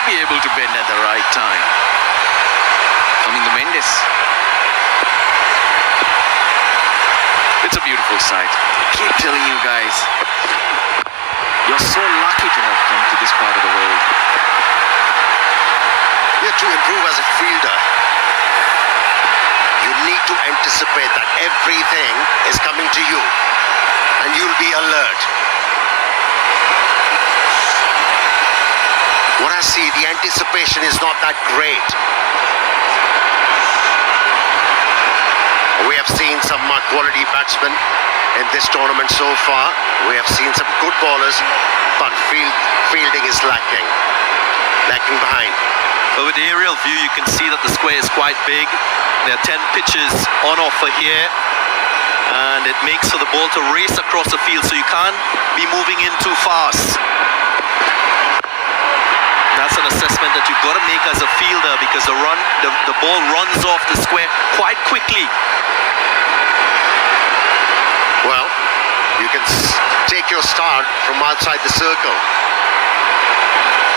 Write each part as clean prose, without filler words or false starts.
should be able to bend at the right time. Coming to Mendis. It's a beautiful sight. I keep telling you guys, you're so lucky to have come to this part of the world. You have to improve as a fielder. You need to anticipate that everything is coming to you and you'll be alert. What I see, the anticipation is not that great. We have seen some quality batsmen in this tournament so far. We have seen some good bowlers, but fielding is lacking behind. But with the aerial view, you can see that the square is quite big. There are 10 pitches on offer here, and it makes for the ball to race across the field, so you can't be moving in too fast. That's an assessment that you've got to make as a fielder, because the ball runs off the square quite quickly. Well, you can take your start from outside the circle,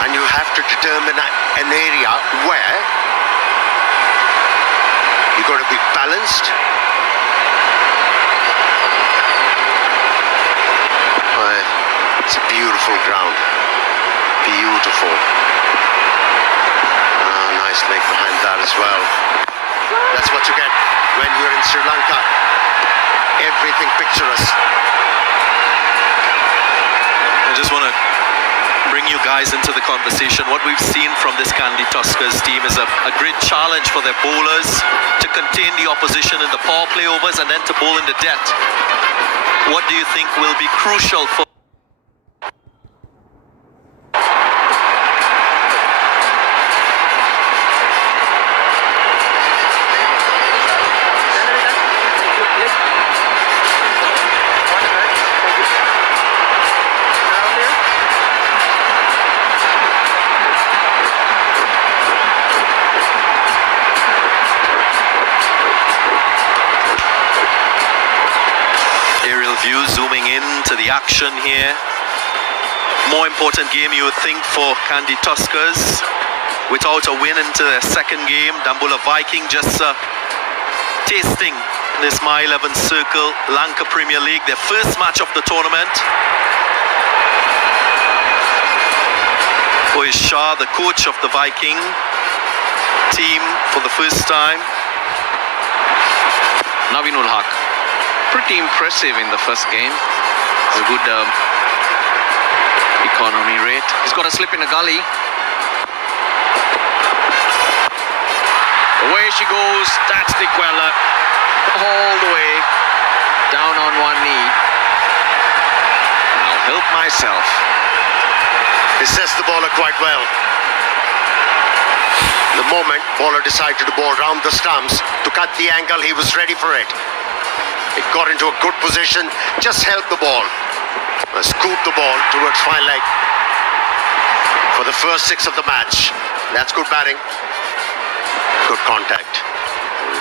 and you have to determine an area where you've got to be balanced. It's a beautiful ground. Beautiful. Nice leg behind that as well. That's what you get when you're in Sri Lanka. Everything picturesque. I just want to bring you guys into the conversation. What we've seen from this Kandy Tuskers team is a great challenge for their bowlers to contain the opposition in the power play overs and then to bowl in the death. What do you think will be crucial for zooming into the action here? More important game, you would think, for Kandy Tuskers. Without a win into their second game, Dambulla Viking just tasting this My 11 Circle Lanka Premier League, their first match of the tournament. Oshada, the coach of the Viking team for the first time. Navinul Haq. Pretty impressive in the first game. It's a good economy rate. He's got a slip in a gully. Away she goes. That's Dickwella. All the way down on one knee. I'll help myself. He sets the bowler quite well. The moment bowler decided to bowl round the stumps to cut the angle, he was ready for it. It got into a good position, just held the ball, scooped the ball towards fine leg for the first 6 of the match. That's good batting, good contact,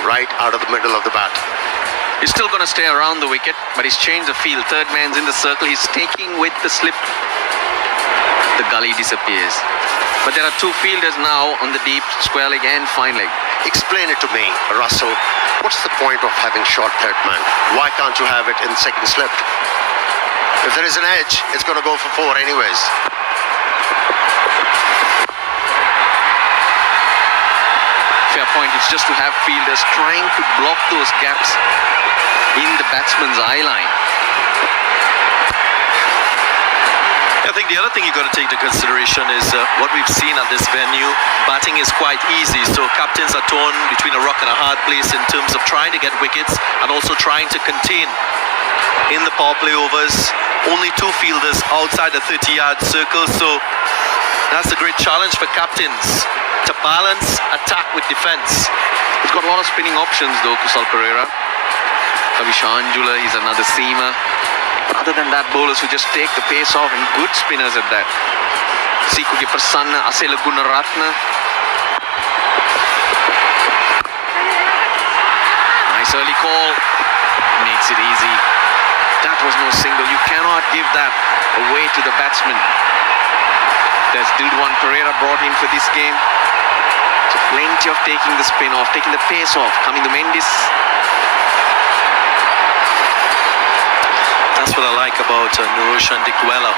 right out of the middle of the bat. He's still going to stay around the wicket, but he's changed the field. Third man's in the circle, he's taking with the slip. The gully disappears. But there are 2 fielders now on the deep square leg and fine leg. Explain it to me, Russell. What's the point of having short third man? Why can't you have it in second slip? If there is an edge, it's going to go for 4 anyways. Fair point. It's just to have fielders trying to block those gaps in the batsman's eye line. I think the other thing you've got to take into consideration is what we've seen at this venue. Batting is quite easy, so captains are torn between a rock and a hard place in terms of trying to get wickets and also trying to contain in the power play overs. Only 2 fielders outside the 30-yard circle, so that's a great challenge for captains to balance attack with defense. He's got a lot of spinning options though, Kusal Perera. Angelo, he's another seamer. Other than that, bowlers who just take the pace off, and good spinners at that. Sikuki Prasanna, Asela Gunaratna. Nice early call. Makes it easy. That was no single. You cannot give that away to the batsman. There's Dilduan Perera brought in for this game. So plenty of taking the spin off, taking the pace off, coming to Mendis. That's what I like about Niroshan Dickwella.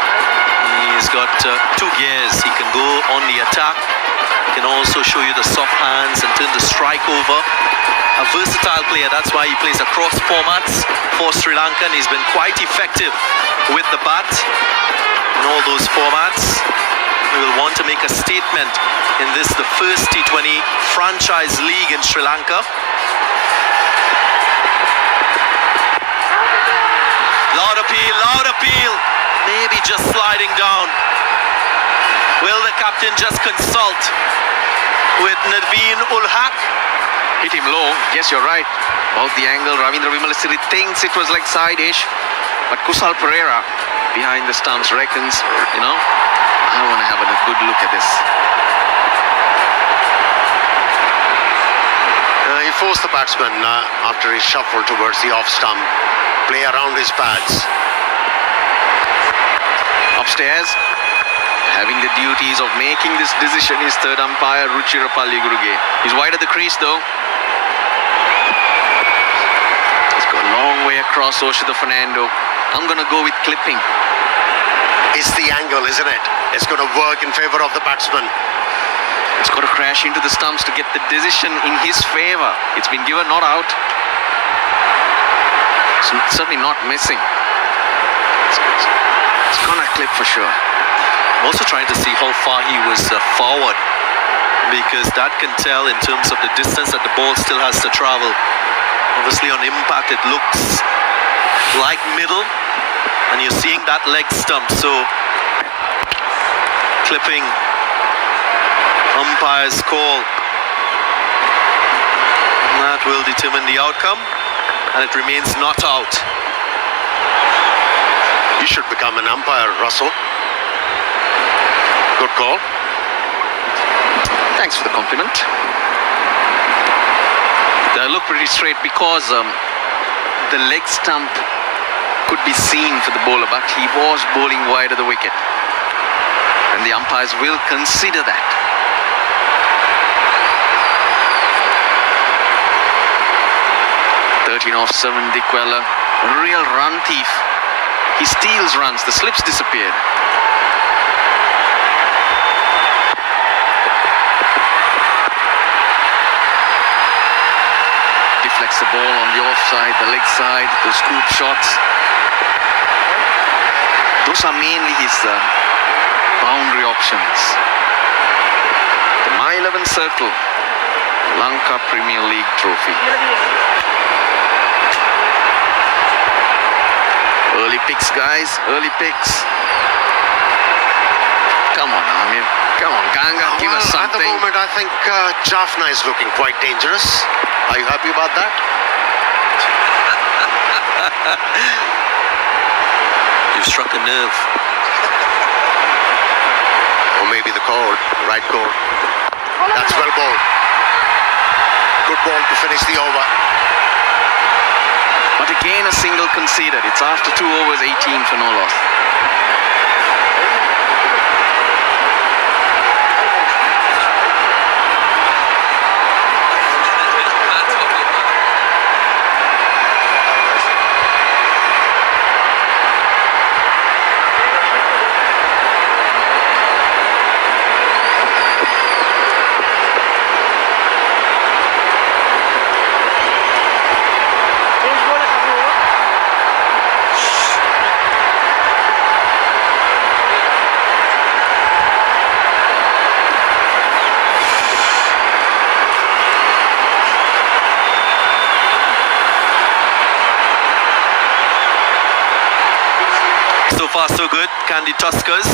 He's got two gears. He can go on the attack. He can also show you the soft hands and turn the strike over. A versatile player. That's why he plays across formats for Sri Lanka, and he's been quite effective with the bat in all those formats. We will want to make a statement in this, the first T20 franchise league in Sri Lanka. Loud appeal, maybe just sliding down. Will the captain just consult with Naveen Ulhaq? Hit him low. Yes, you're right about the angle. Ravindra Vimalasiri thinks it was like side-ish, but Kusal Perera behind the stumps reckons, you know, I want to have a good look at this. He forced the batsman after he shuffled towards the off stump. Play around his pads. Upstairs, having the duties of making this decision is third umpire Ruchirapalli Guruge. He's wide at the crease though. He's got a long way across Oshada Fernando. I'm going to go with clipping. It's the angle, isn't it? It's going to work in favour of the batsman. It's got to crash into the stumps to get the decision in his favour. It's been given not out. It's certainly not missing. It's going to clip for sure. I'm also trying to see how far he was forward, because that can tell in terms of the distance that the ball still has to travel. Obviously on impact it looks like middle, and you're seeing that leg stump, so clipping, umpire's call, and that will determine the outcome, and it remains not out. You should become an umpire, Russell. Good call. Thanks for the compliment. They look pretty straight because the leg stump could be seen for the bowler, but he was bowling wide of the wicket. And the umpires will consider that. Off 7, Dickwella, real run thief. He steals runs, the slips disappeared. Deflects the ball on the offside, the leg side, those scoop shots. Those are mainly his boundary options. The My 11 Circle, Lanka Premier League trophy. Early picks, guys. Early picks. Come on, Amir. Come on, Ganga. Give us something. At the moment, I think Jaffna is looking quite dangerous. Are you happy about that? You've struck a nerve. Or maybe the chord, right chord. That's well bowled. Good ball to finish the over. But again, a single conceded. It's after 2 overs, 18 for no loss. So far so good. Kandy Tuskers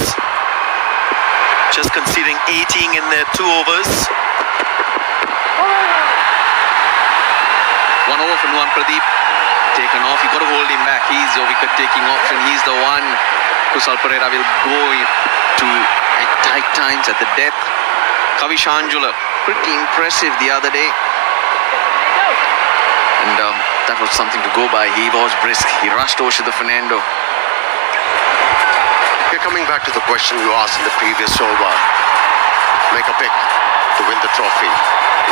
just conceding 18 in their 2 overs. 1 over for Nuwan Pradeep. Taken off. You got to hold him back. He's your wicket taking option. He's the one. Kusal Perera will go to at tight times at the death. Angelo, pretty impressive the other day. And that was something to go by. He was brisk. He rushed Oshada Fernando. It coming back to the question you asked in the previous over. Make a pick to win the trophy,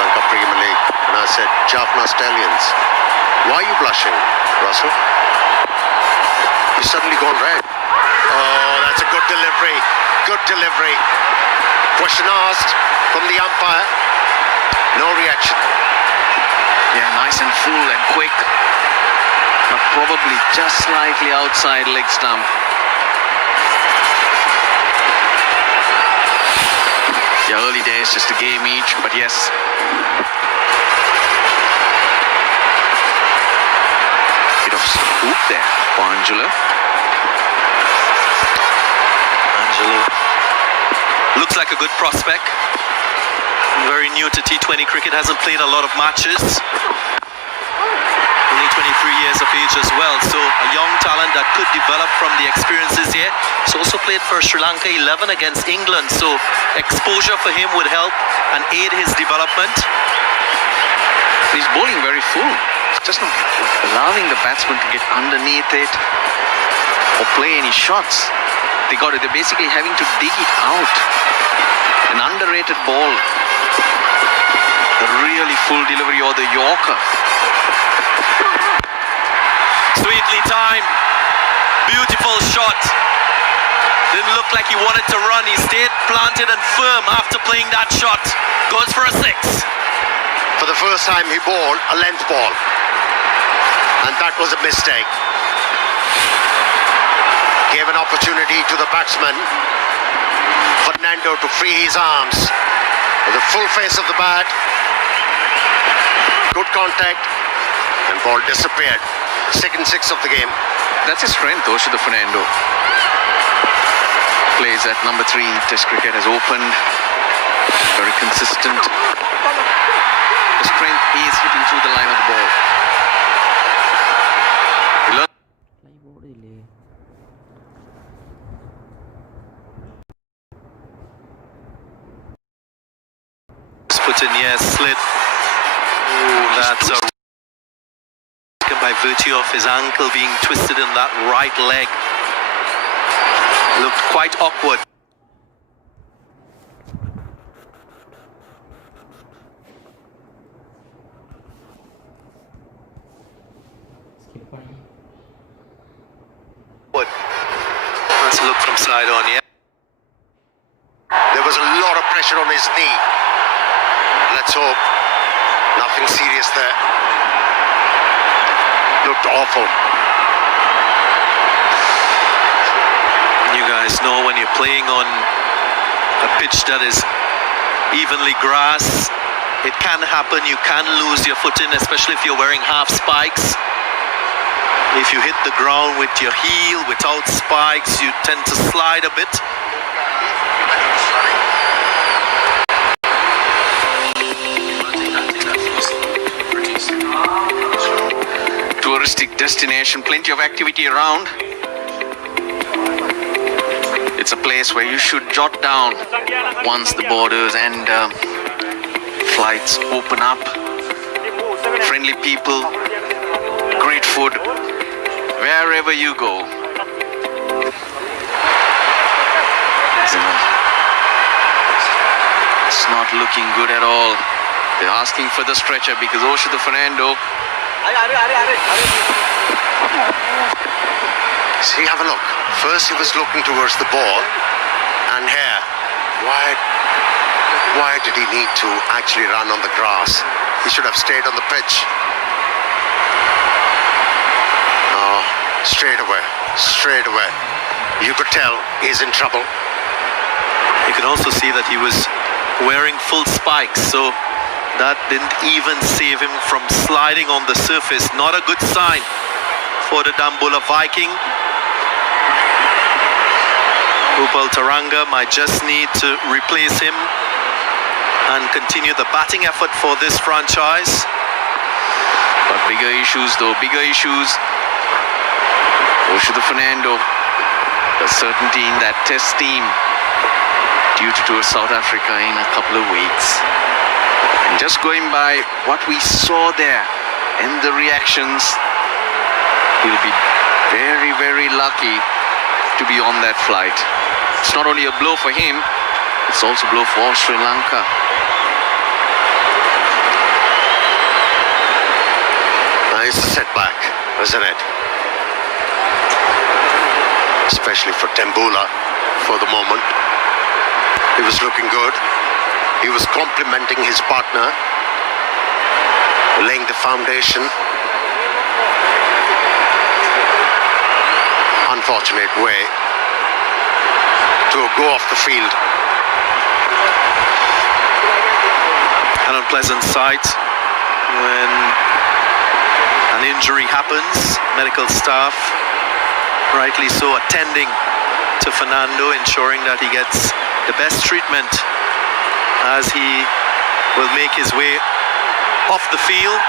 Lanka Premier League. And I said, Jaffna Stallions. Why are you blushing, Russell? You suddenly gone red. Oh, that's a good delivery. Good delivery. Question asked from the umpire. No reaction. Yeah, nice and full and quick. But probably just slightly outside leg stump. Yeah, early days, just a game each, but yes. Bit of scoop there for Angelo. Looks like a good prospect. Very new to T20 cricket, hasn't played a lot of matches. Only 23 years of age as well, so a young talent that could develop from the experiences here. He's also played for Sri Lanka 11 against England, so exposure for him would help and aid his development. He's bowling very full. It's just not allowing the batsman to get underneath it or play any shots. They're basically having to dig it out. An underrated ball. A really full delivery or the Yorker. Sweetly timed. Beautiful shot. Didn't look like he wanted to run. He stayed planted and firm after playing that shot. Goes for a 6. For the first time he bowled a length ball. And that was a mistake. Gave an opportunity to the batsman, Fernando, to free his arms. With the full face of the bat. Good contact. And ball disappeared. Second 6 of the game. That's his strength, Oshada Fernando. Plays at number 3 in Test cricket, has opened. Very consistent. The strength is hitting through the line of the ball. Put in, yes, slid. Oh, that's a by virtue of his ankle being twisted in that right leg. Looked quite awkward. That's a look from side on, yeah. There was a lot of pressure on his knee. Let's hope nothing serious there. Looked awful. You guys know when you're playing on a pitch that is evenly grass, it can happen. You can lose your footing, especially if you're wearing half spikes. If you hit the ground with your heel without spikes, you tend to slide a bit. Touristic destination, plenty of activity around. It's a place where you should jot down once the borders and flights open up. Friendly people, great food, wherever you go. It's not looking good at all. They're asking for the stretcher because Oshada Fernando. See, have a look. First he was looking towards the ball, and here, why did he need to actually run on the grass? He should have stayed on the pitch. Oh, straight away. You could tell he's in trouble. You can also see that he was wearing full spikes, so that didn't even save him from sliding on the surface. Not a good sign for the Dambulla Viking. Upul Tharanga might just need to replace him and continue the batting effort for this franchise. But bigger issues though, bigger issues. Oshada Fernando, a certainty in that test team due to tour South Africa in a couple of weeks. And just going by what we saw there and the reactions, he'll be very, very lucky to be on that flight. It's not only a blow for him, it's also a blow for Sri Lanka. It's a setback, isn't it? Especially for Dambulla for the moment. He was looking good. He was complimenting his partner, laying the foundation. Unfortunate way to go off the field. An unpleasant sight when an injury happens. Medical staff, rightly so, attending to Fernando, ensuring that he gets the best treatment as he will make his way off the field.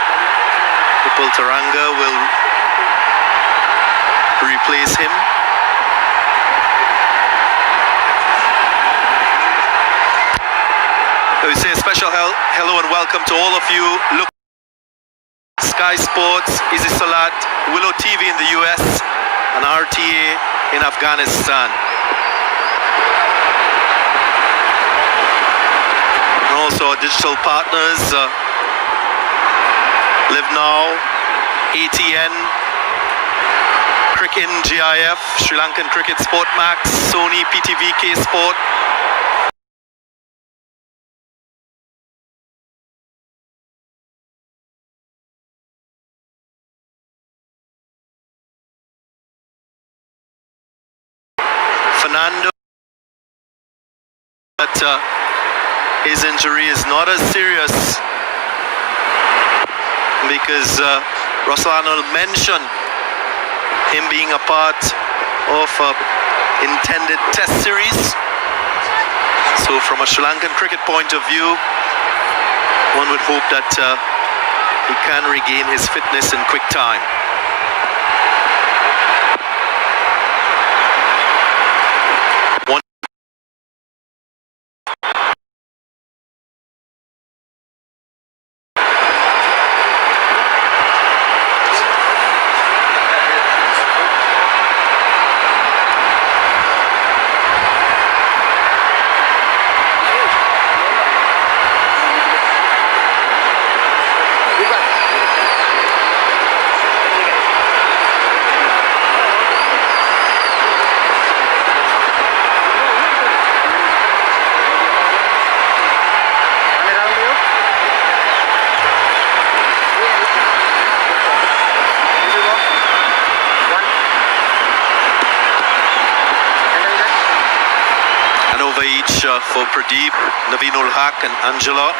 Upul Tharanga will replace him. We say a special hello and welcome to all of you. Look, Sky Sports, Easy Salat, Willow TV in the US, and RTA in Afghanistan. And also our digital partners, Live Now, ATN, Cricket GIF, Sri Lankan Cricket Sport Max, Sony PTVK Sport. Fernando, but his injury is not as serious because Russell Arnold mentioned him being a part of intended test series. So from a Sri Lankan cricket point of view, one would hope that he can regain his fitness in quick time. For Pradeep, Naveenul Haq and Angelo.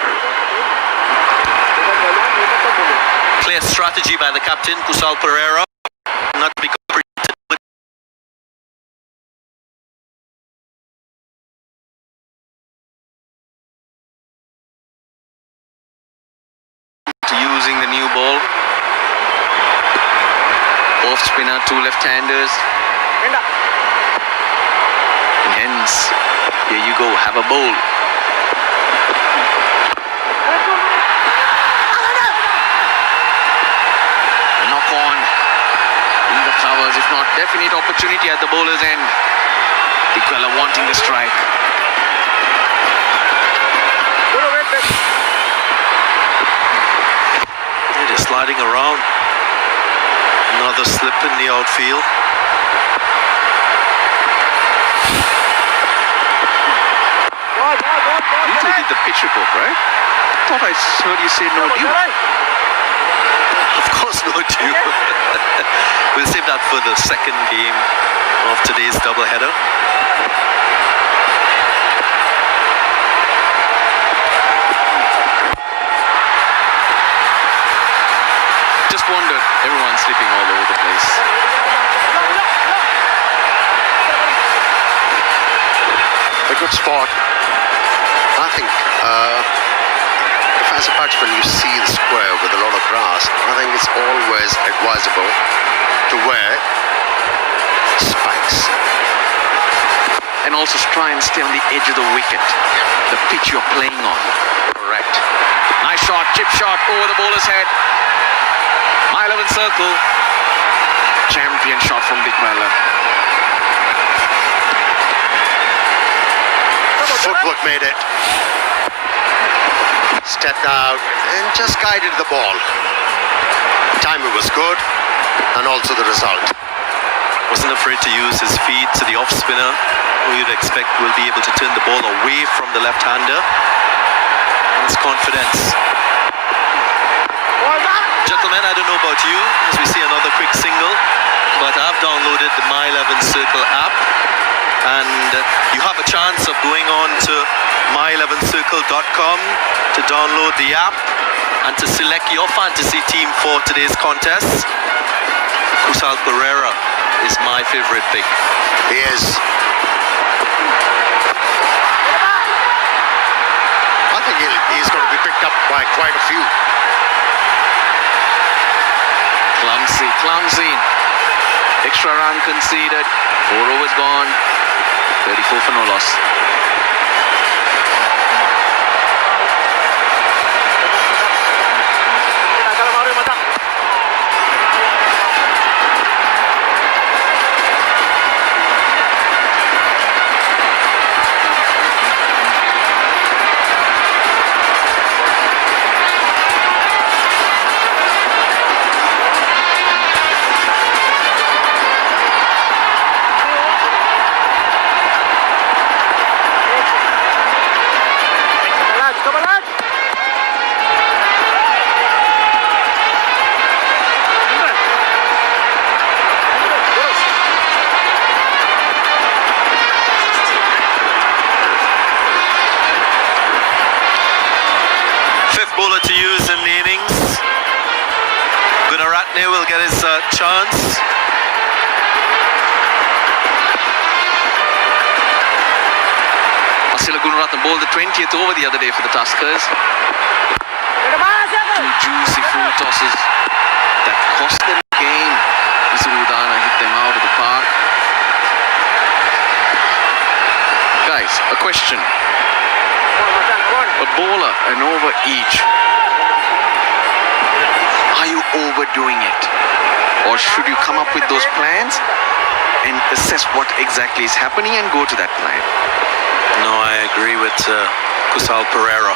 Clear strategy by the captain, Kusal Perera, not to be completed with. Using the new ball. Off spinner, two left-handers. Hence, here you go, have a bowl. Knock on in the covers, if not definite opportunity at the bowler's end. Dickwella wanting the strike. They're just sliding around. Another slip in the outfield. You did the pitch report, right? I thought I heard you say no due. Of course, no due. We'll save that for the second game of today's doubleheader. Just wondered, everyone's slipping all over the place. A good spot. I think if as a batsman you see the square with a lot of grass, I think it's always advisable to wear spikes. And also try and stay on the edge of the wicket, the pitch you're playing on. Correct. Nice shot, chip shot over the bowler's head. Mile 11 circle. Champion shot from Dickwella. Footwork made it. Stepped out and just guided the ball. Timing was good, and also the result. Wasn't afraid to use his feet to the off spinner, who you'd expect will be able to turn the ball away from the left-hander. And his confidence. Gentlemen, I don't know about you, as we see another quick single, but I've downloaded the My 11 Circle app, and you have a chance of going on to my11circle.com to download the app and to select your fantasy team for today's contest. Kusal Perera is my favorite pick. He is. I think he's going to be picked up by quite a few. Clumsy. Extra run conceded. 4 overs gone. 34 for no loss. Bowler to use in the innings. Gunaratne will get his chance. Asila Gunaratne bowled the 20th over the other day for the Tuskers. 2 juicy full tosses that cost them the game. Udana hit them out of the park. Guys, a question. A bowler, an over each. Are you overdoing it? Or should you come up with those plans and assess what exactly is happening and go to that plan? No, I agree with Kusal Perera.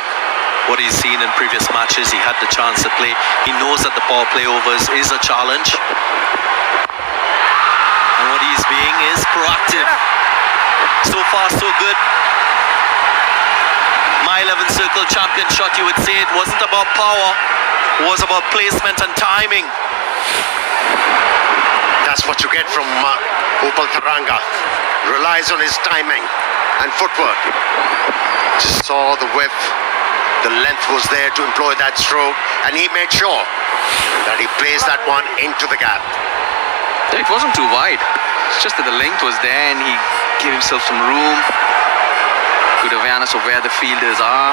What he's seen in previous matches, he had the chance to play. He knows that the power play overs is a challenge. And what he's being is proactive. So far, so good. My 11 Circle champion shot, you would say it wasn't about power, it was about placement and timing. That's what you get from Upul Tharanga. Relies on his timing and footwork. Just saw the whip. The length was there to employ that stroke, and he made sure that he placed that one into the gap. It wasn't too wide. It's just that the length was there and he gave himself some room. Good awareness of where the fielders are.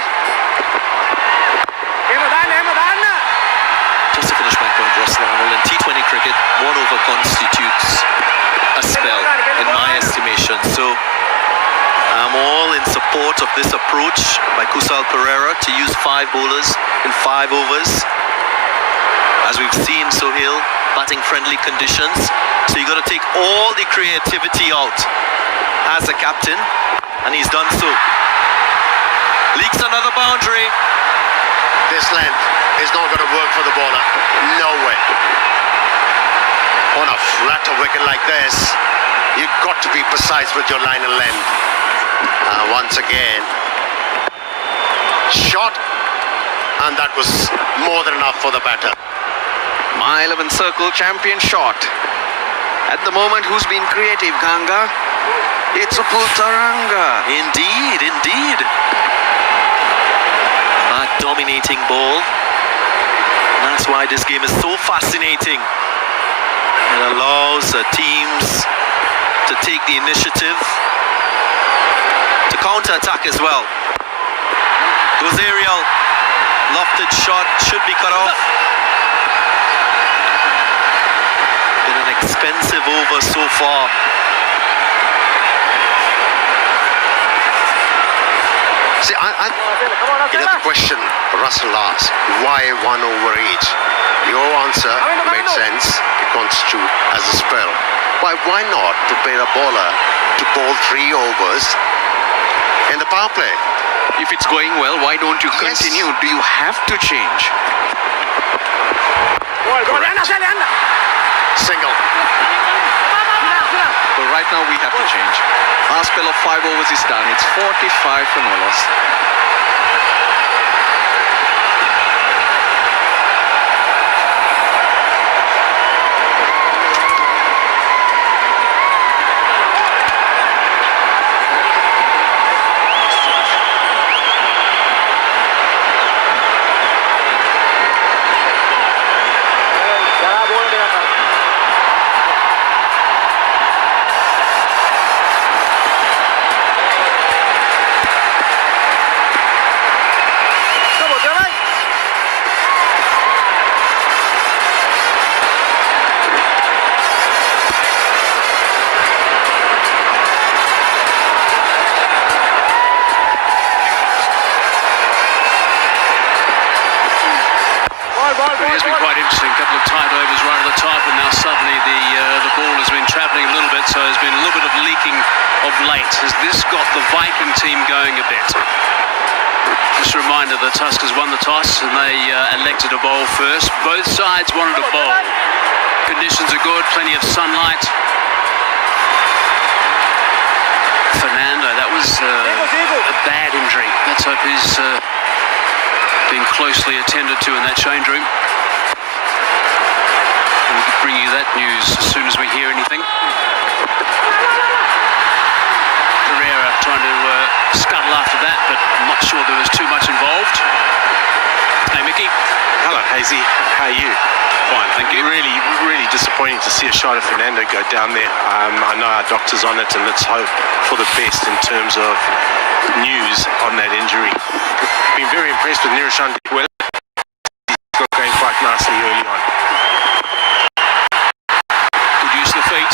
Just to finish my point, Russell, in T20 cricket, 1 over constitutes a spell, in my estimation. So I'm all in support of this approach by Kusal Perera to use 5 bowlers in 5 overs. As we've seen, Sohail, batting friendly conditions. So you got to take all the creativity out as a captain, and he's done so. Leaks another boundary. This length is not going to work for the bowler. No way. On a flatter wicket like this, you've got to be precise with your line and length. Once again, shot, and that was more than enough for the batter. My 11 Circle champion shot. At the moment, who's been creative, Ganga? It's Upul Tharanga. Indeed. That dominating ball. That's why this game is so fascinating. It allows teams to take the initiative, to counter-attack as well. Goes aerial. Lofted shot should be cut off. Been an expensive over so far. See, the question Russell asked, why 1 over each? Your answer made sense. It constitutes as a spell. Why not prepare a bowler to bowl 3 overs in the power play. If it's going well, why don't you Yes. continue? Do you have to change? Single. So right now we have to change. Our spell of 5 overs is done. It's 45 for no loss. It has been quite interesting. A couple of tight overs right at the top, and now suddenly the ball has been travelling a little bit, so there's been a little bit of leaking of late. Has this got the Viking team going a bit? Just a reminder, the Tuskers won the toss and they elected to bowl first. Both sides wanted to bowl. Conditions are good, plenty of sunlight. Fernando, that was a bad injury. Let's hope he's being closely attended to in that change room. And we can bring you that news as soon as we hear anything. Perera trying to scuttle after that, but I'm not sure there was too much involved. Hey, Mickey. Hello, Hazy. How are you? Fine, thank you. Really disappointing to see Oshada Fernando go down there. I know our doctor's on it, and let's hope for the best in terms of news on that injury. Been very impressed with Niroshan. Dickwella. He's got going quite nicely early on. Good use of the feet.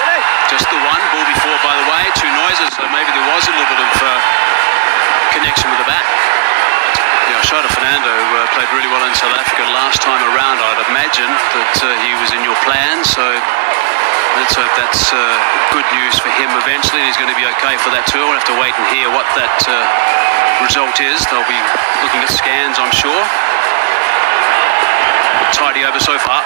Just the one. Ball before, by the way. 2 noises, so maybe there was a little bit of connection with the bat. Yeah, Oshada Fernando played really well in South Africa last time around. I'd imagine that he was in your plan, so let's hope that's good news for him eventually. He's going to be okay for that tour. We'll have to wait and hear what that result is. They'll be looking at scans, I'm sure. Tidy over so far.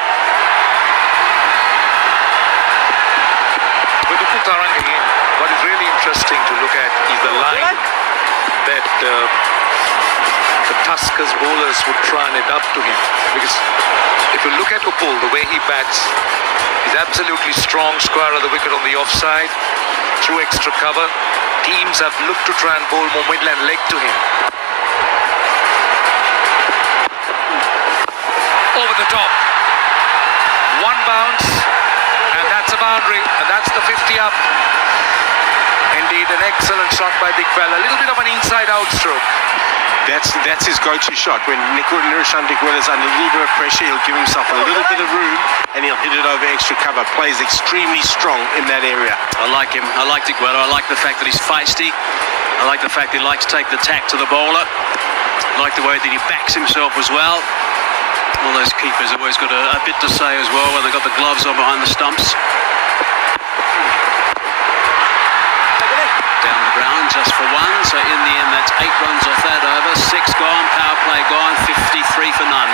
With the full Tharanga in, what is really interesting to look at is the line that the Tuskers bowlers would try and adapt to him. Because if you look at Upul, the way he bats, he's absolutely strong, square of the wicket on the offside, through extra cover. Teams have looked to try and bowl more midland leg to him. Over the top. One bounce, and that's a boundary, and that's the 50 up. Indeed, an excellent shot by Dickwella. A little bit of an inside-out stroke. That's his go-to shot. When Niroshan Dickwella is under a little bit of pressure, he'll give himself a little bit of room and he'll hit it over extra cover. Plays extremely strong in that area. I like him. I like Dickwella. I like the fact that he's feisty. I like the fact that he likes to take the tack to the bowler. I like the way that he backs himself as well. All those keepers have always got a bit to say as well when they've got the gloves on behind the stumps. Down the ground just for 1, so in the end that's 8 runs off that over, 6 gone, power play gone, 53 for none.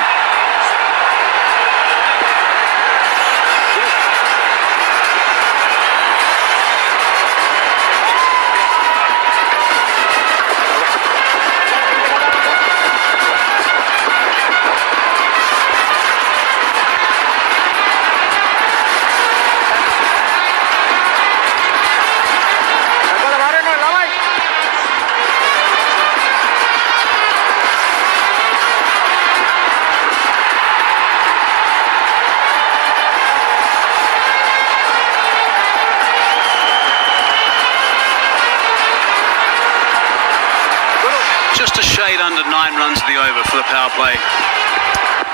Just a shade under 9 runs of the over for the power play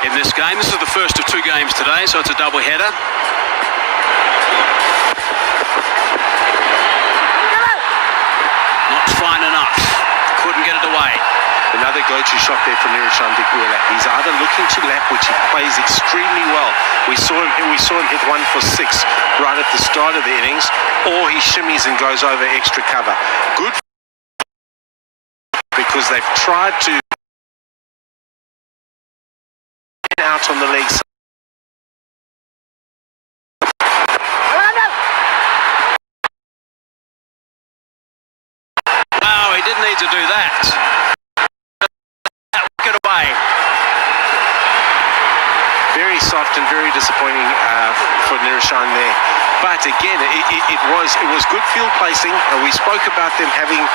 in this game. This is the first of 2 games today, so it's a double header. Not fine enough. Couldn't get it away. Another go-to shot there for Niroshan Dickwella. He's either looking to lap, which he plays extremely well. We saw him hit 1 for 6 right at the start of the innings, or he shimmies and goes over extra cover. Good because they've tried to out on the legs. Wow, he didn't need to do that. Get away. Very soft and very disappointing for Niroshan there. But again, it was good field placing. We spoke about them having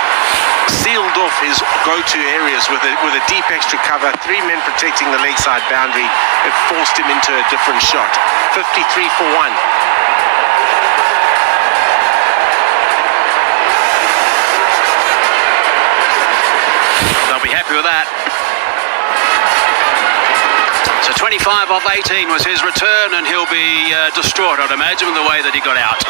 sealed off his go-to areas with a deep extra cover, 3 men protecting the leg side boundary. It forced him into a different shot. 53 for 1. They'll be happy with that. So 25 off 18 was his return, and he'll be distraught, I'd imagine, with the way that he got out.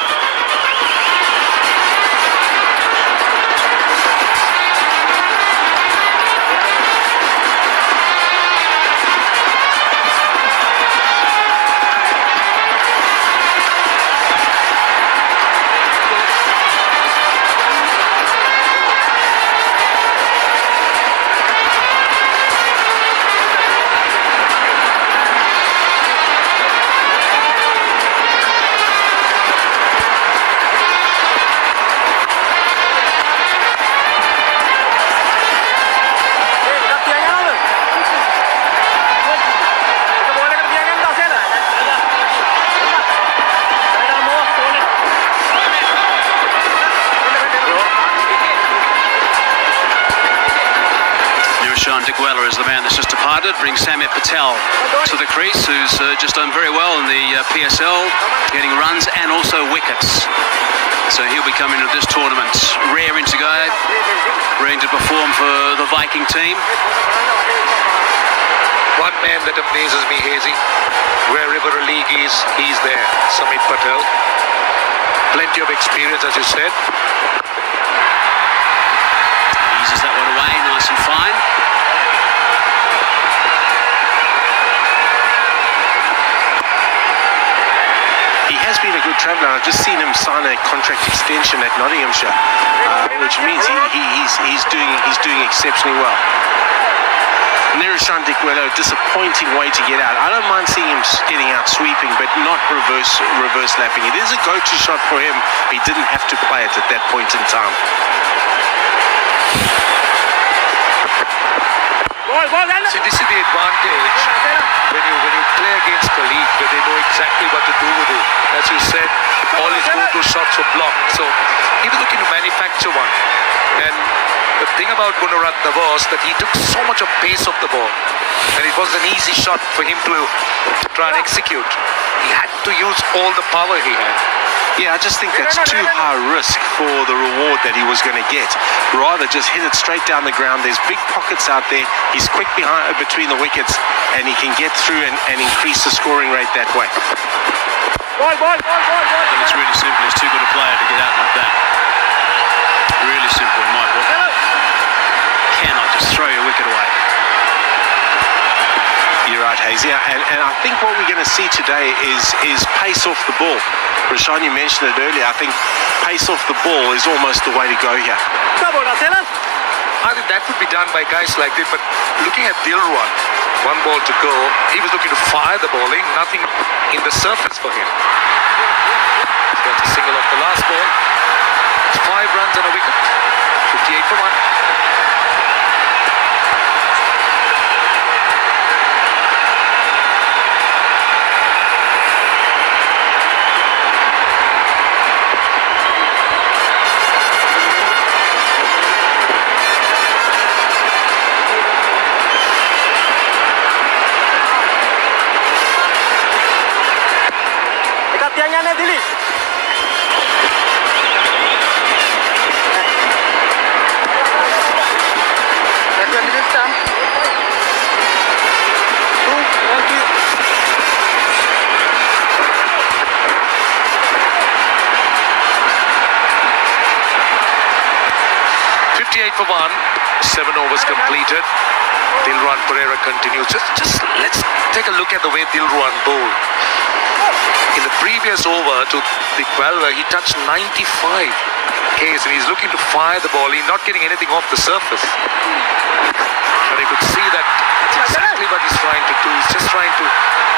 Dickwella is the man that's just departed, brings Samit Patel to the crease, who's just done very well in the PSL, getting runs and also wickets. So he'll be coming to this tournament raring to go, raring to perform for the Viking team. One man that amazes me, Hazy. Wherever a league is, he's there. Samit Patel. Plenty of experience, as you said. Eases that one away, nice and fine. He has been a good traveller. I've just seen him sign a contract extension at Nottinghamshire, which means he's doing exceptionally well. Niroshan Dickwella, disappointing way to get out. I don't mind seeing him getting out sweeping, but not reverse lapping. It is a go-to shot for him. He didn't have to play it at that point in time. See, this is the advantage when you play against a league where they know exactly what to do with it. As you said, all his go-to shots were blocked, so he was looking to manufacture one. And the thing about Gunaratna was that he took so much of pace off the ball, and it was an easy shot for him to try and execute. He had to use all the power he had. Yeah, I just think that's too high risk for the reward that he was going to get. Rather just hit it straight down the ground. There's big pockets out there. He's quick between the wickets, and he can get through and increase the scoring rate that way. I think it's really simple. He's too good a player to get out like that. Really simple in my book. Cannot just throw your wicket away. You're right, Hazy. And I think what we're going to see today is pace off the ball. Rashan, you mentioned it earlier. I think pace off the ball is almost the way to go here. I think that would be done by guys like this, but looking at Dilruan, 1 ball to go, he was looking to fire the bowling, nothing in the surface for him. He's got a single off the last ball. It's 5 runs and a wicket. 58 for 1. For 1, 7 overs completed. Dilruan Perera continues. Just let's take a look at the way Dilruan bowled. In the previous over to Dickwella, he touched 95. case, and he's looking to fire the ball. He's not getting anything off the surface. But you could see that that's exactly what he's trying to do. He's just trying to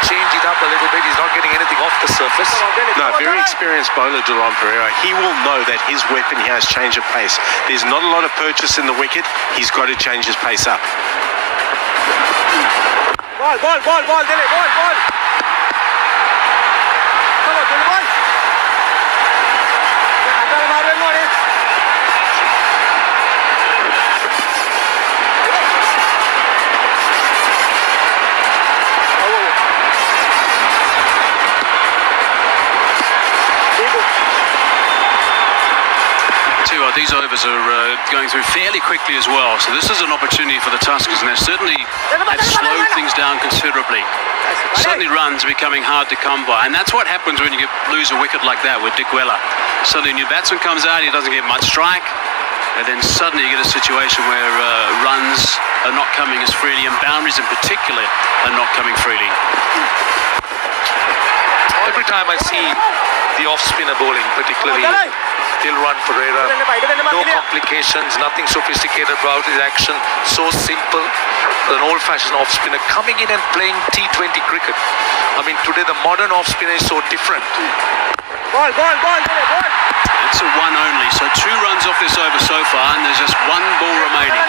change it up a little bit. He's not getting anything off the surface. No, very experienced bowler, Perera. He will know that his weapon here has change of pace. There's not a lot of purchase in the wicket. He's got to change his pace up. Ball, Dele, ball. Come on, Dele, ball. These overs are going through fairly quickly as well, so this is an opportunity for the Tuskers, and they've certainly had slowed things down considerably. Certainly runs are becoming hard to come by, and that's what happens when you lose a wicket like that with Dickwella. Suddenly a new batsman comes out, he doesn't get much strike, and then suddenly you get a situation where runs are not coming as freely, and boundaries in particular are not coming freely. Every time I see the off-spinner bowling, particularly he'll run Perera, no complications, nothing sophisticated about his action, so simple. An old-fashioned off-spinner coming in and playing T20 cricket. I mean, today the modern off-spinner is so different. Ball, Dele, ball. It's a one only, so 2 runs off this over so far, and there's just 1 ball remaining.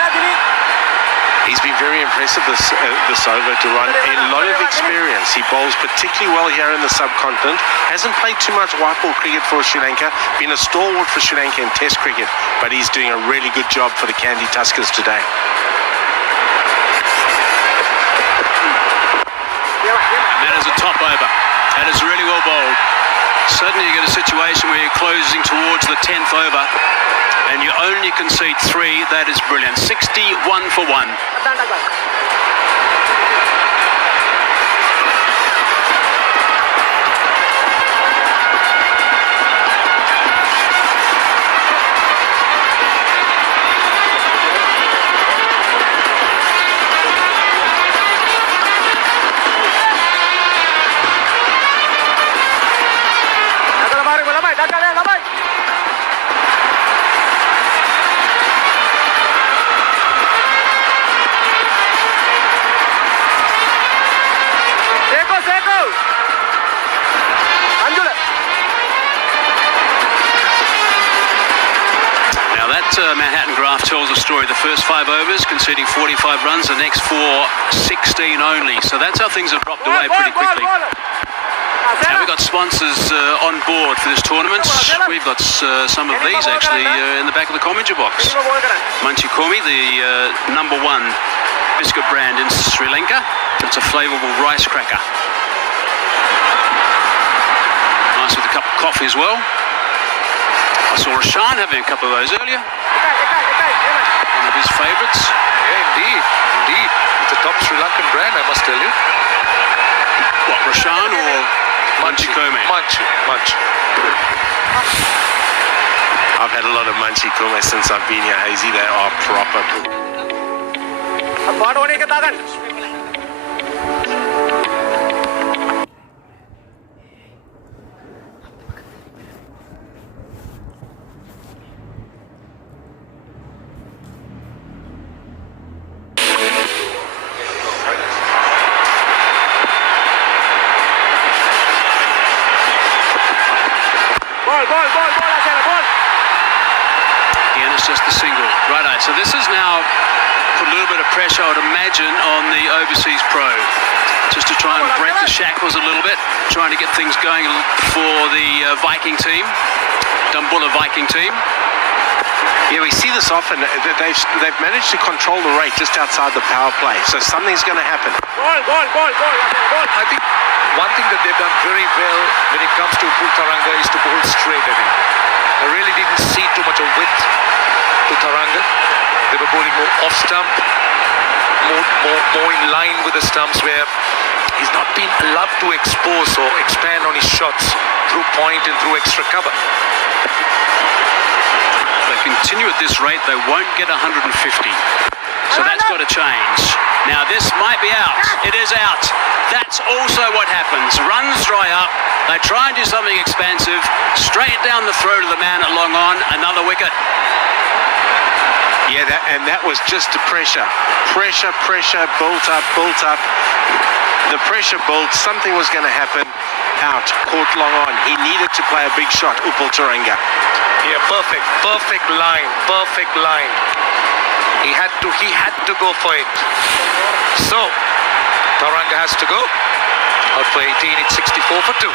He's been very impressive this over to run. A lot of experience. He bowls particularly well here in the subcontinent. Hasn't played too much white ball cricket for Sri Lanka. Been a stalwart for Sri Lanka in Test cricket, but he's doing a really good job for the Kandy Tuskers today. And that is a top over. That is really well bowled. Suddenly you get a situation where you're closing towards the 10th over, and you only concede 3. That is brilliant. 61 for 1. Manhattan graph tells a story. The first 5 overs conceding 45 runs, the next 4 16 only. So that's how things have dropped away pretty quickly. Now we've got sponsors on board for this tournament. We've got some of these actually in the back of the commentary box. Munchie Komi, the #1 biscuit brand in Sri Lanka. It's a flavourable rice cracker. Nice with a cup of coffee as well. I saw Roshan having a couple of those earlier. One of his favourites. Yeah, indeed. It's a top Sri Lankan brand, I must tell you. What, Roshan or Munchie Komi? Munchie. I've had a lot of Munchie Kume since I've been here, Hazy. They are proper. Again, it's just the single. Righto, so this is now put a little bit of pressure, I would imagine, on the overseas pro. Just to try and break the shackles a little bit, trying to get things going for the Viking team, Dambulla Viking team. Yeah, we see this often. They've managed to control the rate just outside the power play, so something's going to happen. I think one thing that they've done very well when it comes to Upul Tharanga is to bowl straight at him. I really didn't see too much of width to Tharanga. They were bowling more off stump, more in line with the stumps, where he's not been allowed to expose or expand on his shots through point and through extra cover. If they continue at this rate, they won't get 150. So that's got to change. Now this might be out. It is out. That's also what happens. Runs dry up. They try and do something expansive. Straight down the throat of the man at long on. Another wicket. Yeah, that was just the pressure. Pressure, built up. The pressure built. Something was going to happen. Out, caught long on. He needed to play a big shot. Upul Tharanga. Yeah, perfect line. He had to go for it. So, Tharanga has to go. Out for 18, it's 64 for 2.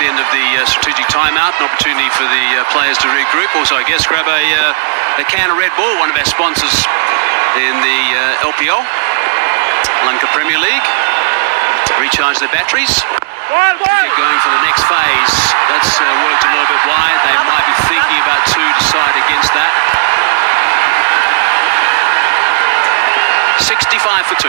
the end of the strategic timeout, an opportunity for the players to regroup. Also, I guess, grab a can of Red Bull, one of our sponsors in the LPL, Lanka Premier League. Recharge their batteries. Keep going for the next phase. That's worked a little bit wide. They might be thinking about two to side against that. 65 for 2.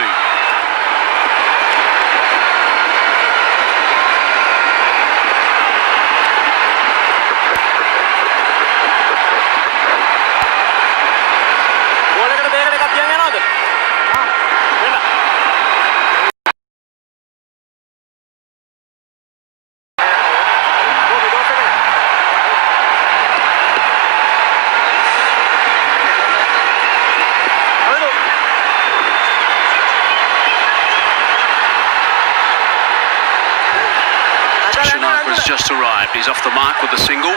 Shanaka has just arrived. He's off the mark with a single.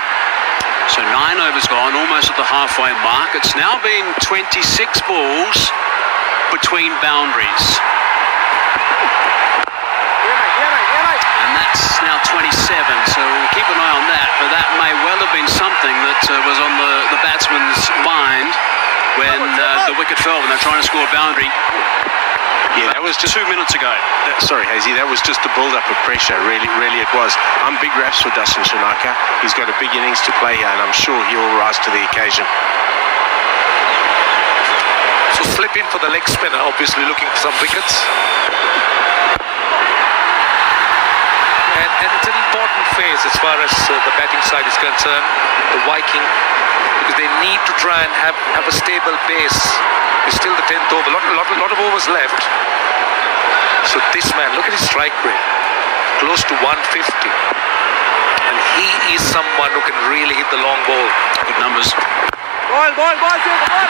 So 9 overs gone, almost at the halfway mark. It's now been 26 balls between boundaries. And that's now 27, so we'll keep an eye on that. But that may well have been something that was on the batsman's mind when the wicket fell, when they're trying to score a boundary. Yeah, that was just 2 minutes ago. Sorry, Hazy, that was just the build-up of pressure. Really it was. I'm big raps for Dasun Shanaka. He's got a big innings to play here, and I'm sure he'll rise to the occasion. So slip in for the leg spinner, obviously looking for some wickets. important phase as far as the batting side is concerned, the Viking, because they need to try and have a stable base. It's still the 10th over, lot of overs left. So this man, look at his strike rate, close to 150. And he is someone who can really hit the long ball. Good numbers. Ball, Silver, ball.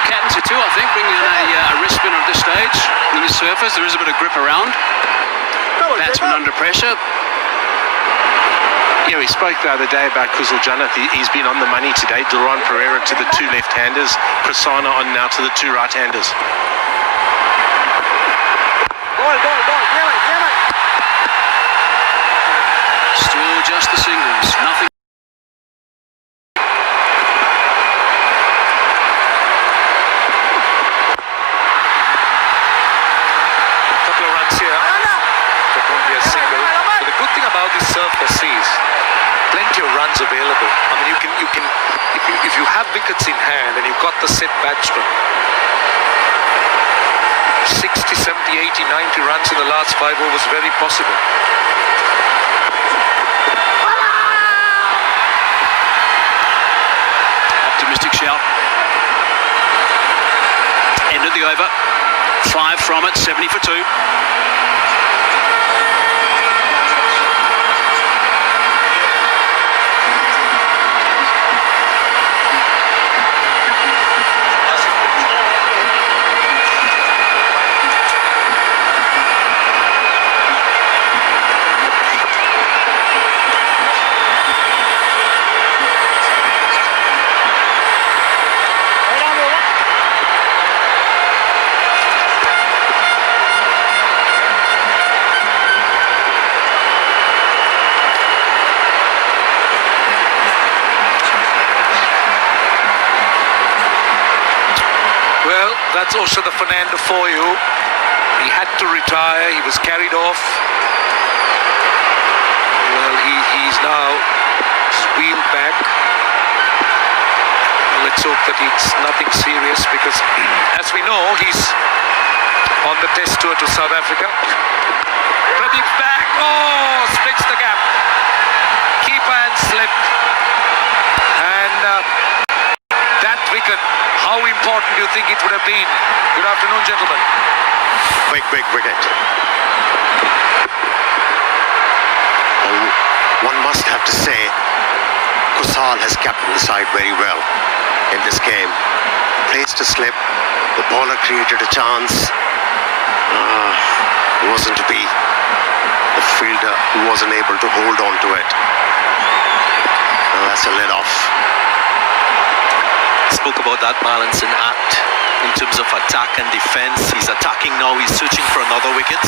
Captaincy too, I think, bringing in a wrist spin at this stage. On the surface, there is a bit of grip around. Batsman under pressure. Yeah, we spoke the other day about Kusal. He's been on the money today. Duran Perera to the 2 left-handers. Prasanna on now to the 2 right-handers. Ball. Still just the singles. Nothing. Couple of runs here. That won't be a single. But the good thing about this surface is plenty of runs available. I mean, you can if you have wickets in hand and you've got the set batsman, 60, 70, 80, 90 runs in the last 5 overs very possible. Optimistic shout. End of the over. 5 from it, 70 for 2. That's Oshada Fernando for you. He had to retire. He was carried off. Well, he's now wheeled back. Let's hope that it's nothing serious, because as we know, he's on the test tour to South Africa. Pradeep's back. Oh, splits the gap. Keeper and slip. And that wicket, how important do you think it would have been? Good afternoon, gentlemen. Big wicket. One must have to say, Kusal has captained the side very well in this game. Placed a slip, the bowler created a chance. It wasn't to be. The fielder who wasn't able to hold on to it. That's a let off. Spoke about that balancing act in terms of attack and defense. He's attacking now, he's searching for another wicket.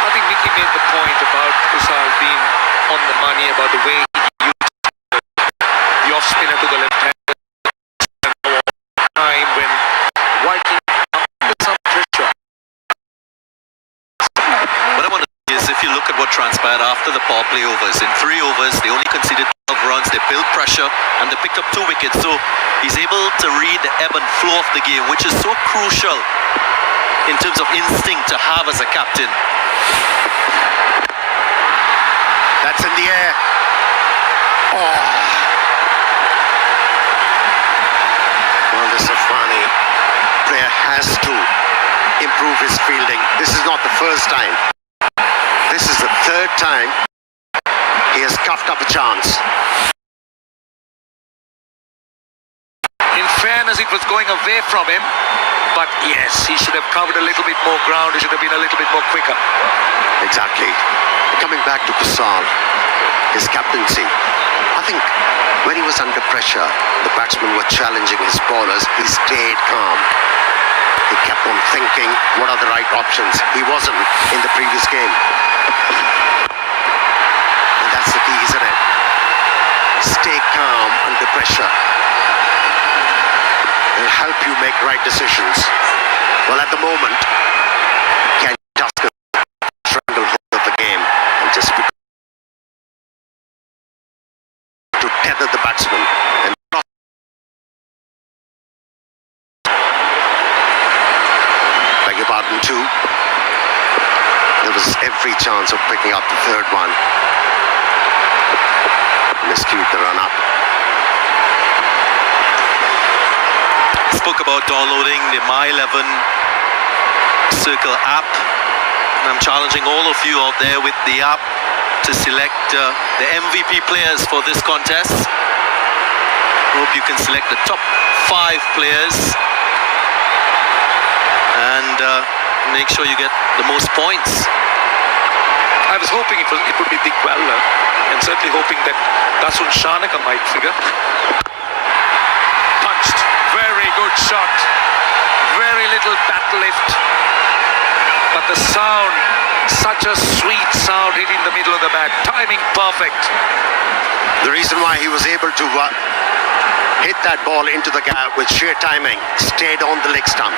I think Vicky made the point about Kusal being on the money, about the way he used the off spinner to the left hand. Time when Viking are under some pressure. What I want to say is, if you look at what transpired after the power play overs, in 3 overs they only conceded 12 runs, they built pressure and they picked up 2 wickets. So he's able to read the ebb and flow of the game, which is so crucial in terms of instinct to have as a captain. That's in the air. Oh. Well, this Irfani player has to improve his fielding. This is not the first time. This is the 3rd time he has coughed up a chance. In fairness, it was going away from him, but yes, he should have covered a little bit more ground. He should have been a little bit more quicker. Exactly. Coming back to Kusal, his captaincy. I think when he was under pressure, the batsmen were challenging his bowlers. He stayed calm. He kept on thinking, what are the right options? He wasn't in the previous game. And that's the key, isn't it? Stay calm under pressure. It'll help you make right decisions. Well, at the moment, can Tuskers strangle hold of the game and just to tether the batsman and cross. Beg your pardon, 2. The there was every chance of picking up the third one. Miscued the run up. Spoke about downloading the My 11 Circle app. And I'm challenging all of you out there with the app to select the MVP players for this contest. Hope you can select the top 5 players and make sure you get the most points. I was hoping it would be Dickwella, and certainly hoping that Dasun Shanaka might figure. Punched. Very good shot. Very little bat lift. But the sound, such a sweet sound hitting the middle of the bat. Timing perfect. The reason why he was able to hit that ball into the gap with sheer timing, stayed on the leg stump,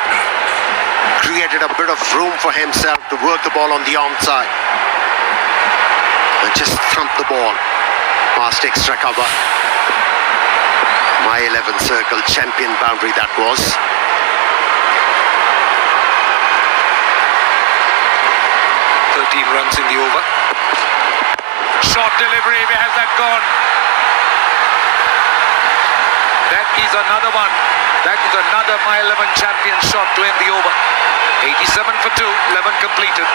created a bit of room for himself to work the ball on the onside, and just thumped the ball past extra cover. My 11 circle champion boundary that was. Runs in the over. Short delivery, where has that gone? That is another one. That is another My 11 champion shot to end the over. 87 for 2, 11 completed.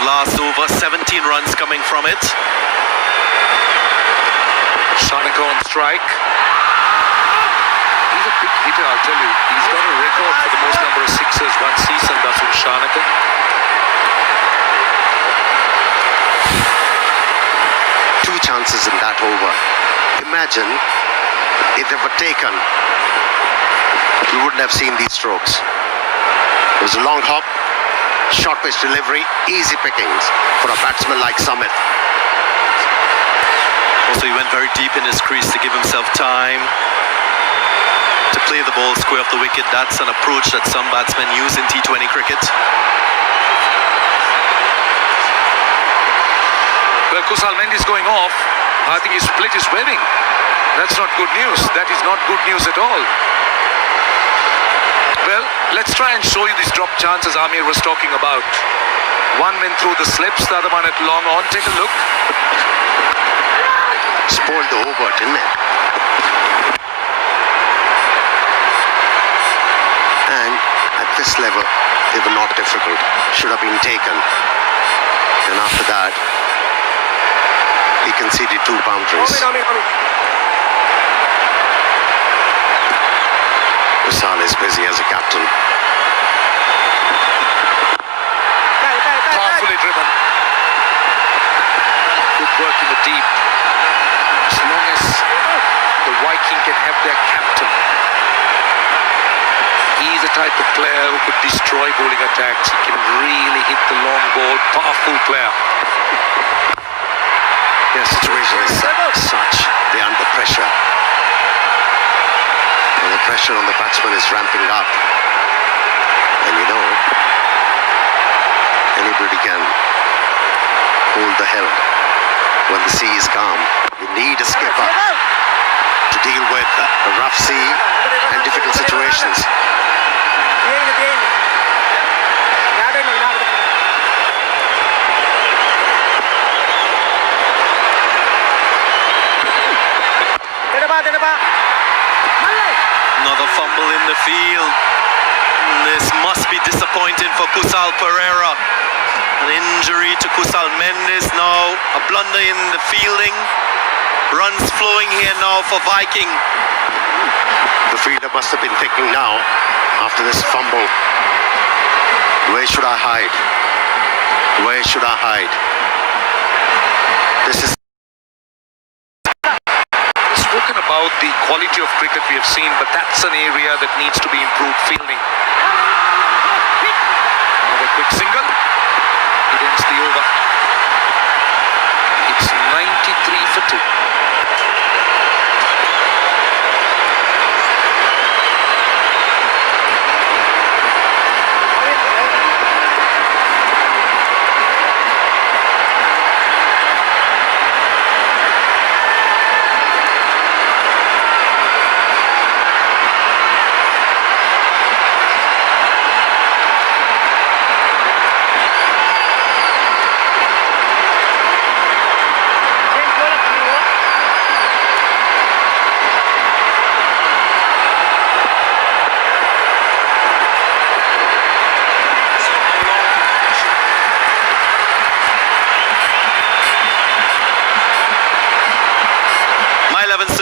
Last over, 17 runs coming from it. Shanaka on strike. He's a big hitter, I'll tell you. He's got a record for the most number of sixers one season, Dasun Shanaka. Two chances in that over. Imagine if they were taken, you wouldn't have seen these strokes. It was a long hop. Short pitch delivery, easy pickings for a batsman like Samit. Also, he went very deep in his crease to give himself time to play the ball square off the wicket. That's an approach that some batsmen use in T20 cricket. Well, Kusal, Mendis going off. I think he split his webbing. That's not good news. That is not good news at all. Well, let's try and show you these drop chances Amir was talking about. One went through the slips, the other one at long on. Take a look. Spoiled the over, didn't it? And at this level, they were not difficult. Should have been taken. And after that, he conceded 2 boundaries. Kusal is busy as a captain. Powerfully driven. Good work in the deep. As long as the Viking can have their captain. He's the type of player who could destroy bowling attacks. He can really hit the long ball. Powerful player. Their situation is such. They're under pressure. And the pressure on the batsman is ramping up. And you know, anybody can hold the helm when the sea is calm. You need a skipper to deal with a rough sea and difficult situations. Another fumble in the field. This must be disappointing for Kusal Perera. An injury to Kusal Mendis now. A blunder in the fielding. Runs flowing here now for Viking. The fielder must have been thinking now, after this fumble, where should I hide? Where should I hide? This is Spoken about the quality of cricket we have seen, but that's an area that needs to be improved. Fielding. Another quick single. It ends the over. It's 93 for 2.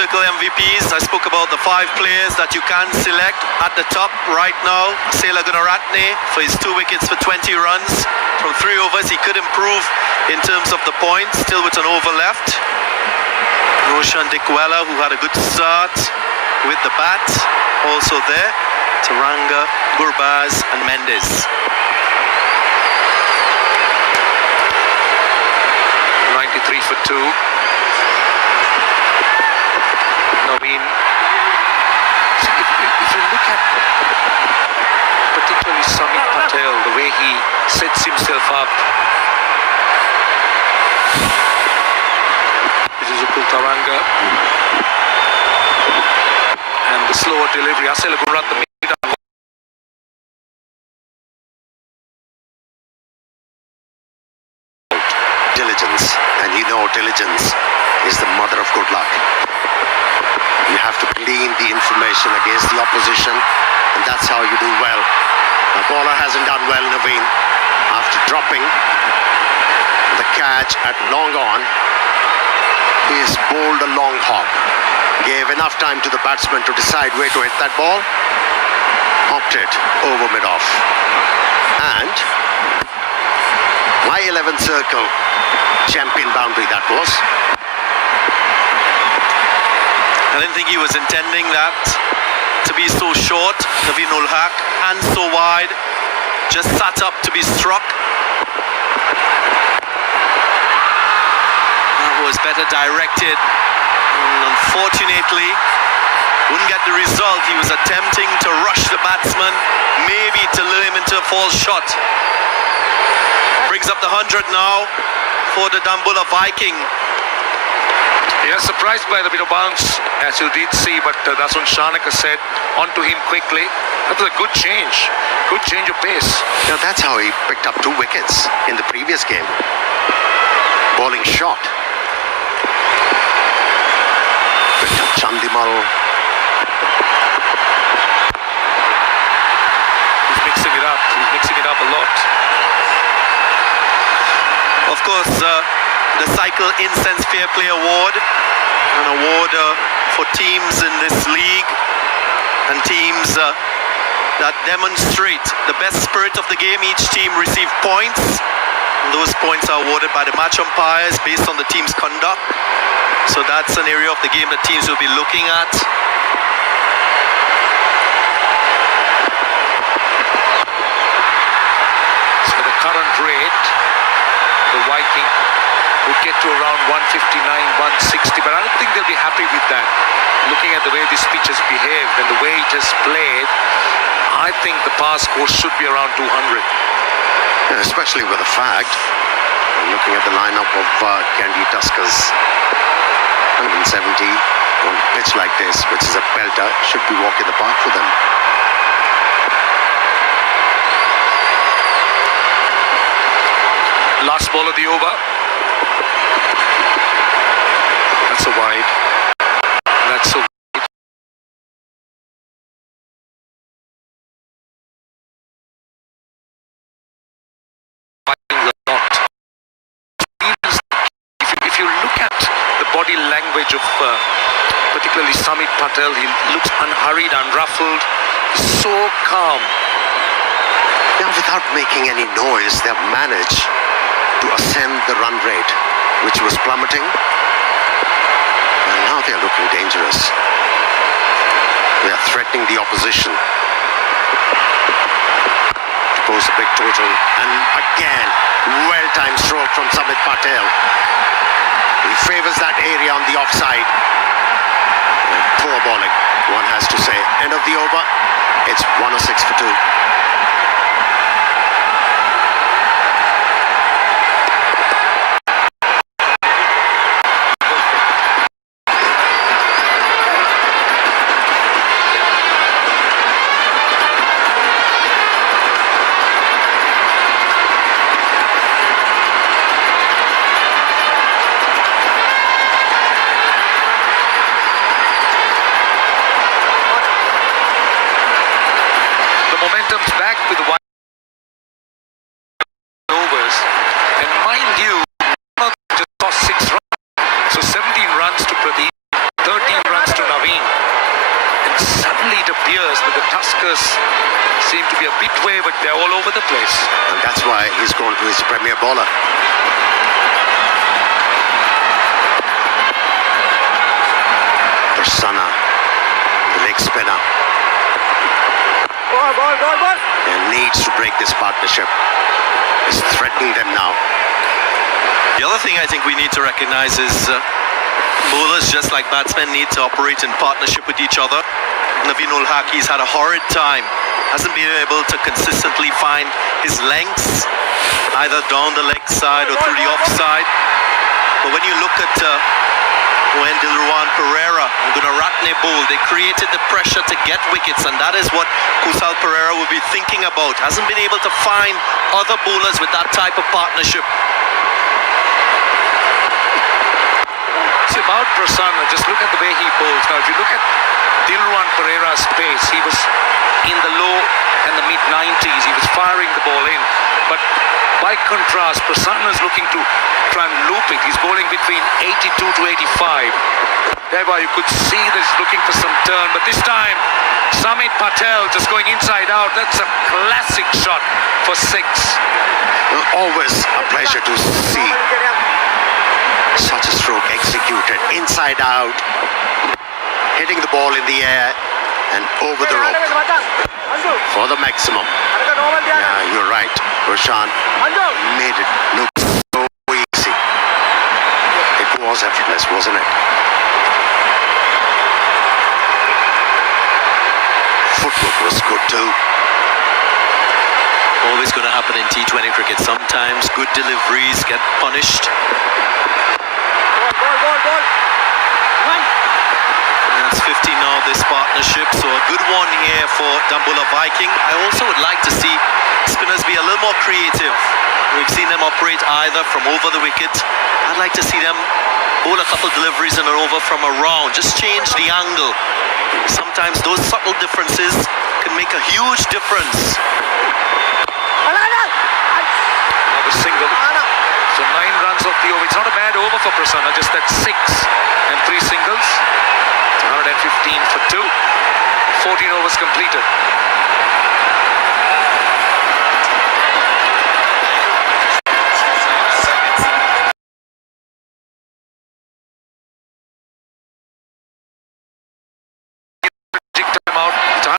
MVPs. I spoke about the 5 players that you can select at the top right now. Sela Gunaratne for his 2 wickets for 20 runs. From 3 overs, he could improve in terms of the points, still with an over left. Niroshan Dickwella, who had a good start with the bat, also there. Tharanga, Gurbaz and Mendis. 93 for 2. Naveen. See, if you look at particularly Samit Patel, the way he sets himself up. This is Upul Tharanga. And the slower delivery. Asela Gurat, the mid diligence, and you know diligence is the mother of good luck. You have to glean the information against the opposition, and that's how you do well. The bowler hasn't done well, Naveen. After dropping the catch at long on, he's bowled a long hop. Gave enough time to the batsman to decide where to hit that ball. Opted over mid-off. And my 11th circle champion boundary that was. I didn't think he was intending that to be so short, Naveen ul Haq, and so wide. Just sat up to be struck. That was better directed. And unfortunately, wouldn't get the result. He was attempting to rush the batsman, maybe to lure him into a false shot. Brings up the 100 now for the Dambulla Viking. Yeah, surprised by the bit of bounce, as you did see, but Dasun Shanaka said onto him quickly. That was a good change of pace. Now that's how he picked up 2 wickets in the previous game. Bowling shot. Picked up Chandimal. He's mixing it up a lot. Of course, the Cycle Incense Fair Play Award, an award for teams in this league and teams that demonstrate the best spirit of the game. Each team receive points, and those points are awarded by the match umpires based on the team's conduct. So that's an area of the game that teams will be looking at. So the current rate, the Viking would get to around 159, 160, but I don't think they'll be happy with that. Looking at the way this pitch has behaved and the way it has played, I think the pass score should be around 200. Yeah, especially with the fact, looking at the lineup of Kandy Tuskers, 170 on a pitch like this, which is a pelter, should be walk in the park for them. Last ball of the over. That's a wide. That's a wide. If you look at the body language of particularly Samit Patel, he looks unhurried, unruffled, so calm. Now, without making any noise, they've managed to ascend the run rate, which was plummeting. And now they're looking dangerous. They are threatening the opposition to pose a big total. And again, well-timed stroke from Samit Patel. He favors that area on the offside. Poor bowling, one has to say. End of the over, it's 106 for 2. Back with 1 overs, and mind you, just lost 6 runs, so 17 runs to Pradeep, 13 runs to Naveen, and suddenly it appears that the Tuskers seem to be a bit wayward. They're all over the place, and that's why he's gone to his premier bowler. Persana, the leg spinner. Ball. He needs to break this partnership. He's threatening them now. The other thing I think we need to recognize is bowlers, just like batsmen, need to operate in partnership with each other. Naveen ul Haqi's had a horrid time. Hasn't been able to consistently find his lengths, either down the leg side or through the offside. But when you look at when Dilruwan Perera and Gunaratne bowl, they created the pressure to get wickets, and that is what Kusal Perera will be thinking about. Hasn't been able to find other bowlers with that type of partnership. It's about Prasanna. Just look at the way he bowls. Now, if you look at Dilruwan Perera's pace, he was in the low and the mid-90s. He was firing the ball in. But by contrast, Prasanna is looking to try and loop it. He's bowling between 82 to 85. Thereby, you could see that he's looking for some turn. But this time, Samit Patel just going inside out. That's a classic shot for 6. Always a pleasure to see such a stroke executed inside out, hitting the ball in the air and over the rope for the maximum. Yeah, you're right, Roshan made it look so easy. It was effortless, wasn't it? Footwork was good too. Always going to happen in T20 cricket. Sometimes good deliveries get punished. Ball. And that's 50 now, this partnership. So a good one here for Dambulla Viking. I also would like to see spinners be a little more creative. We've seen them operate either from over the wicket. I'd like to see them bowl a couple deliveries in an over from around. Just change the angle. Sometimes those subtle differences can make a huge difference. Another single. So 9 runs off the over. It's not a bad over for Prasanna, just that 6 and 3 singles. It's 115 for 2. 14 overs completed. Time out. Time.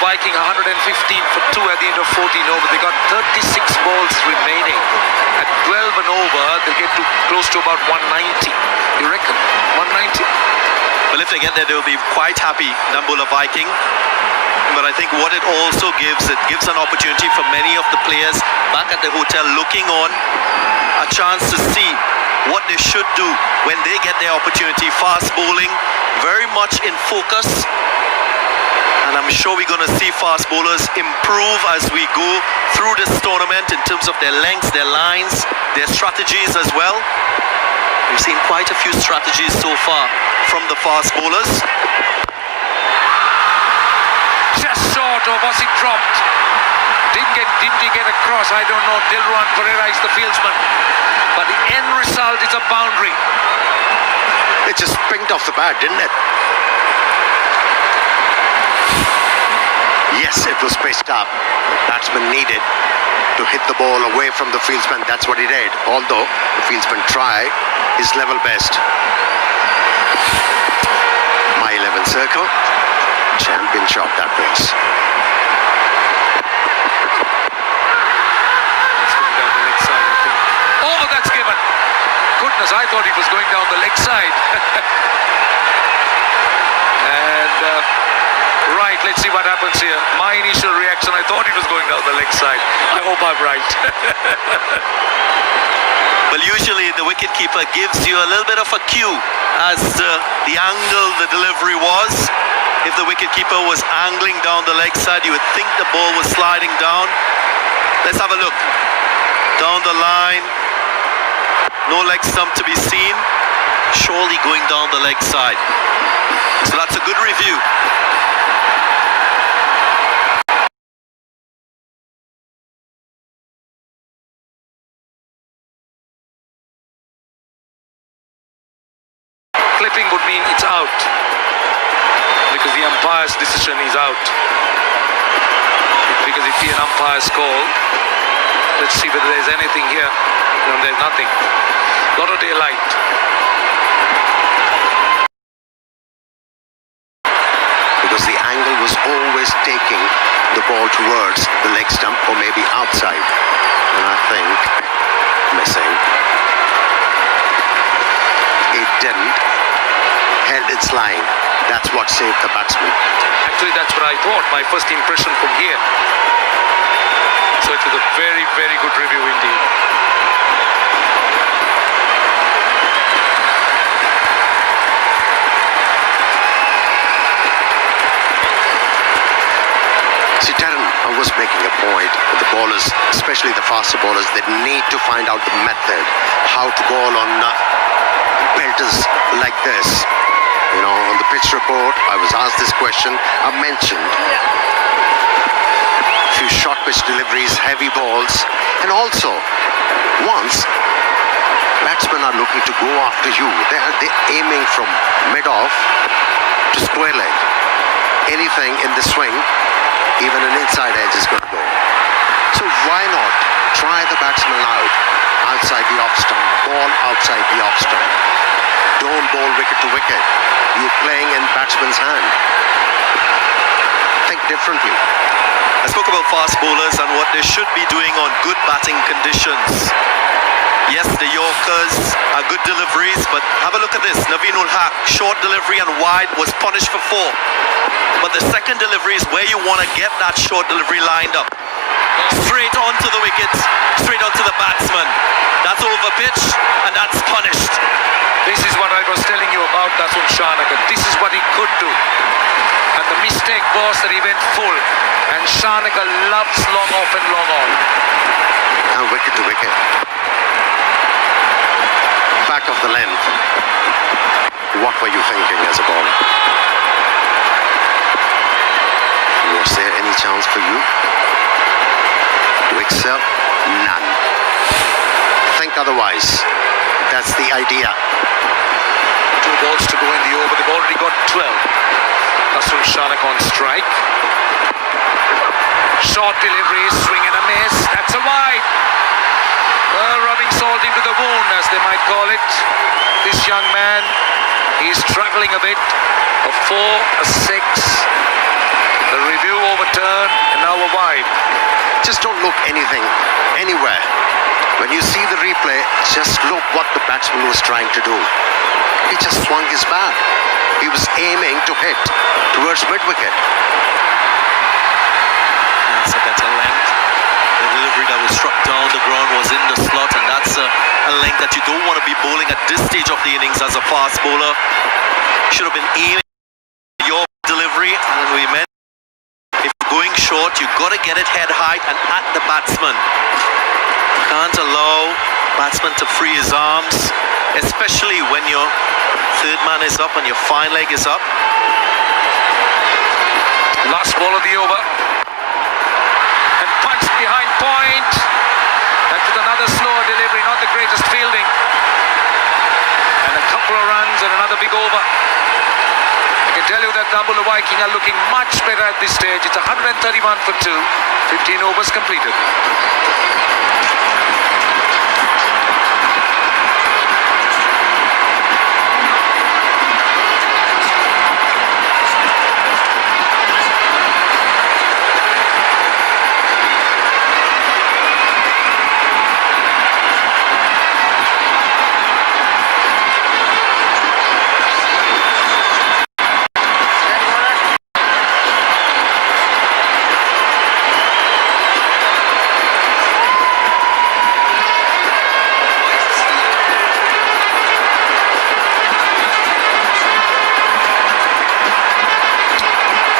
Viking 115 for 2 at the end of 14 overs. They got 36 balls remaining. At 12 and over, they'll get to close to about 190. You reckon? 190? Well, if they get there, they'll be quite happy, Dambulla Viking. But I think what it also gives, it gives an opportunity for many of the players back at the hotel looking on, a chance to see what they should do when they get their opportunity. Fast bowling, very much in focus. And I'm sure we're going to see fast bowlers improve as we go through this tournament in terms of their lengths, their lines, their strategies as well. We've seen quite a few strategies so far from the fast bowlers. Just short, or was it dropped? Didn't he get across? I don't know. Dilruan Perera is the fieldsman. But the end result is a boundary. It just pinged off the bat, didn't it? Yes, it was spaced up. Batsman needed to hit the ball away from the fieldsman. That's what he did. Although the fieldsman tried his level best. My 11 circle. Champion shot that was. It's going down the leg side, I think. Oh, that's given. Goodness, I thought he was going down the leg side. And right, let's see what happens here. My initial reaction, I thought he was going down the leg side. I hope I'm right. Well, usually the wicketkeeper gives you a little bit of a cue as to the angle the delivery was. If the wicketkeeper was angling down the leg side, you would think the ball was sliding down. Let's have a look. Down the line. No leg stump to be seen. Surely going down the leg side. So that's a good review. Clipping would mean it's out. Because the umpire's decision is out. Because if an umpire's call, let's see whether there's anything here. No, there's nothing. Lot of daylight. Because the angle was always taking the ball towards the leg stump or maybe outside. And I think missing. It didn't. Held its line. That's what saved the batsman. Actually, that's what I thought. My first impression from here. So it was a very, very good review indeed. See, Darren, I was making a point. The bowlers, especially the faster bowlers, they need to find out the method, how to bowl on pelters like this. You know, on the pitch report, I was asked this question. I mentioned a few short pitch deliveries, heavy balls, and also once batsmen are looking to go after you, they're aiming from mid-off to square leg. Anything in the swing, even an inside edge is going to go. So why not try the batsman out outside the off stump, ball outside the off stump. Don't bowl wicket to wicket. You're playing in batsman's hand. Think differently. I spoke about fast bowlers and what they should be doing on good batting conditions. Yes, the Yorkers are good deliveries, but have a look at this. Naveen ul Haq, short delivery and wide, was punished for 4. But the second delivery is where you want to get that short delivery lined up. Straight onto the wickets, straight onto the batsman. That's over pitch and that's punished. This is what I was telling you about Dasun Shanaka. This is what he could do. And the mistake was that he went full. And Shanaka loves long off and long on. And wicket to wicket. Back of the length. What were you thinking as a bowler? Was there any chance for you to excel? None. Think otherwise. That's the idea. 2 balls to go in the over. They've already got 12. Kasun Shanaka on strike. Short delivery, swing and a miss. That's a wide. Rubbing salt into the wound, as they might call it. This young man, he's struggling a bit. A 4, a 6. The review overturned and now a wide. Just don't look anywhere. When you see the replay, just look what the batsman was trying to do. He just swung his bat. He was aiming to hit towards mid-wicket. That's a better length. The delivery that was struck down the ground was in the slot, and that's a length that you don't want to be bowling at this stage of the innings as a fast bowler. Should have been aiming your delivery, and we meant if you're going short, you've got to get it head height and at the batsman. Can't allow batsman to free his arms, especially when your third man is up and your fine leg is up. Last ball of the over. And punched behind point. That was another slower delivery, not the greatest fielding. And a couple of runs and another big over. I can tell you that Dambulla Viking are looking much better at this stage. It's 131 for 2, 15 overs completed.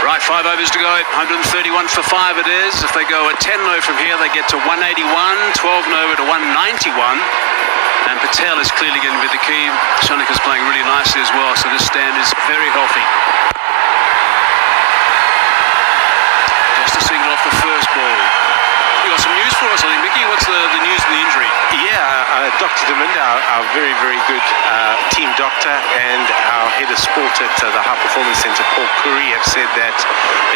Right, 5 overs to go. 131 for 5 it is. If they go at 10 no from here, they get to 181. 12 no over to 191. And Patel is clearly going to be the key. Shanaka's playing really nicely as well, so this stand is very healthy. Just a single off the first ball. You got some news for us, I think, Mickey. What's the news of the injury? Yeah, Dr. Deminda, our very, very good team doctor, and our head of sport at the High Performance Centre, Paul Curry, have said that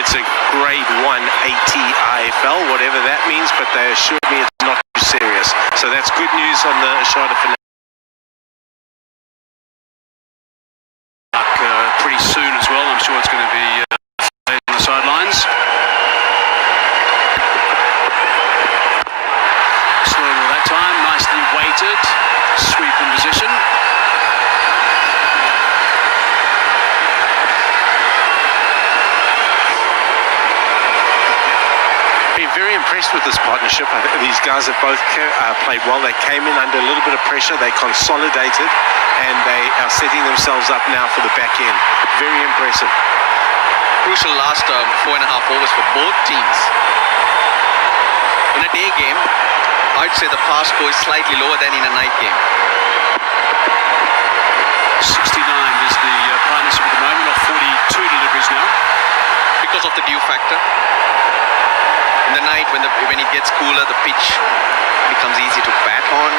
it's a grade 1 ATIFL, whatever that means, but they assured me it's not too serious. So that's good news on the Oshada for now. Pretty soon as well. I'm sure it's going to be on the sidelines. Slow ball that time, nicely weighted, sweep in position. Been very impressed with this partnership. I think these guys have both played well. They came in under a little bit of pressure, they consolidated, and they are setting themselves up now for the back end. Very impressive. Crucial last 4.5 overs for both teams. In a day game, I'd say the fast score is slightly lower than in a night game. 69 is the partnership at the moment, of 42 deliveries now. Because of the dew factor. In the night, when it gets cooler, the pitch becomes easy to bat on.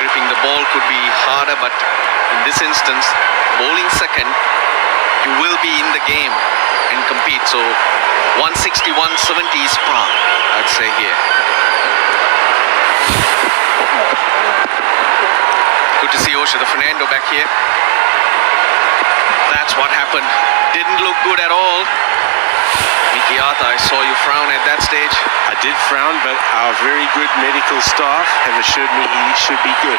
Gripping the ball could be harder, but in this instance, bowling second, you will be in the game and compete. So 160, 170 is par, I'd say here. Good to see Oshada Fernando back here. That's what happened. Didn't look good at all. Mickey Arthur, I saw you frown at that stage. I did frown, but our very good medical staff have assured me he should be good.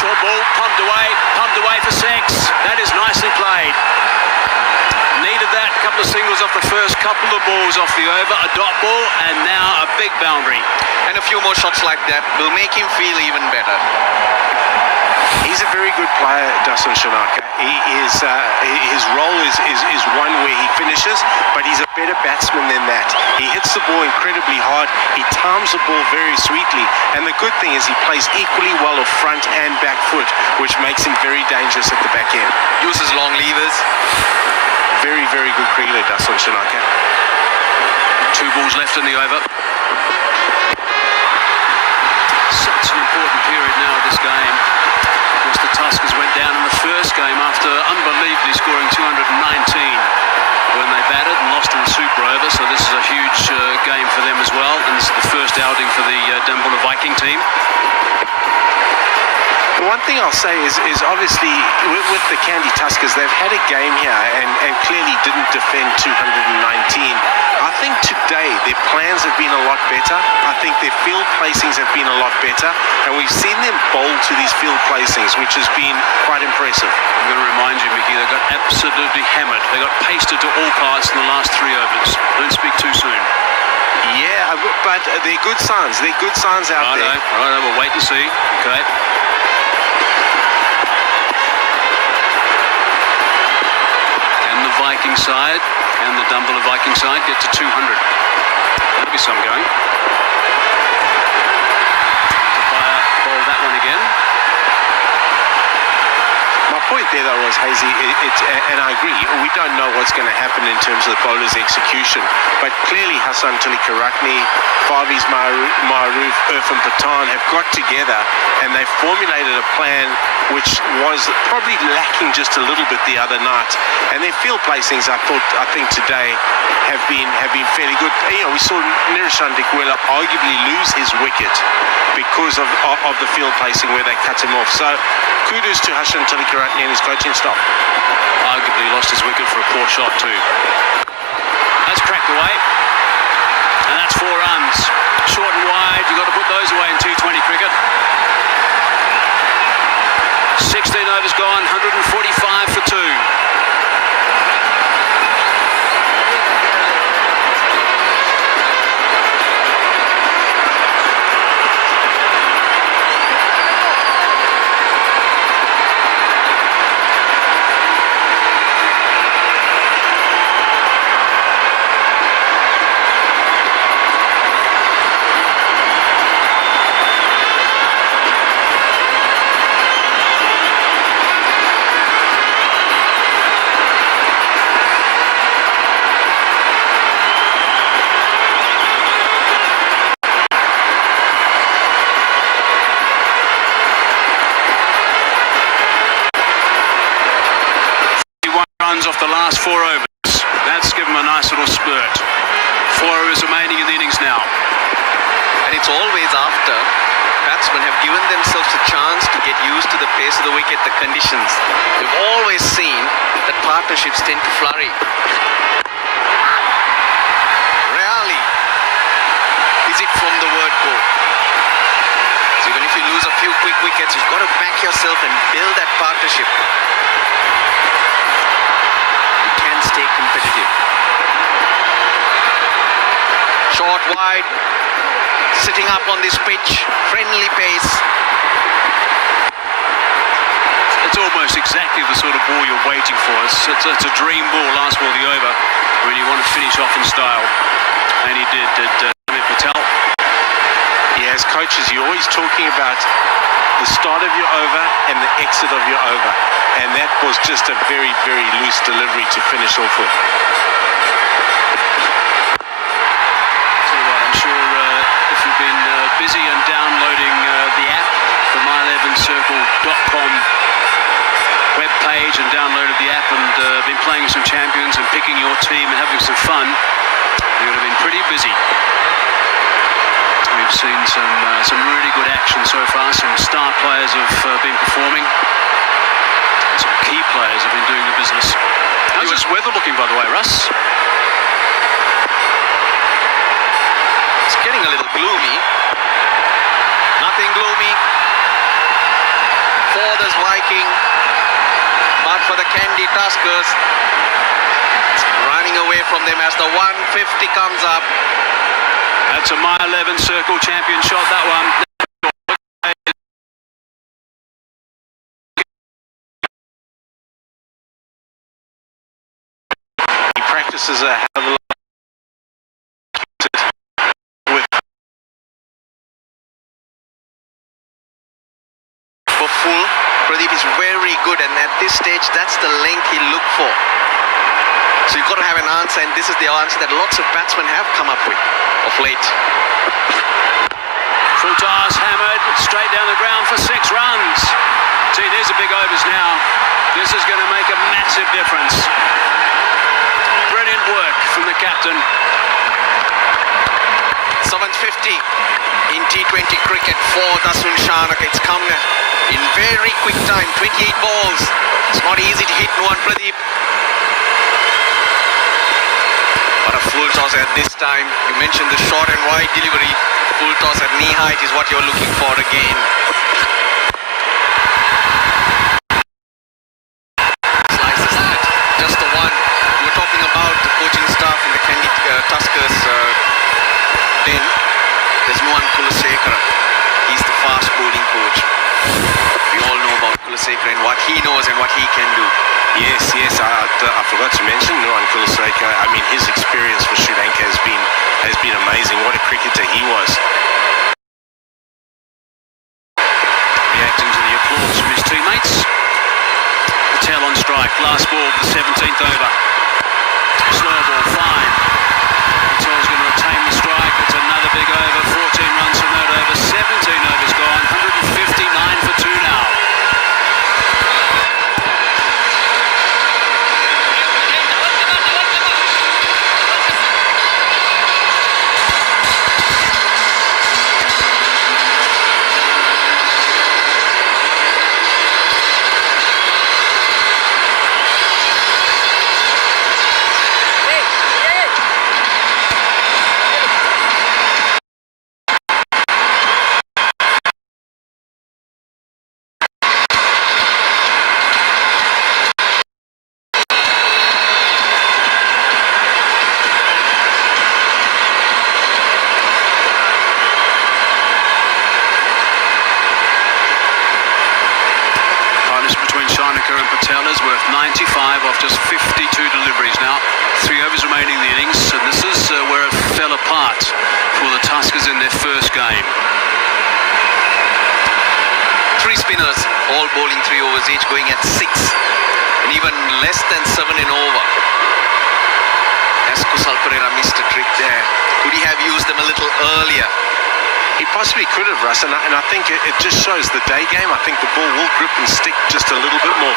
Short ball, pumped away for 6. That is nicely played. Needed that, couple of singles off the first couple of balls off the over, a dot ball, and now a big boundary. And a few more shots like that will make him feel even better. He's a very good player, Dasun Shanaka. His role is one where he finishes, but he's a better batsman than that. He hits the ball incredibly hard. He times the ball very sweetly. And the good thing is he plays equally well off front and back foot, which makes him very dangerous at the back end. Uses long levers. Very, very good cricketer, Dasun Shanaka. 2 balls left in the over. Such an important period now of this game. Of course, the Tuskers went down in the first game after unbelievably scoring 219 when they batted and lost in the super over. So this is a huge game for them as well. And this is the first outing for the Dambulla Viking team. One thing I'll say is obviously with the Kandy Tuskers, they've had a game here and clearly didn't defend 219. I think today their plans have been a lot better. I think their field placings have been a lot better, and we've seen them bowl to these field placings, which has been quite impressive. I'm going to remind you, Mickey, they got absolutely hammered. They got pasted to all parts in the last 3 overs. Don't speak too soon. Yeah, but they're good signs. They're good signs out there. Right, we'll wait and see. Okay. And the Viking side and the Dambulla Viking side get to 200. There'll be some going. Bowl that one again. My point there, though, was, Hazy, and I agree, we don't know what's going to happen in terms of the bowler's execution, but clearly Hassan Tulikarakni, Faviz Maroof, Irfan, Pathan have got together and they've formulated a plan which was probably lacking just a little bit the other night. And their field placings, I think today have been fairly good. You know, we saw Niroshan Dickwella arguably lose his wicket because of the field placing where they cut him off. So kudos to Hassan Tulikaratne and his coaching staff. Arguably lost his wicket for a poor shot too. That's cracked away. And that's 4 runs. Short and wide, you've got to put those away in T20 cricket. 16 overs gone, 145 for 2. Off the last 4 overs. That's given him a nice little spurt. 4 overs remaining in the innings now. And it's always after batsmen have given themselves a chance to get used to the pace of the wicket, the conditions. We've always seen that partnerships tend to flurry. Rarely is it from the word go. So even if you lose a few quick wickets, you've got to back yourself and build that partnership. Stay competitive. Short, wide, sitting up on this pitch, friendly pace. It's almost exactly the sort of ball you're waiting for. It's a dream ball, last ball of the over, when you want to finish off in style. And he did Samit Patel. Yeah, as coaches, you're always talking about the start of your over and the exit of your over. And that was just a very, very loose delivery to finish off with. Tell you what, I'm sure if you've been busy and downloading the app, the my11circle.com webpage, and downloaded the app and been playing with some champions and picking your team and having some fun, you would have been pretty busy. We've seen some really good action so far. Some star players have been performing. Some key players have been doing the business. How's this weather looking, by the way, Russ? It's getting a little gloomy. Nothing gloomy for this Viking, but for the Kandy Tuskers, running away from them as the 150 comes up. That's a My11 Circle champion shot, that one. He practices a hell of a lot with for full. Pradeep is very good, and at this stage, that's the length he looked for. So you've got to have an answer, and this is the answer that lots of batsmen have come up with of late. Full toss, hammered, straight down the ground for 6 runs. See, there's the big overs now. This is going to make a massive difference. Brilliant work from the captain. Some 7th 50 in T20 cricket for Dasun Shanaka. It's come in very quick time, 28 balls. It's not easy to hit one, Pradeep. But a full toss at this time. You mentioned the short and wide delivery. Full toss at knee height is what you're looking for again. Slices that. Just the one. You were talking about the coaching staff in the Kandy Tuskers den. There's no one Kulasekara. He's the fast bowling coach. We all know about Kulasekara and what he knows and what he can do. Yes, I forgot to mention Nuwan Kulasekara. I mean, his experience for Sri Lanka has been amazing. What a cricketer he was. Reacting to the applause from his teammates. Patel on strike. Last ball of the 17th over. Slow ball, fine. Patel's going to retain the strike. It's another big over. 14 runs from that over. 17 overs gone. 159 for 2 now. Shanaka and Patel is worth 95 off just 52 deliveries now. 3 overs remaining in the innings, and this is where it fell apart for the Tuskers in their first game. 3 spinners, all bowling 3 overs each, going at 6 and even less than 7 in over. As Kusal Perera missed a trick there. Could he have used them a little earlier? He possibly could have, Russ, and I think it just shows the day game. I think the ball will grip and stick just a little bit more.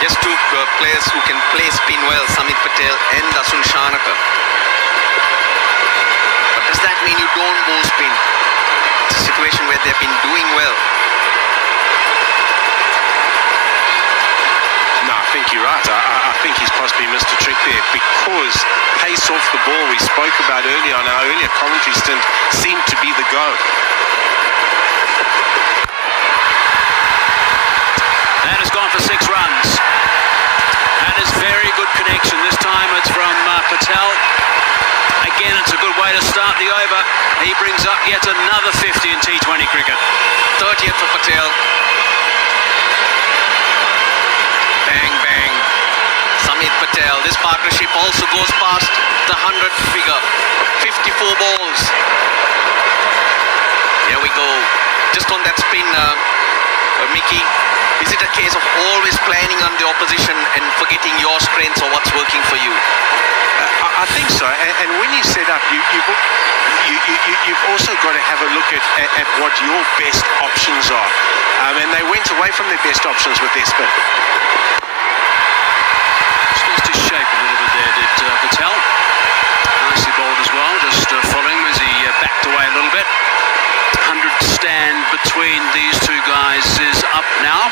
Just 2 players who can play spin well, Samit Patel and Dasun Shanaka. But does that mean you don't bowl spin? It's a situation where they've been doing well. No, I think you're right. I think he's possibly missed a trick there because pace off the ball we spoke about earlier on our earlier commentary stint seemed to be the go. That has gone for 6 runs. That is very good connection. This time it's from Patel. Again, it's a good way to start the over. He brings up yet another 50 in T20 cricket. 30th for Patel. Bang, bang. Samit Patel. This partnership also goes past the 100 figure. 54 balls. Here we go. Just on that spin, Mickey. Is it a case of always planning on the opposition and forgetting your strengths or what's working for you? I think so. And when you set up, you've also got to have a look at what your best options are. And they went away from their best options with their spin. Just to shape a little bit there, did Patel. Nicely bowled as well, just following as he backed away a little bit. 100 stand between these 2 guys is up now.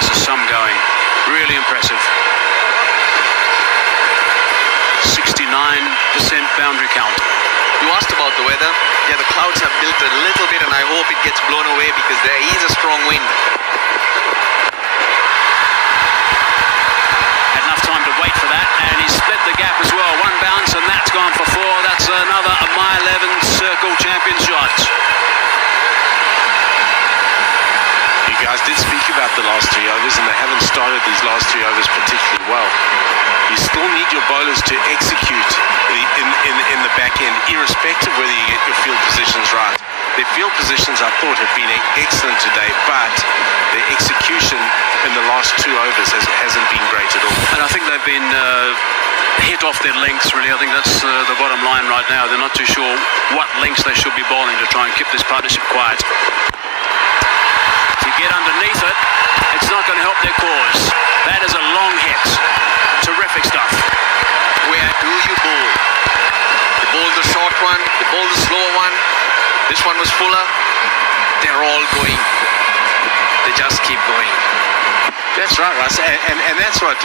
This is some going. Really impressive. 69% boundary count. You asked about the weather. Yeah, the clouds have built a little bit and I hope it gets blown away because there is a strong wind. Had enough time to wait for that, and he split the gap as well. 1 bounce and that's gone for 4. That's another mile 11 circle champion shot. You guys did speak about the last 3 overs, and they haven't started these last 3 overs particularly well. You still need your bowlers to execute in the back end, irrespective whether you get your field positions right. Their field positions, I thought, have been excellent today, but their execution in the last 2 overs hasn't been great at all. And I think they've been hit off their lengths, really. I think that's the bottom line right now. They're not too sure what lengths they should be bowling to try and keep this partnership quiet. Keep get underneath it. It's not going to help their cause. That is a long hit. Terrific stuff. Where do you bowl? They bowl the short one, they bowl the slower one. This one was fuller. They're all going. They just keep going. That's right, Russ, and that's why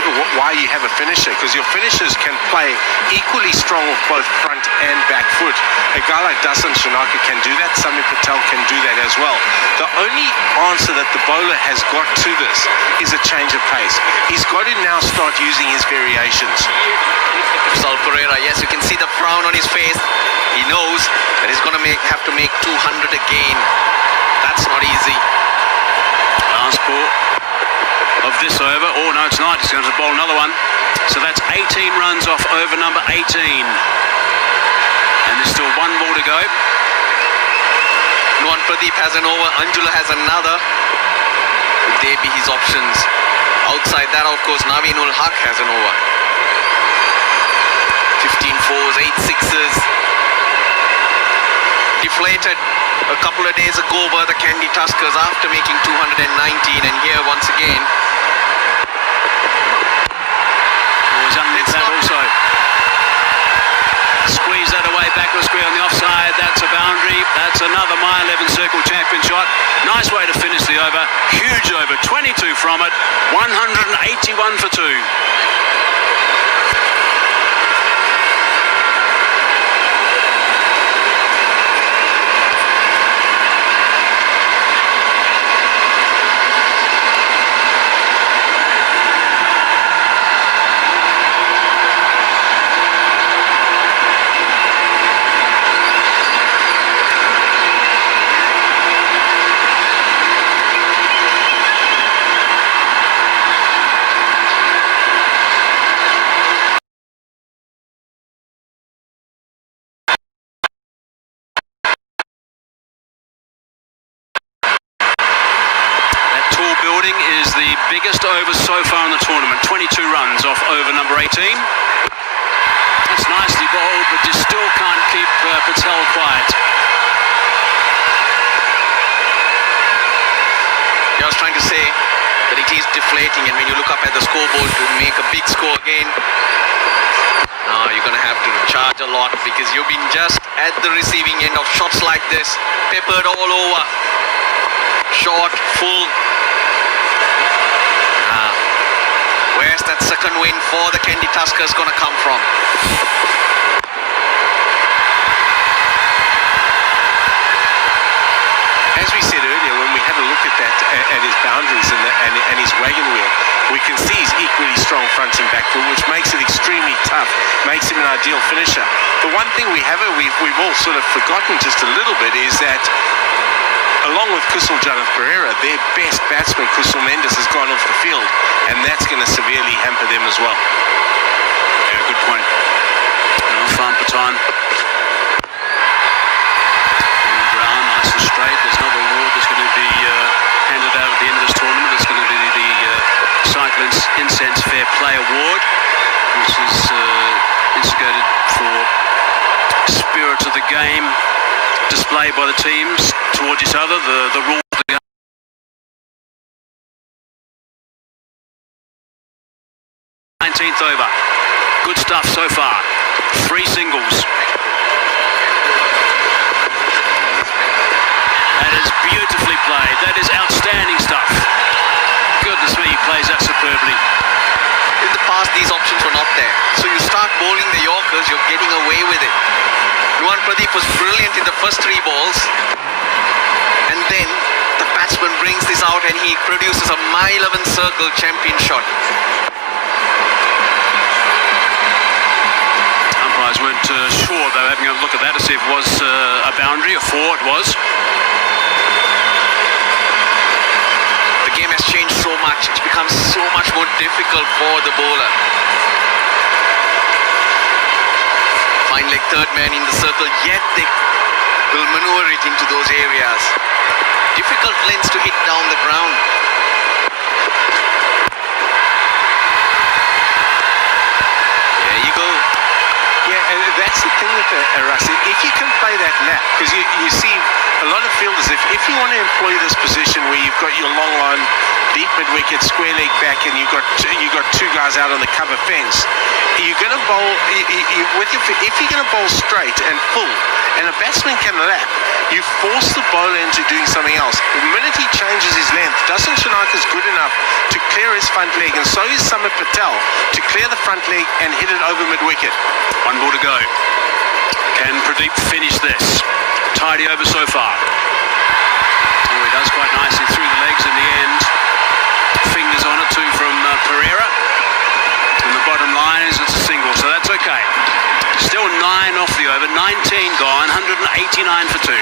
you have a finisher, because your finishers can play equally strong with both front and back foot. A guy like Dasun, Shanaka can do that. Samit, Patel can do that as well. The only answer that the bowler has got to this is a change of pace. He's got to now start using his variations. Kusal Perera, yes, you can see the frown on his face. He knows that he's going to have to make 200 again. That's not easy. Last ball of this over. Oh, no, it's not. He's going to bowl another one. So that's 18 runs off over number 18. And there's still one ball to go. Nuan Pradeep has an over. Angelo has another. Would they be his options? Outside that, of course, Naveenul Haq has an over. 15 fours, 8 sixes. Deflated a couple of days ago by the Kandy Tuskers after making 219, and here once again. He's underneath that also. Squeeze that away, backward square on the offside. That's a boundary. That's another My 11 circle champion shot. Nice way to finish the over. Huge over. 22 from it. 181 for 2. Is the biggest over so far in the tournament. 22 runs off over number 18. That's nicely bowled, but you still can't keep Patel quiet. I was trying to say that it is deflating, and when you look up at the scoreboard to make a big score again, now you're going to have to charge a lot, because you've been just at the receiving end of shots like this, peppered all over. Short, full. Where's that second win for the Kandy Tuskers going to come from? As we said earlier, when we had a look at that, at his boundaries and his wagon wheel, we can see he's equally strong front and back foot, which makes it extremely tough, makes him an ideal finisher. The one thing we've all sort of forgotten just a little bit is that, along with Kusal Perera, their best batsman, Mendis, has gone off the field, and that's going to severely hamper them as well. Yeah, good point. Irfan, Pathan. On the ground, nice and straight. There's another award that's going to be handed out at the end of this tournament. It's going to be the Cycle Incense Fair Play Award, which is instigated for spirit of the game displayed by the teams towards each other, the rules of the game. Over. Good stuff so far. 3 singles. That is beautifully played. That is outstanding stuff. Goodness me, he plays that superbly. In the past, these options were not there. So you start bowling the Yorkers, you're getting away with it. Nuan Pradeep was brilliant in the first 3 balls. And then the batsman brings this out and he produces a My 11 circle champion shot. Umpires weren't sure. They were having a look at that to see if it was a boundary. A 4 it was. The game has changed so much. It's become so much more difficult for the bowler. Fine leg third man in the circle, yet they will maneuver it into those areas. Difficult lengths to hit down the ground. Yeah, and that that's the thing with Russ. If you can play that lap, because you see a lot of fielders, if you want to employ this position where you've got your long line, deep mid-wicket, square leg back, and you've got two guys out on the cover fence, you're going to bowl, if you're going to bowl straight and full, and a batsman can lap, you force the bowler into doing something else. The minute he changes his length, Dasun Shanaka is good enough to clear his front leg, and so is Samit Patel to clear the front leg and hit it over mid-wicket. One ball to go. Can Pradeep finish this? Tidy over so far. Oh, he does quite nicely through the legs in the end. Fingers on it too from Perera. And the bottom line is it's a single, so that's okay. Still 9 off the over, 19 gone, 189 for 2.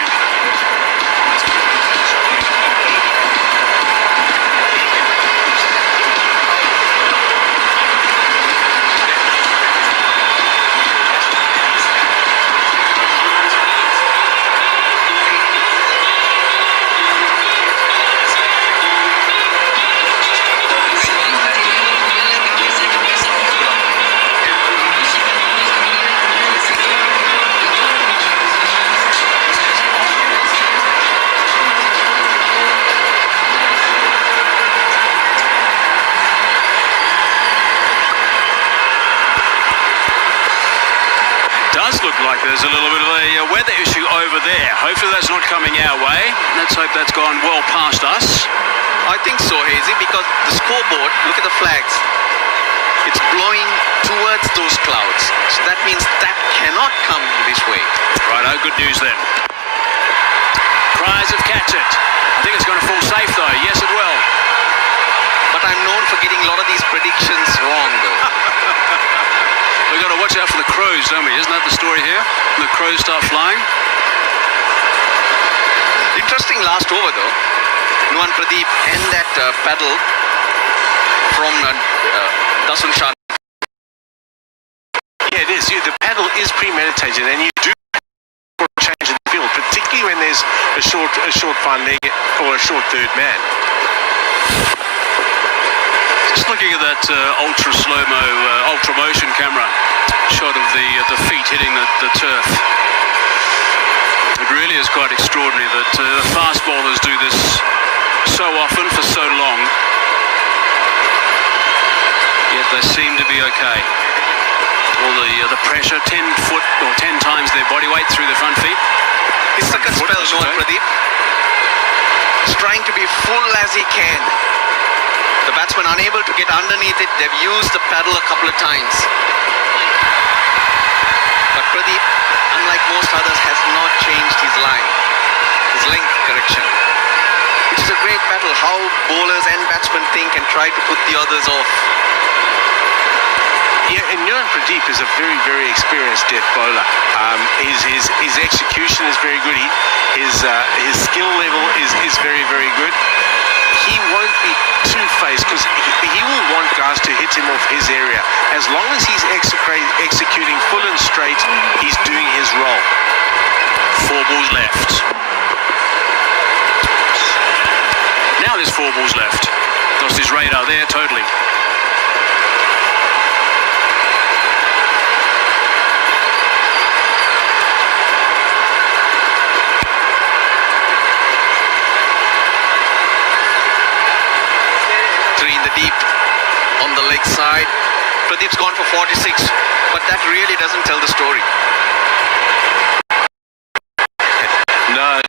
There's a little bit of a weather issue over there. Hopefully that's not coming our way. Let's hope that's gone well past us. I think so, Hazy, because the scoreboard, look at the flags. It's blowing towards those clouds. So that means that cannot come this way. Righto, good news then. Cries of catch it. I think it's going to fall safe though. Yes, it will. But I'm known for getting a lot of these predictions wrong though. We've got to watch out for the crows, don't we? Isn't that the story here? The crows start flying. Interesting last over though. Nuwan Pradeep and that paddle from Dasun Shanaka. Yeah, it is. The paddle is premeditated, and you do change in the field, particularly when there's a short fine leg or a short third man. Just looking at that ultra slow-mo, ultra motion camera shot of the feet hitting the turf. It really is quite extraordinary that the fast bowlers do this so often for so long. Yet they seem to be okay. All the pressure, 10 foot or 10 times their body weight through the front feet. His second spell, Nuwan Pradeep. He's trying to be full as he can. The batsman unable to get underneath it. They've used the paddle a couple of times. But Pradeep, unlike most others, has not changed his line. His length correction. Which is a great battle. How bowlers and batsmen think and try to put the others off. Yeah, and Nuwan Pradeep is a very, very experienced death bowler. His execution is very good. His skill level is very, very good. He won't be two-faced because he will want guys to hit him off his area. As long as he's executing full and straight, he's doing his role. 4 balls left. Now there's 4 balls left. Lost his radar there totally. Deep on the leg side. Pradeep's gone for 46, but that really doesn't tell the story. No.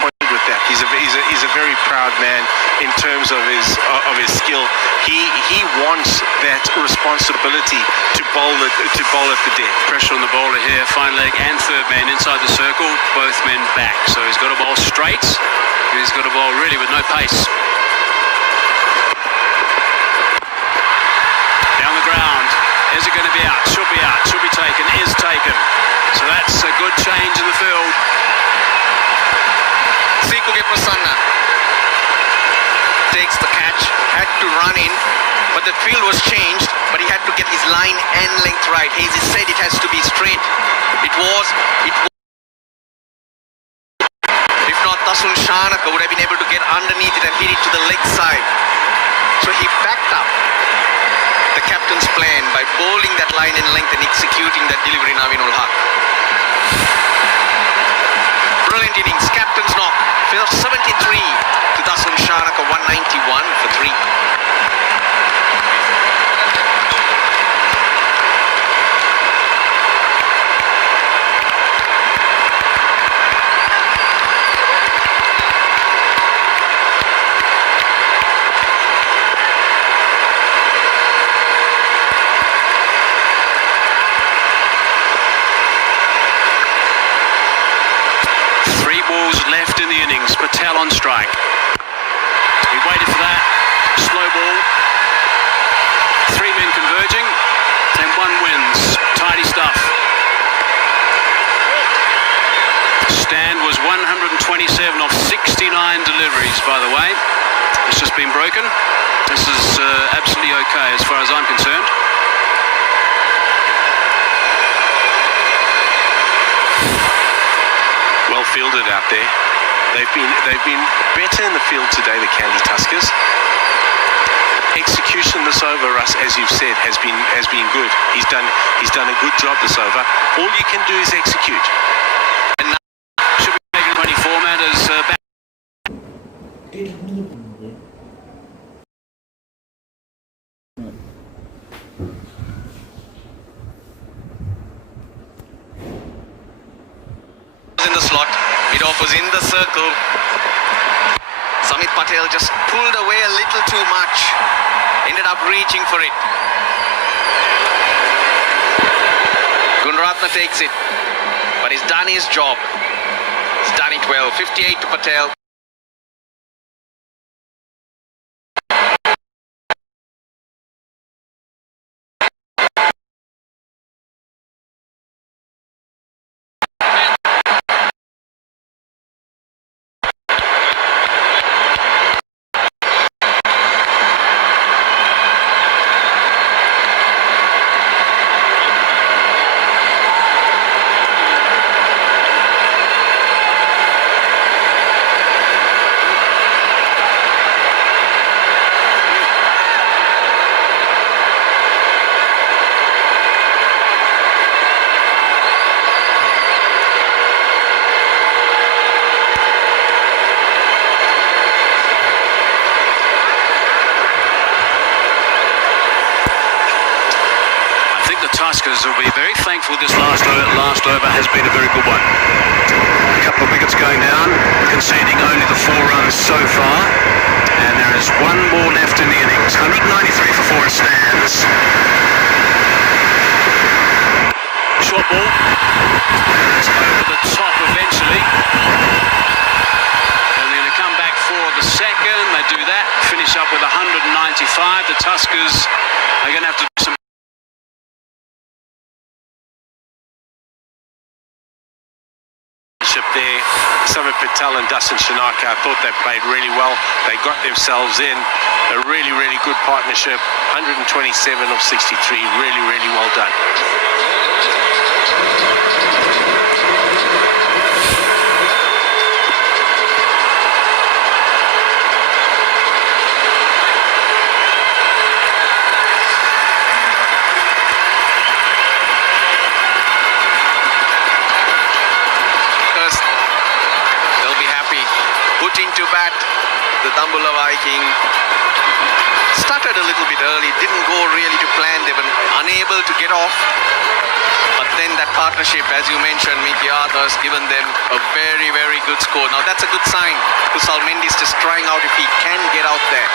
With that, he's a very proud man in terms of his skill. He wants that responsibility to bowl at the death. Pressure on the bowler here. Fine leg and third man inside the circle. Both men back. So he's got to bowl straight. He's got a ball really with no pace. Down the ground. Is it going to be out? Should be out. Should be taken. Is taken. So that's a good change in the field. Sikuge Prasanna takes the catch. Had to run in. But the field was changed. But he had to get his line and length right. Hazy said it has to be straight. It was. Dasun Shanaka would have been able to get underneath it and hit it to the leg side. So he backed up. The captain's plan by bowling that line in length and executing that delivery in Avinul Haq. Brilliant innings, captain's knock. 73 to Dasun Shanaka, 191 for 3. Left in the innings, Patel on strike. He waited for that. Slow ball. 3 men converging, and 1 wins. Tidy stuff. Stand was 127 off 69 deliveries, by the way. It's just been broken. This is absolutely okay as far as I'm concerned. Well fielded out there. They've been better in the field today, the Kandy Tuskers. Execution this over, Russ, as you've said, has been good. He's done a good job this over. All you can do is execute. And now should be making 24 man as back. In the slot, mid-off was in the circle. Samit Patel just pulled away a little too much. Ended up reaching for it. Gunaratne takes it, but he's done his job. He's done it well. 58 to Patel. Tuskers will be very thankful this last over has been a very good one. A couple of wickets going down, conceding only the 4 runs so far, and there is 1 more left in the innings. 193 for 4 it stands. Short ball. It's over the top eventually. And they're going to come back for the second. They do that, finish up with 195. The Tuskers are going to have to do some there. Samit Patel and Dasun Shanaka, I thought they played really well. They got themselves in a really, really good partnership. 127 of 63, really, really well done. To bat, the Dambulla Viking started a little bit early, didn't go really to plan, they were unable to get off, but then that partnership, as you mentioned, Mickey Arthur has given them a very, very good score. Now that's a good sign. Kusal Mendis just trying out if he can get out there.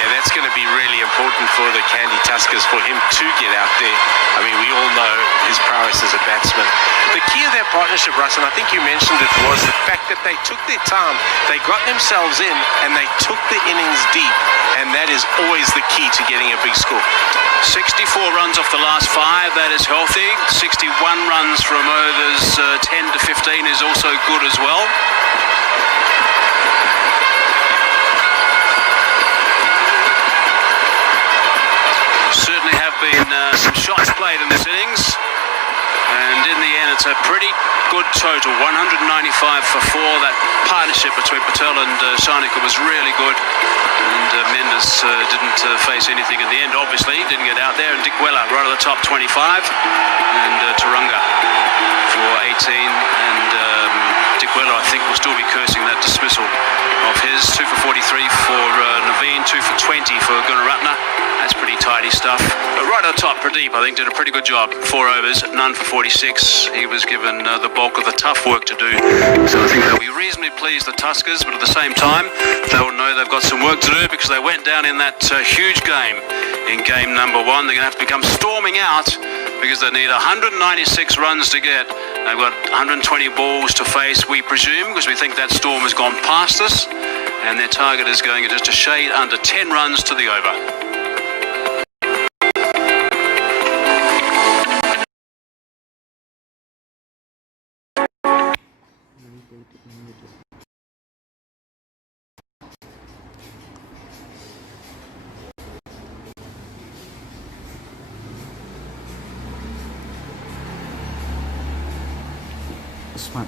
Yeah, that's going to be really important for the Kandy Tuskers, for him to get out there. I mean, we all know his prowess as a batsman. The key of that partnership, Russ, and I think you mentioned it, was the fact that they took their time, they got themselves in, and they took the innings deep, and that is always the key to getting a big score. 64 runs off the last 5, that is healthy. 61 runs from overs 10 to 15 is also good as well. Certainly have been some shots played in this innings, and in the end It's a pretty good total, 195 for 4. That partnership between Patel and Shanaka was really good. And Mendis didn't face anything in the end, obviously. Didn't get out there. And Dickwella right at the top, 25. And Tharanga for 18. And Dickwella, I think, will still be cursing that dismissal of his. 2 for 43 for Naveen, 2 for 20 for Gunaratne. That's pretty tidy stuff. But right on top, Pradeep, I think, did a pretty good job. 4 overs, none for 46. He was given the bulk of the tough work to do. So I think they'll be reasonably pleased, the Tuskers, but at the same time, they'll know they've got some work to do because they went down in that huge game in game number 1. They're going to have to become storming out because they need 196 runs to get. They've got 120 balls to face, we presume, because we think that storm has gone past us. And their target is going just a shade under 10 runs to the over. Usman.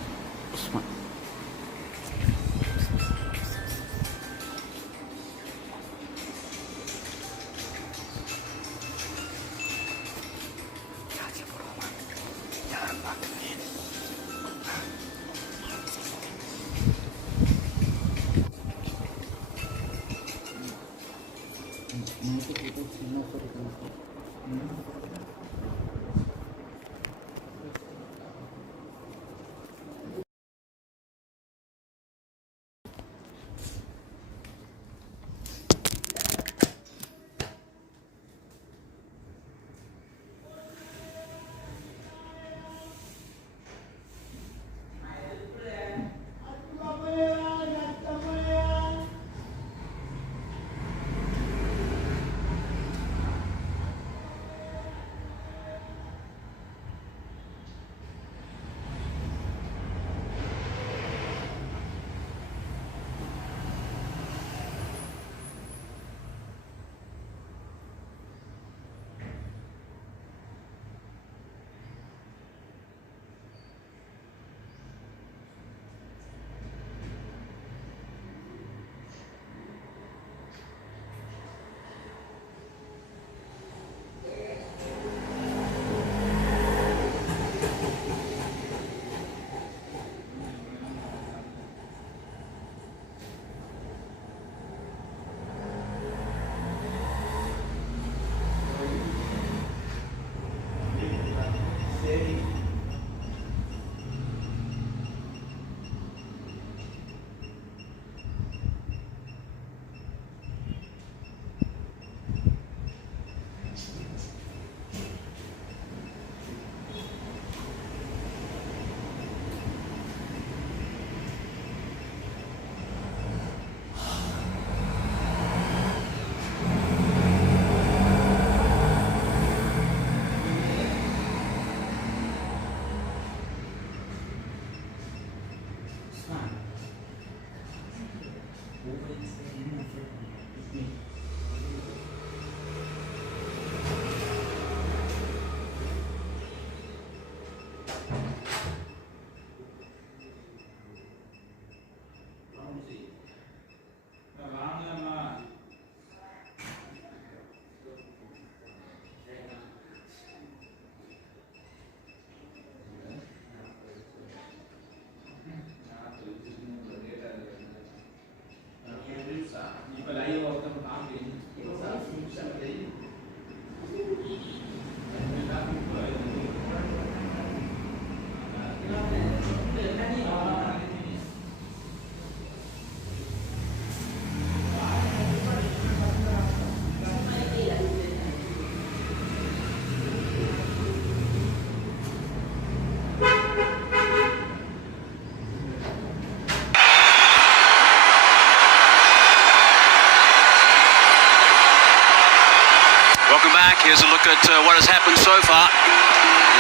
Here's a look at what has happened so far.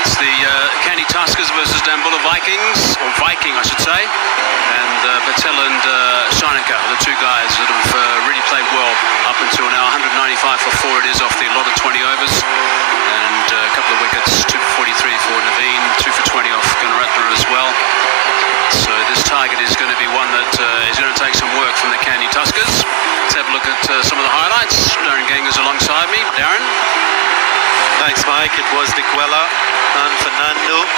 It's the Kandy Tuskers versus Dambulla Vikings, or Viking I should say, and Patel and Shanaka, the two guys that have really played well up until now. 195 for 4 it is off the allotted 20 overs, and a couple of wickets, 2 for 43 for Naveen, 2 for 20 off to be one that is going to take some work from the Kandy Tuskers. Let's have a look at some of the highlights. Darren Ganger's alongside me. Darren? Thanks, Mike. It was Dickwella and Fernando.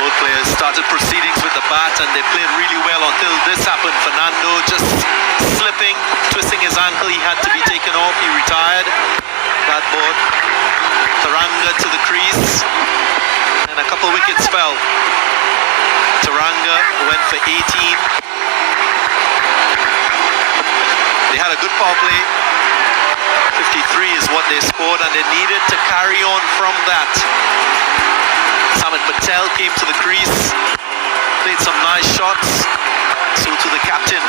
Both players started proceedings with the bat and they played really well until this happened. Fernando just slipping, twisting his ankle. He had to be taken off. He retired. That board. Tharanga to the crease. And a couple wickets fell. Tharanga went for 18. They had a good power play. 53 is what they scored, and they needed to carry on from that. Samit Patel came to the crease, played some nice shots. So to the captain,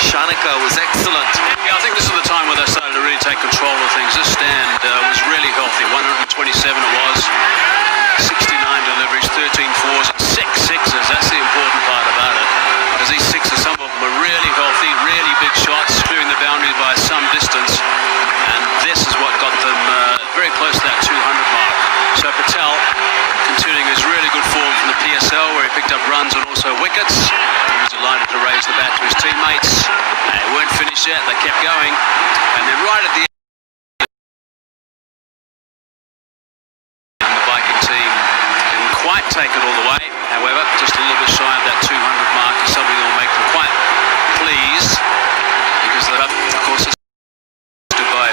Shanaka was excellent. Yeah, I think this is the time where they started to really take control of things. This stand was really healthy. 127 it was. 69 deliveries, 13 fours, 6 sixes. That's the important part about it. Because these sixes, some of them were really healthy, really big shots, clearing the boundary by some distance. And this is what got them very close to that 200 mark. So Patel continuing his really good form from the PSL, where he picked up runs and also wickets. He was delighted to raise the bat to his teammates. They weren't finished yet, they kept going. And then right at the end, the Viking team didn't quite take it all the way. However, just a little bit shy of that 200 mark is something that will make them quite pleased. Because they're, of course, by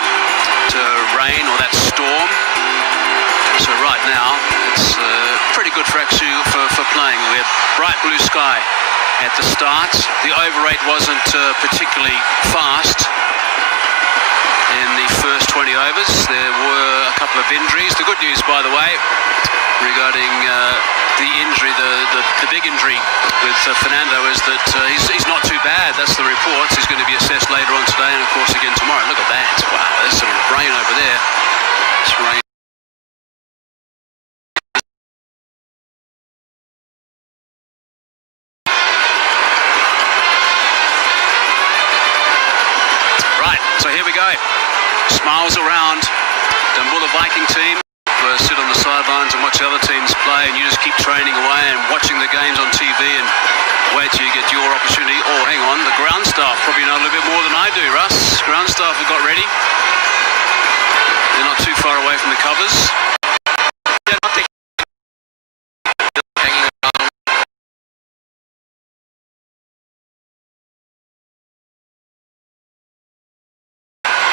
rain or that storm. So right now it's pretty good for actually for playing. We had bright blue sky at the start. The over rate wasn't particularly fast in the first 20 overs. There were a couple of injuries. The good news, by the way, regarding the injury, the big injury with Fernando, is that he's not too bad. That's the reports. He's going to be assessed later on today and of course again tomorrow. Look at that. Wow, there's some rain over there. It's rain. Right, so here we go. Smiles around. Dambulla Viking team. Sit on the sidelines and watch other teams play, and you just keep training away and watching the games on TV and wait till you get your opportunity. Oh, hang on, the ground staff probably know a little bit more than I do, Russ. Ground staff have got ready. They're not too far away from the covers. They're not hanging around.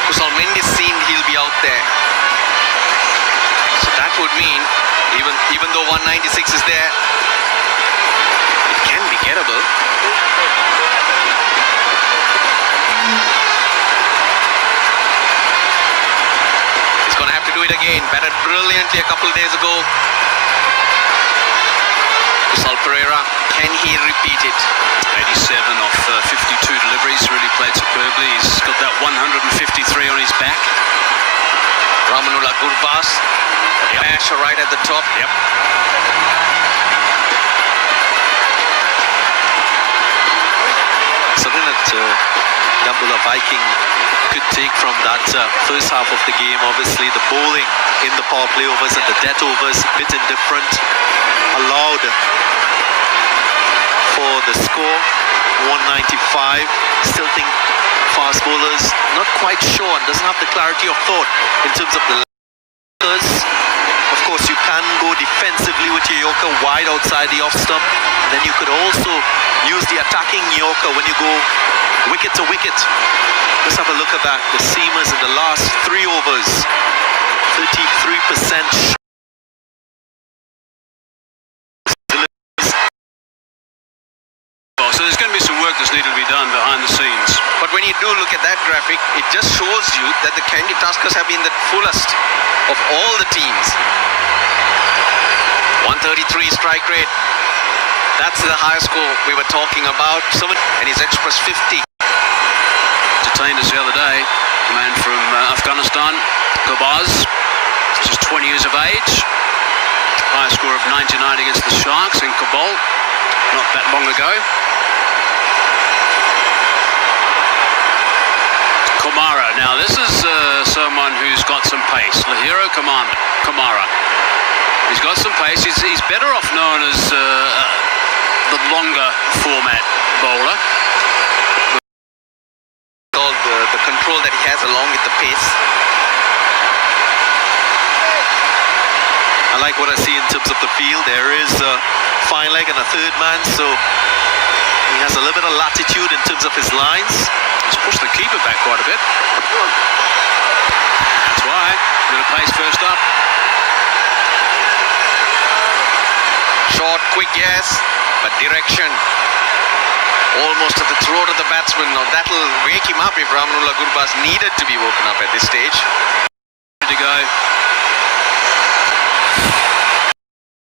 Kusal Mendis seemed he'll be out there. That would mean, even though 196 is there, it can be gettable. He's going to have to do it again. Batted brilliantly a couple of days ago. Kusal Perera, can he repeat it? 87 of 52 deliveries, really played superbly. He's got that 153 on his back. Ramanullah Gurbas. Ramesh right at the top. Yep. Something that Dambulla Viking could take from that first half of the game. Obviously, the bowling in the power play overs and the death overs a bit indifferent. Allowed for the score 195. Still think fast bowlers not quite sure and doesn't have the clarity of thought in terms of the letters. Of course, you can go defensively with your Yorker wide outside the off stump. And then you could also use the attacking Yorker when you go wicket to wicket. Let's have a look at that. The seamers in the last 3 overs, 33% So there's going to be some work that's needed to be done behind the scenes. But when you do look at that graphic, it just shows you that the Kandy Tuskers have been the fullest of all the teams. 133 strike rate. That's the highest score we were talking about. And he's expressed 50. Detained us the other day. A man from Afghanistan, Gobaz, just 20 years of age. High score of 99 against the Sharks in Kabul, not that long ago. Kumara. Now this is someone who's got some pace. Lahiru Kumara. He's got some pace. He's better off known as the longer format bowler. All the control that he has along with the pace. I like what I see in terms of the field. There is a fine leg and a third man, so he has a little bit of latitude in terms of his lines. He's pushed the keeper back quite a bit. That's why. A bit of pace first up. Short, quick, yes, but direction almost at the throat of the batsman. Now that'll wake him up if Ramanullah Gurbaz needed to be woken up at this stage. To go.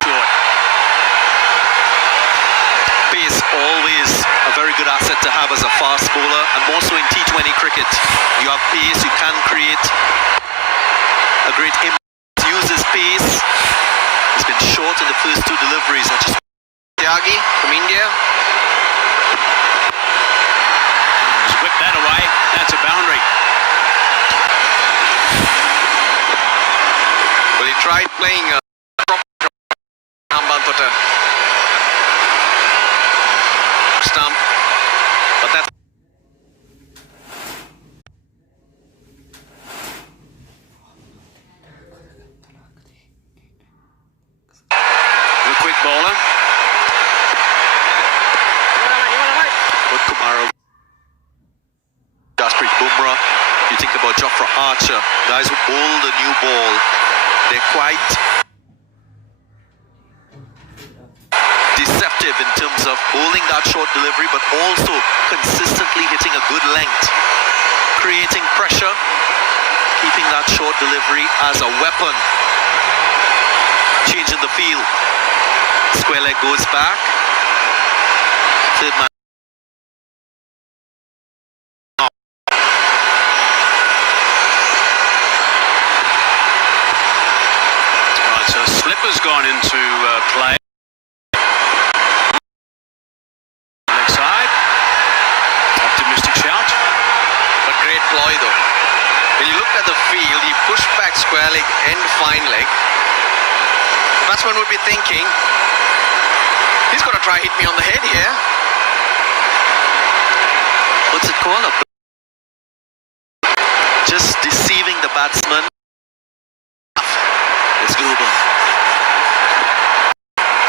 Short. Pace, always a very good asset to have as a fast bowler, and more so in T20 cricket. You have pace, you can create a great impact. Use his pace. He's been short in the first two deliveries. Tyagi from India. Just whip that away. That's a boundary. Well, he tried playing a Pathan stump, but that's The quick bowler. What Kumara, Jasprit Bumrah, you think about Jofra Archer, guys who bowl the new ball, they're quite deceptive in terms of bowling that short delivery, but also consistently hitting a good length, creating pressure, keeping that short delivery as a weapon, changing the field. Square leg goes back, third man. Right, so slipper's gone into play. Leg side. Optimistic shout. but great ploy though. When you looked at the field, he pushed back square leg and fine leg. The batsman would be thinking, he's going to try hit me on the head here. What's it called? Just deceiving the batsman. It's global.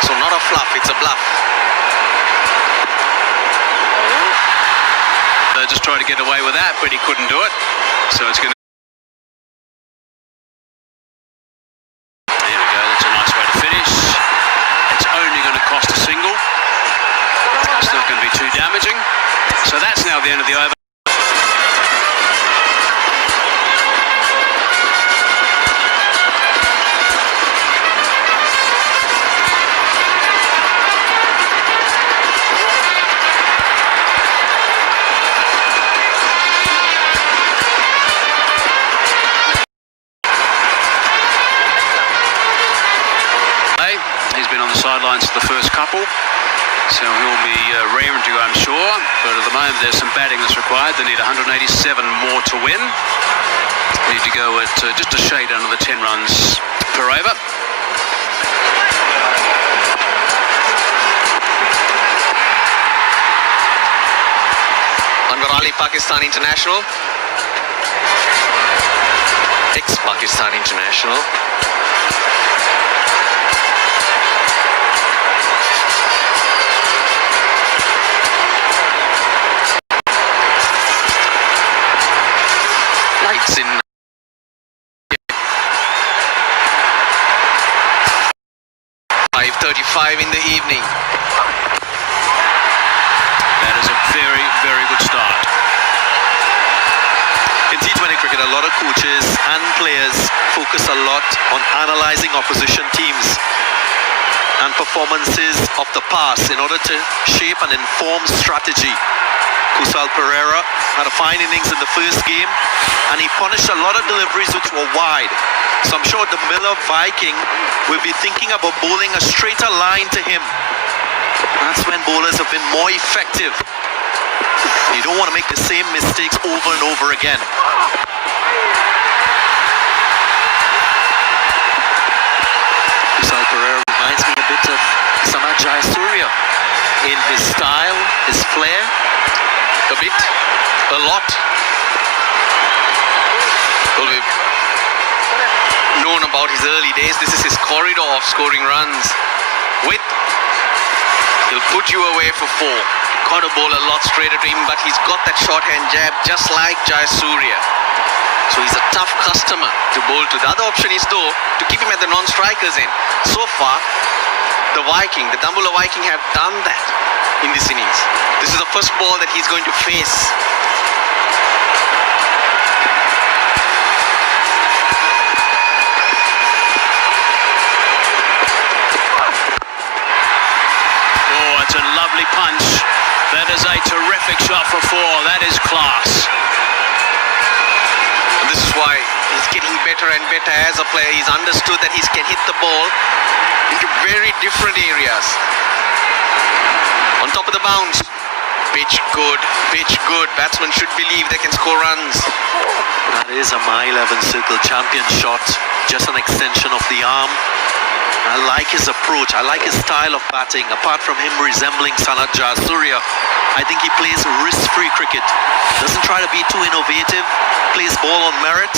So not a fluff, it's a bluff. Just tried to get away with that, but he couldn't do it. So it's going to... There we go, that's a nice way to finish. It's only going to cost a single. It's not going to be too damaging. So that's now the end of the over. He's been on the sidelines for the first couple, so he'll be raring to go, I'm sure. But at the moment, there's some batting that's required. They need 187 more to win. Need to go at just a shade under the 10 runs per over. Anwar Ali, Pakistan international. Ex-Pakistan international. Lights in. .5:35 in the evening. That is a very, very good start. In T20 cricket, a lot of coaches and players focus a lot on analysing opposition teams and performances of the past in order to shape and inform strategy. Kusal Perera had a fine innings in the first game, and he punished a lot of deliveries which were wide. So I'm sure the Miller Viking will be thinking about bowling a straighter line to him. That's when bowlers have been more effective. You don't want to make the same mistakes over and over again. Kusal Perera reminds me a bit of Samit Jayasuriya his flair? A bit, a lot. Well, we've known about his early days. This is his corridor of scoring runs. With, he'll put you away for 4. Got a ball a lot straighter to him, but he's got that shorthand jab just like Jayasuriya. So he's a tough customer to bowl to. The other option is though to keep him at the non-strikers end. So far, the Dambulla Viking have done that in this innings. This is the first ball that he's going to face. Oh, it's a lovely punch. That is a terrific shot for 4. That is class. And this is why he's getting better and better as a player. He's understood that he can hit the ball into very different areas. On top of the bounce. Pitch good, pitch good. Batsmen should believe they can score runs. That is a mile 11 circle champion shot. Just an extension of the arm. I like his approach. I like his style of batting. Apart from him resembling Sanat Jayasuriya, I think he plays risk-free cricket. Doesn't try to be too innovative. Plays ball on merit.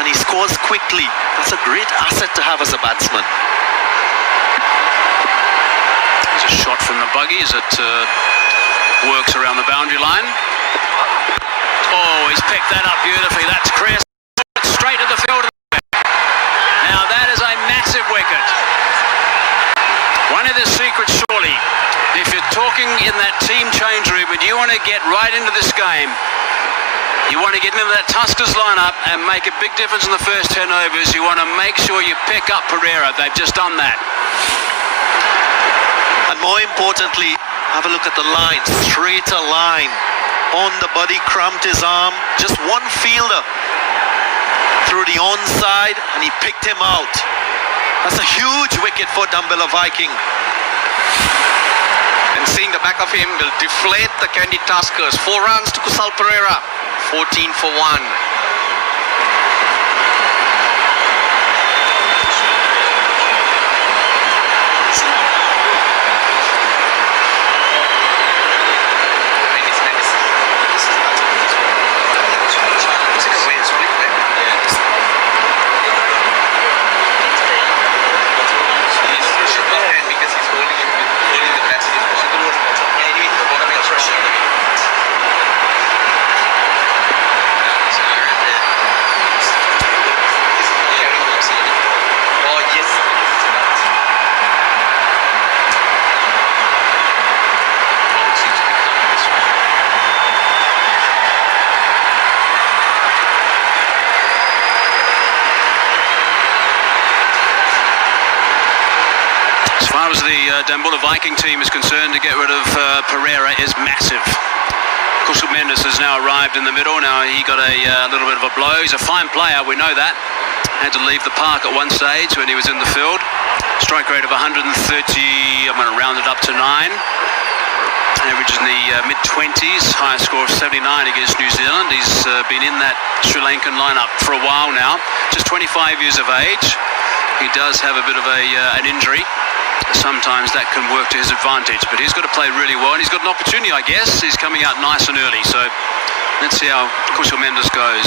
And he scores quickly. That's a great asset to have as a batsman. There's a shot from the buggy as it works around the boundary line. Oh, he's picked that up beautifully. That's Chris. Straight to the field. Now that is a massive wicket. One of the secrets, surely, if you're talking in that team change room and you want to get right into this game, you want to get into that Tuskers lineup and make a big difference in the first 10 overs, you want to make sure you pick up Perera. They've just done that. And more importantly, have a look at the line. Straighter line. On the body, cramped his arm. Just one fielder through the onside, and he picked him out. That's a huge wicket for Dambulla Viking. And seeing the back of him will deflate the Kandy Tuskers. 4 runs to Kusal Perera. 14 for 1. As far as the Dambulla Viking team is concerned, to get rid of Perera is massive. Kusal Mendis has now arrived in the middle. Now he got a little bit of a blow. He's a fine player, we know that. Had to leave the park at one stage when he was in the field. Strike rate of 130, I'm going to round it up to 9. Average in the mid-20s, highest score of 79 against New Zealand. He's been in that Sri Lankan lineup for a while now. Just 25 years of age. He does have a bit of an injury. Sometimes that can work to his advantage, but he's got to play really well, and he's got an opportunity, I guess. He's coming out nice and early, so let's see how Kusal Mendis goes.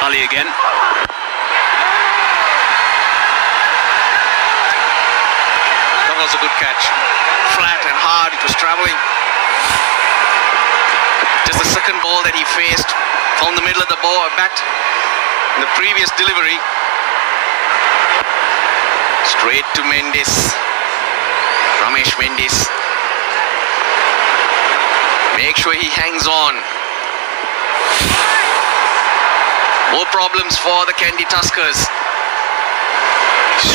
Ali again. That was a good catch. Flat and hard, it was travelling. Just the second ball that he faced, found the middle of the ball, bat. In the previous delivery, straight to Mendis. Ramesh Mendis. Make sure he hangs on. More problems for the Kandy Tuskers.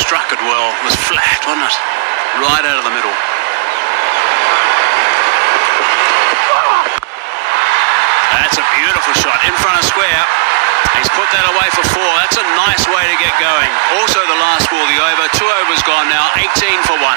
Struck it well. It was flat, wasn't it? Right out of the middle. That's a beautiful shot in front of square. He's put that away for 4. That's a nice way to get going. Also the last ball, the over. 2 overs gone now, 18 for 1.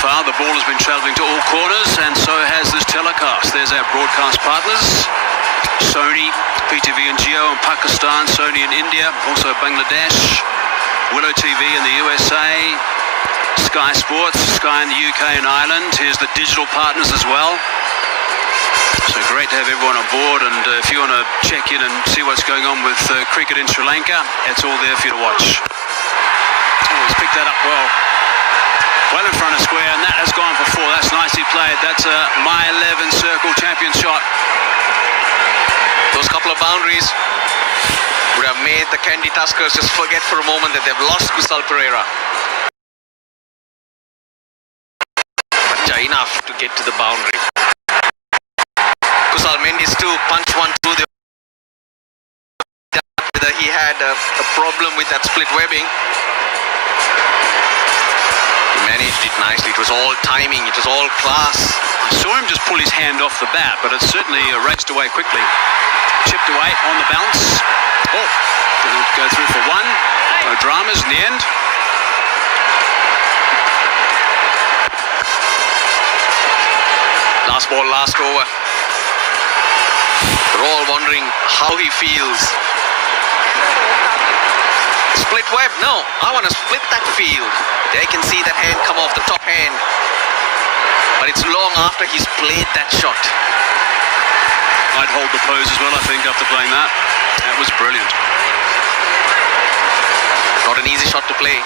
far. The ball has been travelling to all corners, and so has this telecast. There's our broadcast partners. Sony, PTV in Jio in Pakistan, Sony in India, also Bangladesh, Willow TV in the USA, Sky Sports, Sky in the UK and Ireland. Here's the digital partners as well. So great to have everyone on board, and if you want to check in and see what's going on with cricket in Sri Lanka, it's all there for you to watch. Oh, he's picked that up well. Well in front of square, and that has gone for 4. That's nicely played. That's a My 11 circle champion shot. Those couple of boundaries would have made the Kandy Tuskers just forget for a moment that they've lost Kusal Perera. But enough to get to the boundary. Kusal Mendis too punched one through the... Whether he had a problem with that split webbing. He managed it nicely. It was all timing. It was all class. I saw him just pull his hand off the bat, but it certainly raced away quickly. Chipped away on the bounce. Oh, didn't go through for 1. No dramas in the end. Last ball, last over. We're all wondering how he feels. Split web? No, I want to split that field. There you can see that hand come off, the top hand. But it's long after he's played that shot. I'd hold the pose as well, I think, after playing that. That was brilliant. Not an easy shot to play.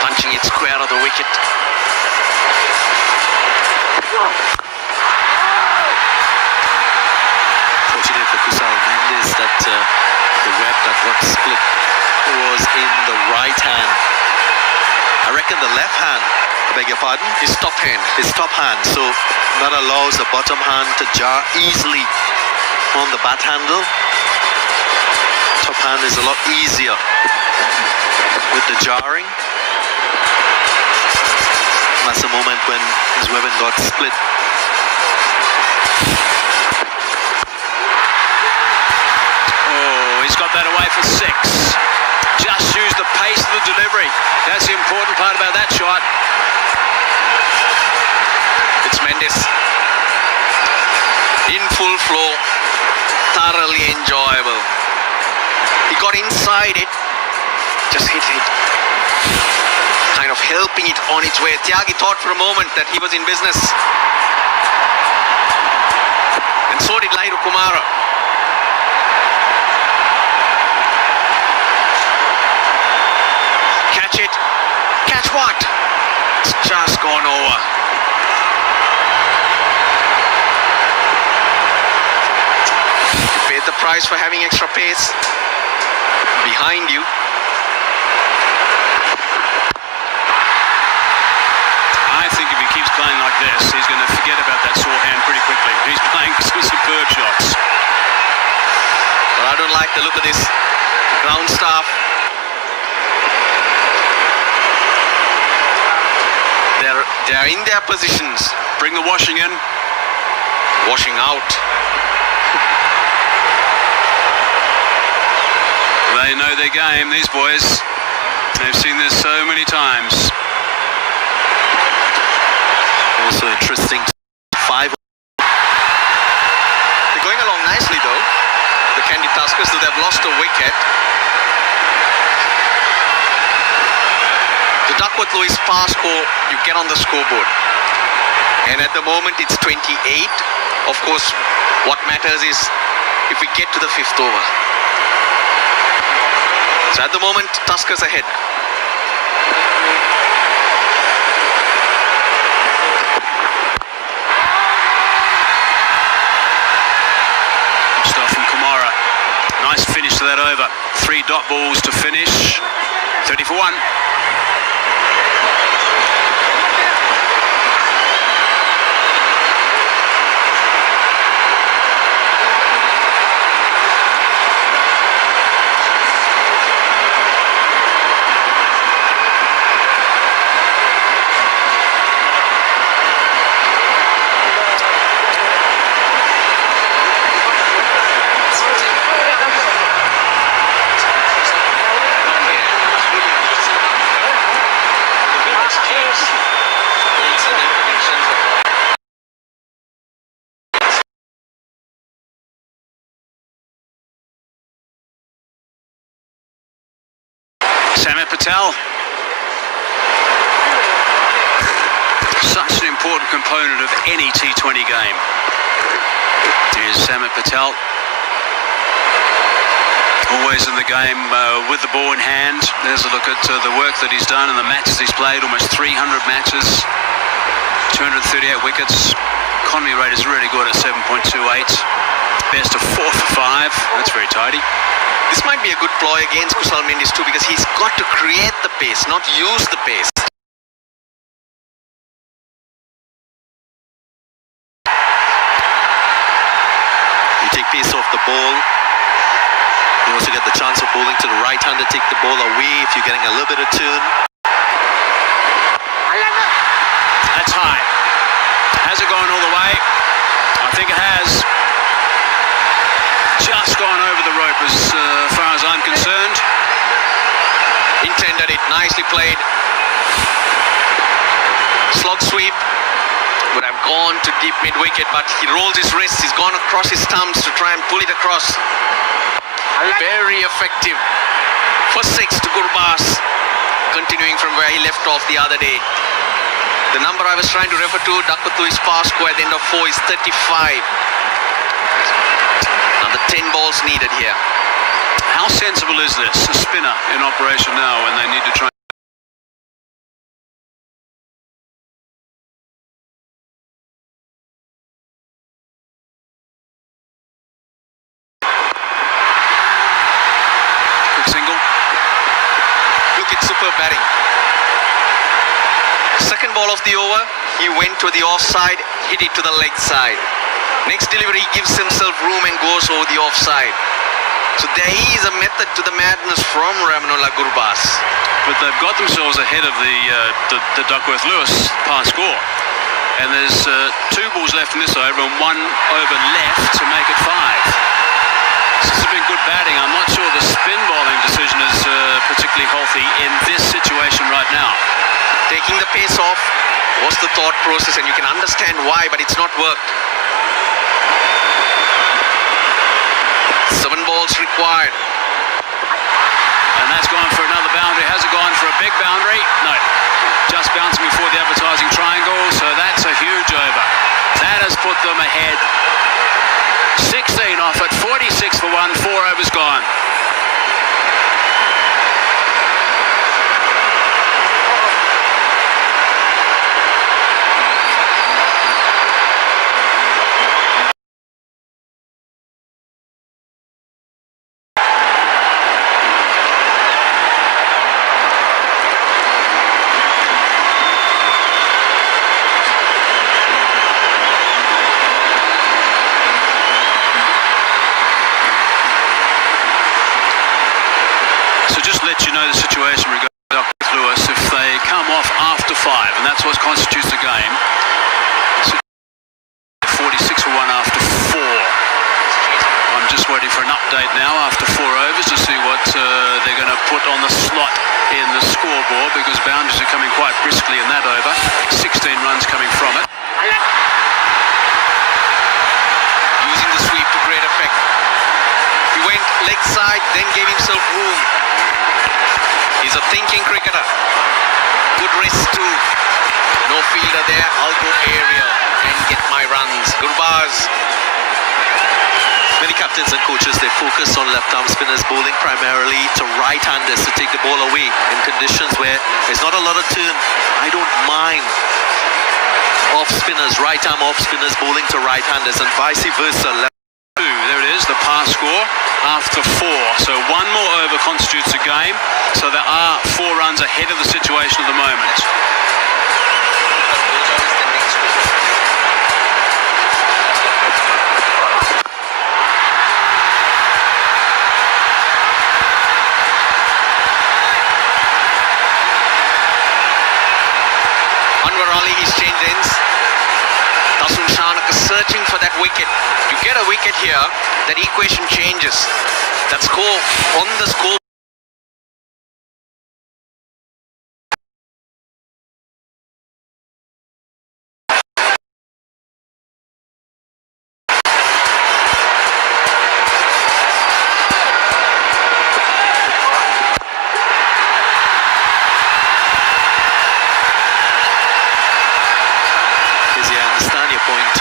Punching it square of the wicket. Fortunate for Kusal Mendis that the web that got split was in the right hand. I reckon the left hand, I beg your pardon? His top hand. His top hand. So that allows the bottom hand to jar easily on the bat handle. Top hand is a lot easier with the jarring. That's the moment when his weapon got split. Oh, he's got that away for 6. Just use the pace of the delivery. That's the important part about that shot. It's Mendis. In full flow. Thoroughly enjoyable. He got inside it. Just hit it. Kind of helping it on its way. Tyagi thought for a moment that he was in business. And so did Lahiru Kumara. Catch it. Catch what? It's just gone over. You paid the price for having extra pace. Behind you. I think if he keeps playing like this, he's going to forget about that sore hand pretty quickly. He's playing some superb shots. But I don't like the look of this ground staff. They're in their positions. Bring the washing in. Washing out. They know their game, these boys. They've seen this so many times. Also interesting. 5. They're going along nicely though. The Kandy Tuskers, though they've lost a wicket. The Duckworth-Lewis pass score, you get on the scoreboard. And at the moment it's 28. Of course, what matters is if we get to the 5th over. So at the moment, Tuskers ahead. Stuff from Kumara. Nice finish to that over. 3 dot balls to finish. 30 for 1. Samit Patel. Such an important component of any T20 game. Here's Samit Patel. Always in the game with the ball in hand. There's a look at the work that he's done and the matches he's played. Almost 300 matches, 238 wickets. Economy rate is really good at 7.28. Best of 4 for 5. That's very tidy. This might be a good ploy against Kusal Mendis too, because he's got to create the pace, not use the pace. You take pace off the ball. You also get the chance of bowling to the right-hander, take the ball away if you're getting a little bit of turn. That's high. Has it gone all the way? I think it has. Just gone over the rope as far as I'm concerned. Intended it, nicely played. Slog sweep. Would have gone to deep mid-wicket, but he rolls his wrists. He's gone across his stumps to try and pull it across. Very effective. For 6 to Gurbas. Continuing from where he left off the other day. The number I was trying to refer to, Dakatu is past score at the end of 4 is 35. Another 10 balls needed here. How sensible is this? A spinner in operation now when they need to try. Quick single. Look at superb batting. Second ball of the over, he went to the offside, hit it to the leg side. Next delivery, he gives himself room and goes over the offside. So there is a method to the madness from Ramanullah Gurbas. But they've got themselves ahead of the Duckworth-Lewis pass score. And there's 2 balls left in this over and 1 over left to make it 5. This has been good batting. I'm not sure the spin bowling decision is particularly healthy in this situation right now. Taking the pace off was the thought process, and you can understand why, but it's not worked. 7 balls required. And that's gone for another boundary. Has it gone for a big boundary? No. Just bouncing before the advertising triangle, so that's a huge over. That has put them ahead. 16 off at 46 for 1, 4 overs gone. You know the situation regarding Duckworth-Lewis. If they come off after 5, and that's what constitutes the game, so 46 for 1 after 4. I'm just waiting for an update now after 4 overs to see what they're going to put on the slot in the scoreboard, because boundaries are coming quite briskly in that over. 16 runs coming from it. Using the sweep to great effect. He went leg side, then gave himself room. He's a thinking cricketer. Good wrist too. No fielder there. I'll go aerial and get my runs. Gurbaz. Many captains and coaches, they focus on left-arm spinners bowling primarily to right-handers to take the ball away in conditions where there's not a lot of turn. I don't mind off-spinners, right-arm off-spinners bowling to right-handers and vice versa. 2, there it is, the pass score after 4. So 1 more over constitutes a game. So there are 4 runs ahead of the situation at the moment. Anwar Ali, he's changed ends. Dasun Shanaka searching for that wicket. You get a wicket here, that equation changes. That score on the score.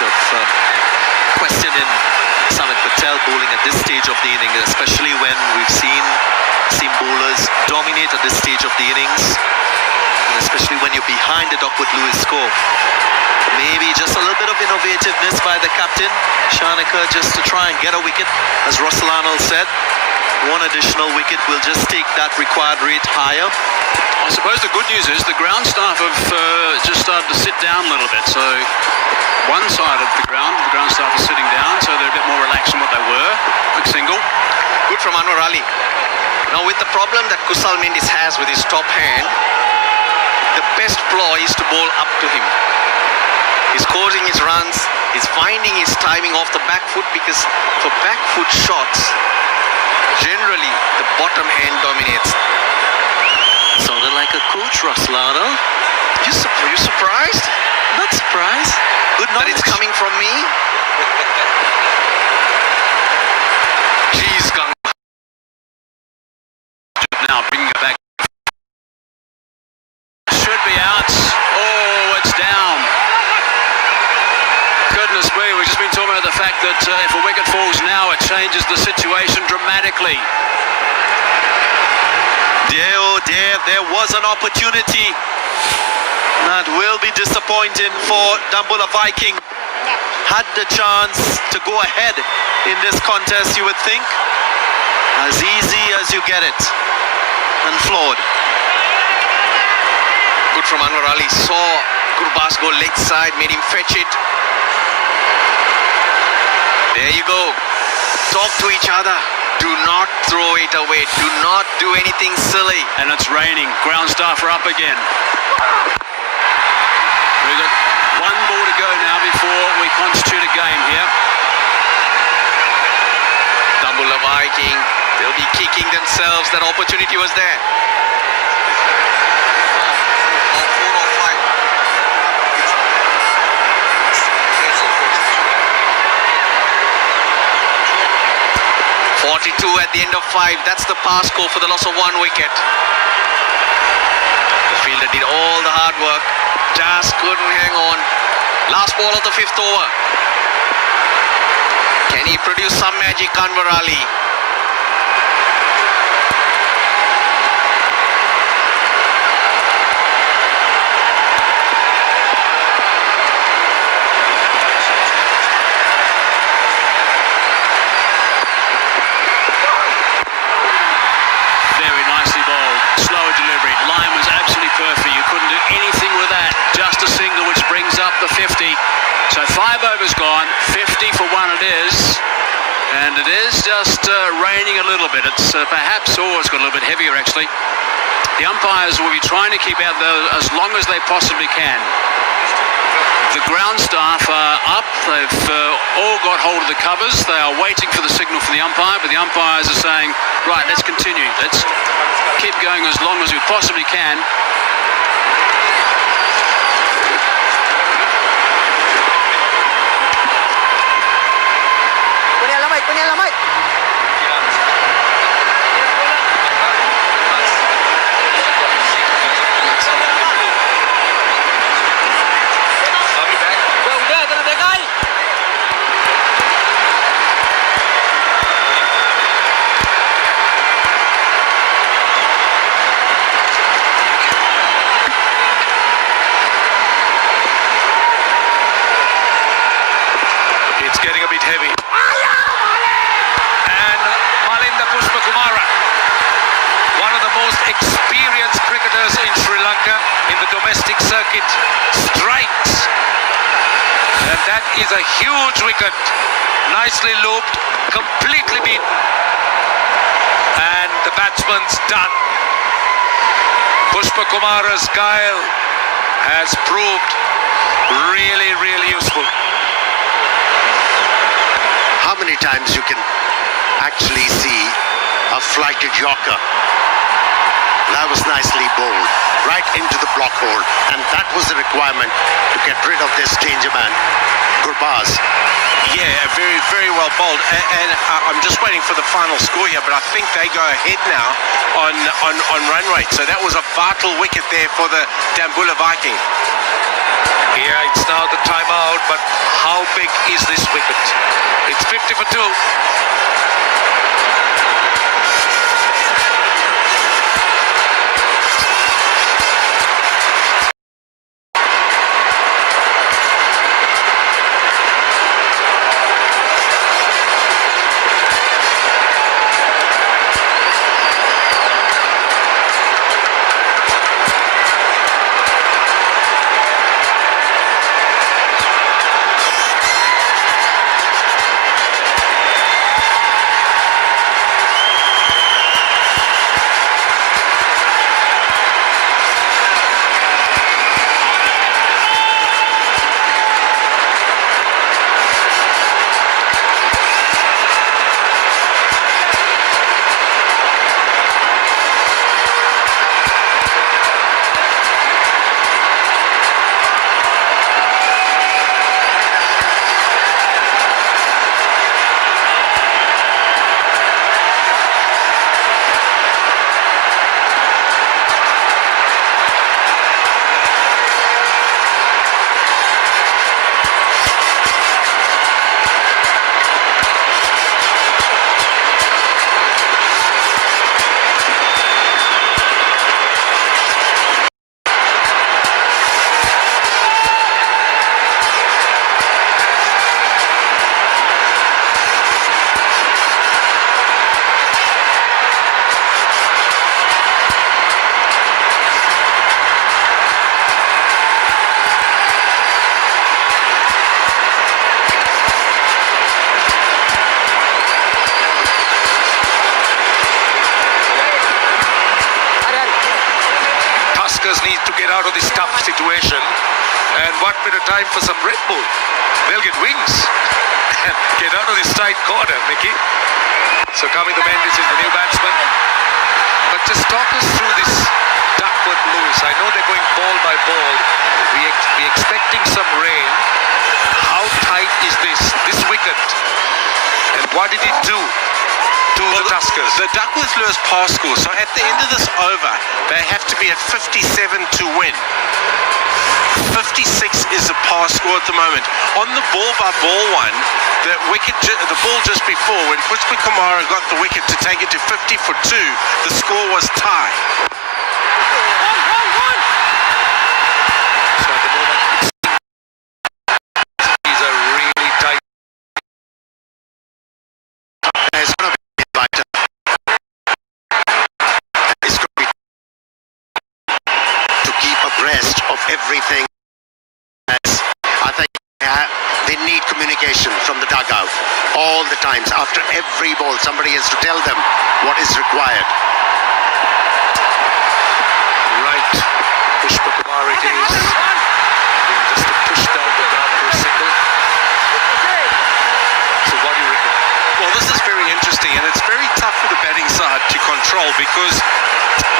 of questioning Samit Patel bowling at this stage of the inning, especially when we've seen bowlers dominate at this stage of the innings, and especially when you're behind the Duckworth Lewis score. Maybe just a little bit of innovativeness by the captain, Shanaka, just to try and get a wicket. As Russell Arnold said, one additional wicket will just take that required rate higher. I suppose the good news is the ground staff have just started to sit down a little bit. So one side of the ground staff is sitting down, so they're a bit more relaxed than what they were. Quick single. Good from Anwar Ali. Now with the problem that Kusal Mendis has with his top hand, the best ploy is to bowl up to him. He's causing his runs, he's finding his timing off the back foot, because for back foot shots, generally the bottom hand dominates. Sounded like a coach, Russell Arnold. You surprised? Not surprised. Good That knowledge. it's coming from me? Jeez, Gampaha. Now bringing it back. Should be out. Oh, it's down. Goodness me, we've just been talking about the fact that if a wicket falls now, it changes the situation dramatically. Dear, oh dear, there was an opportunity that will be disappointing for Dambulla Viking. Had the chance to go ahead in this contest, you would think. As easy as you get it. And flawed. Good from Anwar Ali. Saw Gurbaz go leg side, made him fetch it. There you go. Talk to each other. Do not throw it away. Do not do anything silly. And it's raining. Ground staff are up again. We've got one ball to go now before we constitute a game here. Dambulla Viking, they'll be kicking themselves. That opportunity was there. 42 at the end of 5. That's the pass score for the loss of 1 wicket. The fielder did all the hard work. Just couldn't hang on. Last ball of the 5th over. Can he produce some magic, Anwar Ali? Perfect. You couldn't do anything with that. Just a single, which brings up the 50. So 5 overs gone, 50 for 1 it is. And it is just raining a little bit. It's perhaps, it's got a little bit heavier actually. The umpires will be trying to keep out as long as they possibly can. The ground staff are up. They've all got hold of the covers. They are waiting for the signal from the umpire, but the umpires are saying, right, let's continue. Let's keep going as long as we possibly can. Punya lamai. Udah, kena dekai. It's getting a bit heavy. Kumara, one of the most experienced cricketers in Sri Lanka in the domestic circuit, strikes, and that is a huge wicket, nicely looped, completely beaten, and the batsman's done. Pushpa Kumara's guile has proved really, really useful. How many times you can actually see a flighted yorker? That was nicely bowled right into the block hole, and that was the requirement to get rid of this danger man, Gurbaz. Yeah, very, very well bowled. And I'm just waiting for the final score here, but I think they go ahead now on run rate. So that was a vital wicket there for the Dambulla Viking. Yeah, it's now the timeout, but how big is this wicket? It's 50 for 2. Need to get out of this tough situation, and what better time for some Red Bull? They'll get wings and get out of this tight corner, Mickey. So coming the Mendis is the new batsman. But just talk us through this Duckworth-Lewis. I know they're going ball by ball. We're expecting some rain. How tight is this wicket? And what did it do to the Tuskers? The Duckworth-Lewis pass score. So at the end of this over, they have to be at 57 to win. 56 is the pass score at the moment. On the ball-by-ball one, the ball just before, when Kumara got the wicket to take it to 50 for 2, the score was tie. So at the moment, these are really tight. It's going to be lighter. It's going to be to keep abreast of everything. I think they need communication from the dugout all the times. After every ball, somebody has to tell them what is required. Right. Push for Kumara it is. Just to push down the ground for a single. So what do you reckon? Well, this is very interesting, and it's very tough for the batting side to control because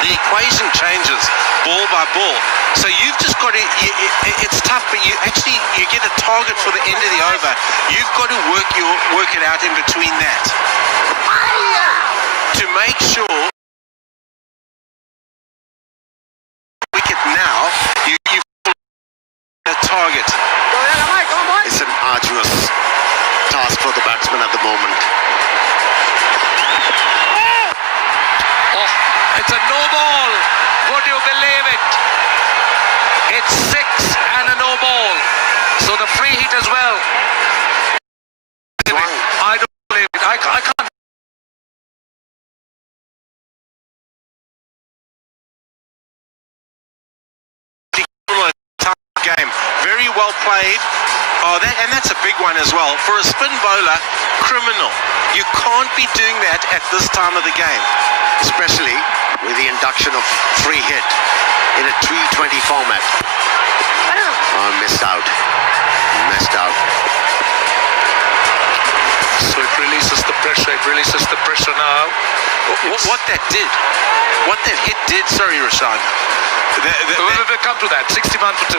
the equation changes ball by ball. So you've just got to, it's tough, but you get a target for the end of the over. You've got to work it out in between that. To make sure wicket now, you've a target. It's an arduous task for the batsman at the moment. Oh, it's a no ball. Would you believe it? It's 6 and a no ball. So the free hit as well. I don't believe it. I can't. Game. Very well played. Oh, and that's a big one as well. For a spin bowler, criminal. You can't be doing that at this time of the game. Especially with the induction of free hit in a T20 format. Oh, missed out. So it releases the pressure. It releases the pressure now. What that hit did, sorry, Roshan. We'll come to that. 61 for 2.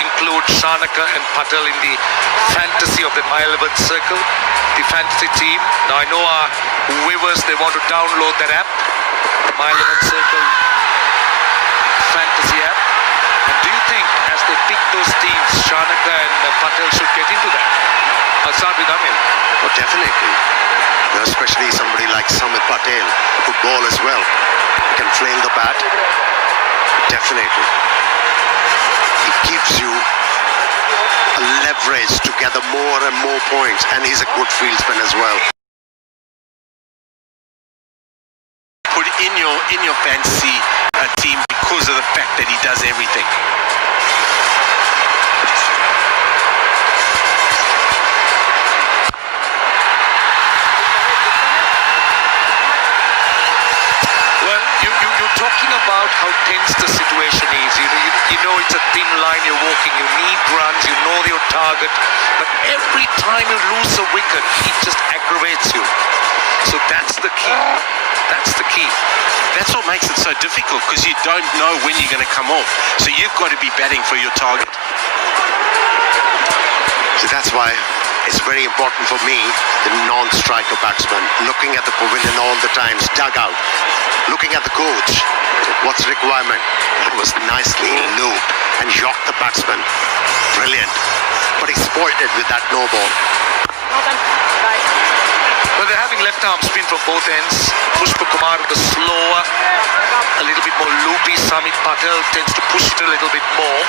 include Shanaka and Patel in the fantasy of the My 11 circle, the fantasy team. Now I know our viewers, they want to download that app, My 11 circle fantasy app. And do you think as they pick those teams, Shanaka and Patel should get into that? I'll start with Amil. Oh, definitely. Now, especially somebody like Samit Patel, who could ball as well. He can flail the bat. Definitely. He gives you a leverage to gather more and more points, and he's a good field spin as well. Put in your fantasy team because of the fact that he does everything. Well, you're talking about how tense the situation is. You know it's a thin line you're walking. You need runs. You know your target. But every time you lose a wicket, it just aggravates you. So that's the key. That's the key. That's what makes it so difficult, because you don't know when you're going to come off. So you've got to be batting for your target. So that's why it's very important for me, the non-striker batsman, looking at the pavilion all the times, dugout, looking at the coach, what's the requirement? That was nicely looped and shocked the batsman. Brilliant. But he spoiled it with that no ball. Well, they're having left arm spin from both ends. Pushpa Kumara, the slower, a little bit more loopy. Samit Patel tends to push it a little bit more.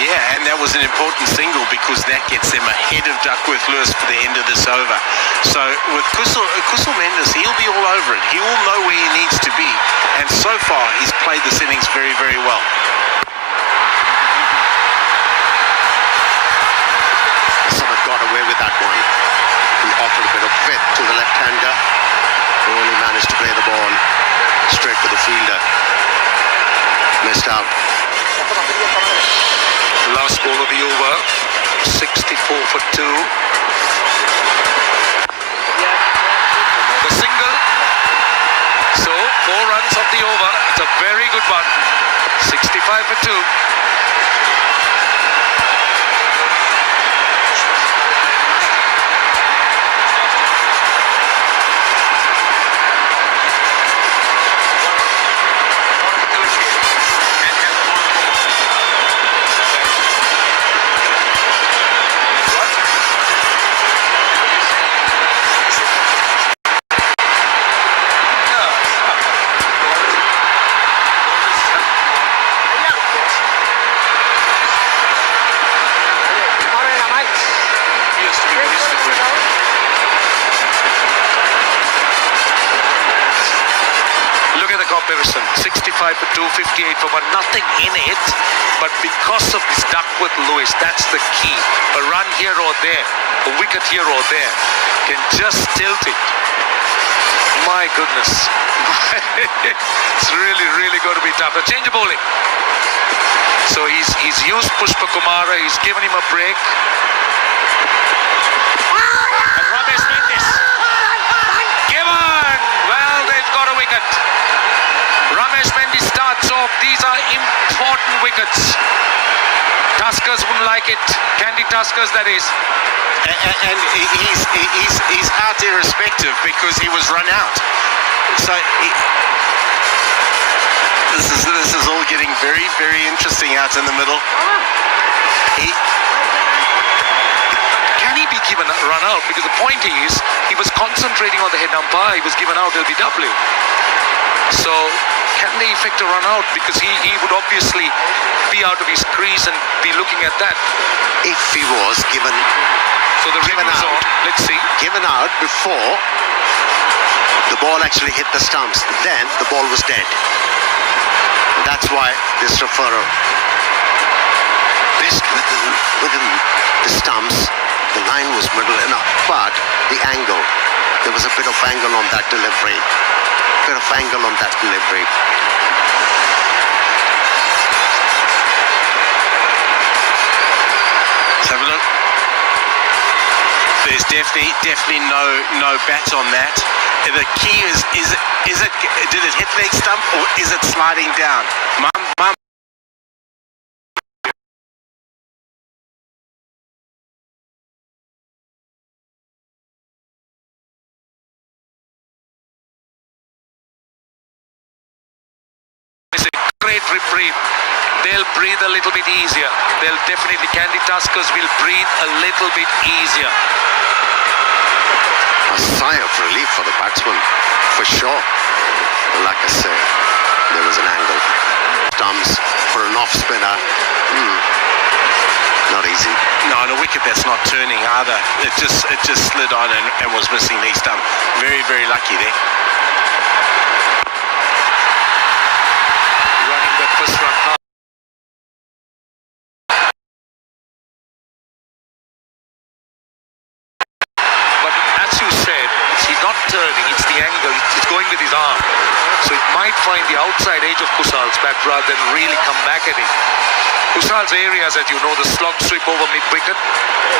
Yeah, and that was an important single because that gets them ahead of Duckworth-Lewis for the end of this over. So with Kusal Mendis, he'll be all over it. He will know where he needs to be. And so far, he's played this innings very, very well. Samit got away with that one. He offered a bit of width to the left-hander, who only managed to play the ball straight to the fielder. Missed out. Last ball of the over, 64 for 2. The single. So 4 runs of the over. It's a very good one. 65 for 2. Comparison, 65 for 2, 58 for 1, nothing in it, but because of this Duckworth-Lewis, that's the key. A run here or there, a wicket here or there, can just tilt it. My goodness. It's really, really going to be tough. A change of bowling. So he's used Pushpa Kumara, he's given him a break. And Ramesh Mendis. Given! Well, they've got a wicket. Ramesh Mendis starts off. These are important wickets. Tuskers wouldn't like it. Kandy Tuskers, that is. And he's out irrespective because he was run out. So this is all getting very, very interesting out in the middle. Can he be given a run out? Because the point is, he was concentrating on the head umpire. He was given out LBW. So can they effect a run out? Because he would obviously be out of his crease and be looking at that. If he was given, So the given review's out, on. Let's see. given out before the ball actually hit the stumps, then the ball was dead. That's why this referral missed within the stumps. The line was middle enough, but the angle, there was a bit of angle on that delivery. Bit of angle on that delivery. Let's have a look. There's definitely no bat on that. The key is it did it hit leg stump or is it sliding down? slight reprieve. They'll breathe a little bit easier. They'll definitely, Kandy Tuskers will breathe a little bit easier. A sigh of relief for the batsman, for sure. Like I say, there was an angle. Stumps for an off spinner. Not easy. No, and a wicket that's not turning either. It just slid on and was missing the stump. Very, very lucky there. Running that first run hard. But as you said, he's not turning, it's the angle. It's going with his arm. So it might find the outside edge of Kusal's bat rather than really come back at him. Kusal's areas, as you know, the slog sweep over mid-wicket.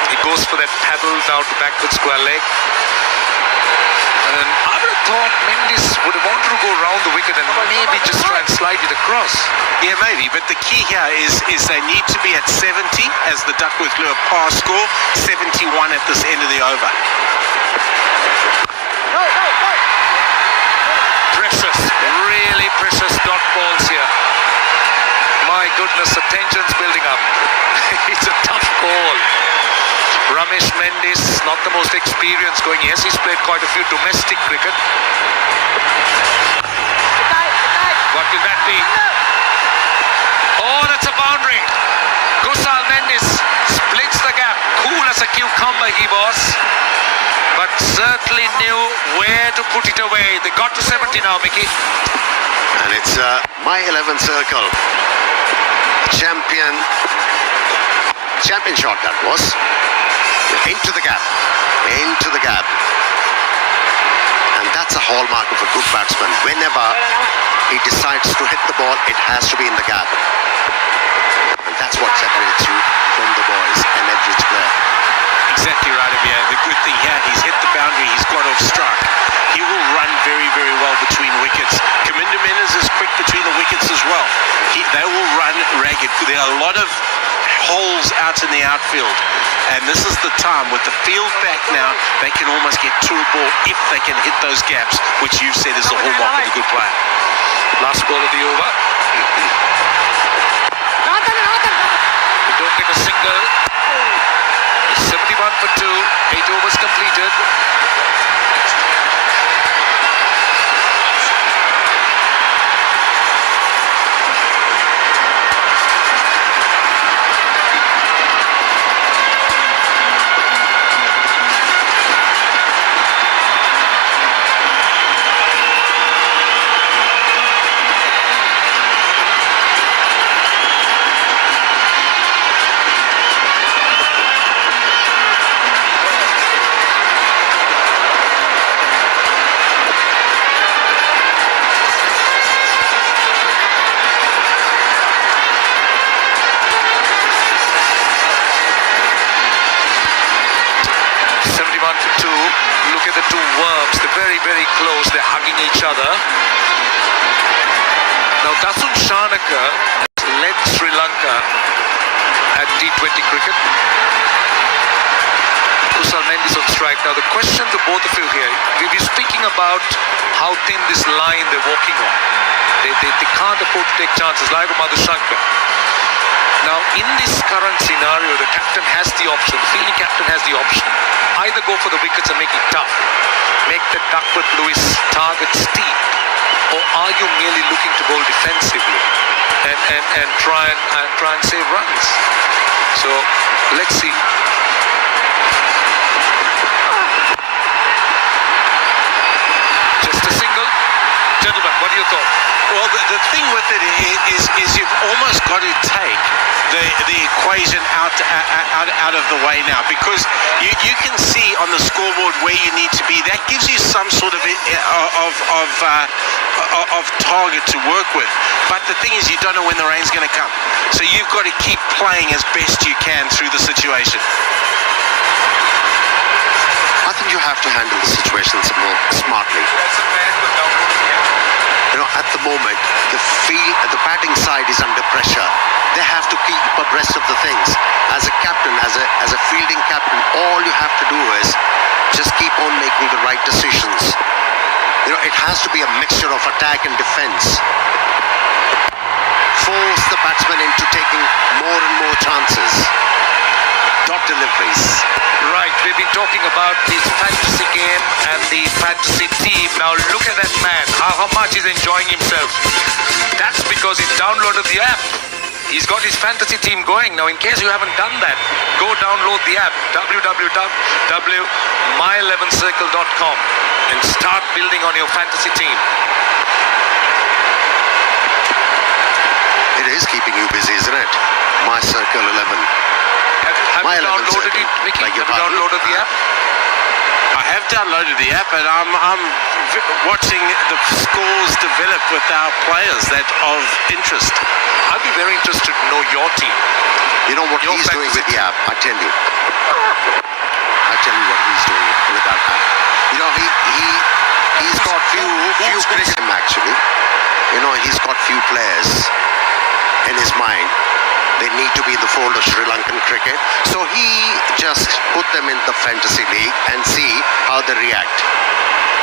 He goes for that paddle down to backward square leg. And I would have thought Mendis would have wanted to go around the wicket and maybe just try and slide it across. Yeah, maybe, but the key here is they need to be at 70 as the Duckworth Lure par score, 71 at this end of the over. Precious, really precious dot balls here. My goodness, the tension's building up. It's a tough call. Ramesh Mendis, not the most experienced going. Yes, he's played quite a few domestic cricket. What will that be? Oh, that's a boundary. Kusal Mendis splits the gap. Cool as a cucumber he was, but certainly knew where to put it away. They got to 70 now, Mickey. And it's my 11th circle. Champion shot that was. Into the gap. And that's a hallmark of a good batsman. Whenever he decides to hit the ball, it has to be in the gap. And that's what separates you from the boys, an average player. Exactly right, Abia. The good thing here, he's hit the boundary, he's got off strike. He will run very, very well between wickets. Kaminda Menas is quick between the wickets as well. They will run ragged. There are a lot of holes out in the outfield, and this is the time with the field back now. They can almost get to a ball if they can hit those gaps, which you've said is the hallmark of a good player. Last ball of the over. We don't get a single. It's 71 for 2. 8 overs completed. Close, they're hugging each other. Now Dasun Shanaka has led Sri Lanka at T20 cricket. Kusal Mendis on strike. Now the question to both of you here, we'll be speaking about how thin this line they're walking on. They can't afford to take chances, like Madushanka. Now in this current scenario, the captain has the option, the fielding captain has the option. Either go for the wickets and make it tough, make the Duckworth Lewis target steep, or are you merely looking to bowl defensively and try and save runs? So let's see. Just a single. Gentlemen, what are your thoughts? Well, the thing with it is you've almost got to take the equation out of the way now, because you can see on the scoreboard where you need to be. That gives you some sort of target to work with. But the thing is, you don't know when the rain's going to come, so you've got to keep playing as best you can through the situation. I think you have to handle the situations more smartly. You know, at the moment, the batting side is under pressure. They have to keep abreast of the things. As a captain, as a fielding captain, all you have to do is just keep on making the right decisions. You know, it has to be a mixture of attack and defense. force the batsman into taking more and more chances. Dot deliveries. Right, we've been talking about this fantasy game and the fantasy team. Now look at that man, how much he's enjoying himself. That's because he's downloaded the app. He's got his fantasy team going. Now in case you haven't done that, go download the app, www.my11circle.com, and start building on your fantasy team. It is keeping you busy, isn't it? My Circle 11. Have My you 11 downloaded circle. it, Vicky? Beg your Have you pardon? downloaded the app? I have downloaded the app, and I'm watching the scores develop with our players that of interest. I'd be very interested to know your team. You know what Your he's doing fantasy with the app? I tell you. I tell you what he's doing with that app. You know, he's got few cricket actually. You know, he's got few players in his mind. They need to be in the fold of Sri Lankan cricket. So he just put them in the fantasy league and see how they react.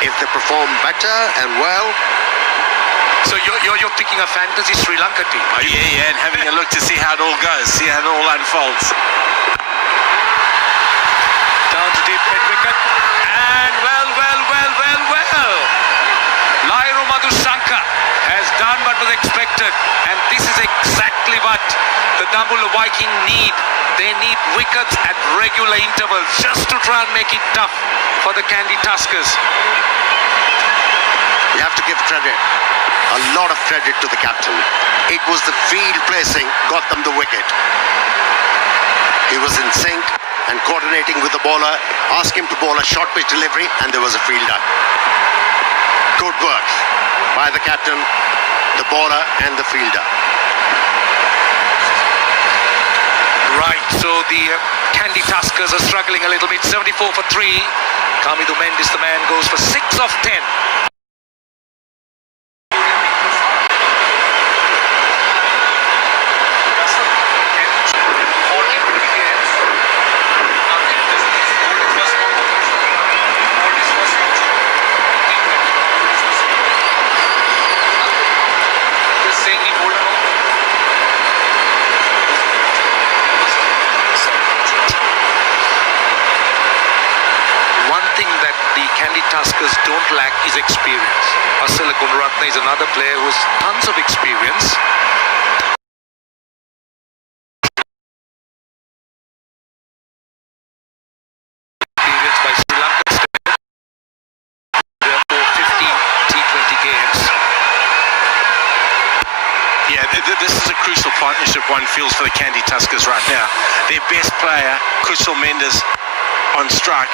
If they perform better and well, So you're picking a fantasy Sri Lanka team, are you? Yeah, and having a look to see how it all goes, see how it all unfolds. Down to deep mid wicket. And well. Lahiru Madushanka has done what was expected. And this is exactly what the Dambulla Viking need. They need wickets at regular intervals just to try and make it tough for the Kandy Tuskers. you have to give credit. A lot of credit to the captain. It was the field placing got them the wicket. He was in sync and coordinating with the bowler, asked him to bowl a short pitch delivery, and there was a fielder. Good work by the captain, the bowler and the fielder. Right, so the Kandy Tuskers are struggling a little bit. 74 for 3. Mendis, the man, goes for 6 of 10. Tuskers don't lack is experience. Kumara is another player who has tons of experience. Experience by Sri Lankan standards. Therefore, 15 T20 games. Yeah, this is a crucial partnership one feels for the Kandy Tuskers right now. Their best player, Kusal Mendis, on strike.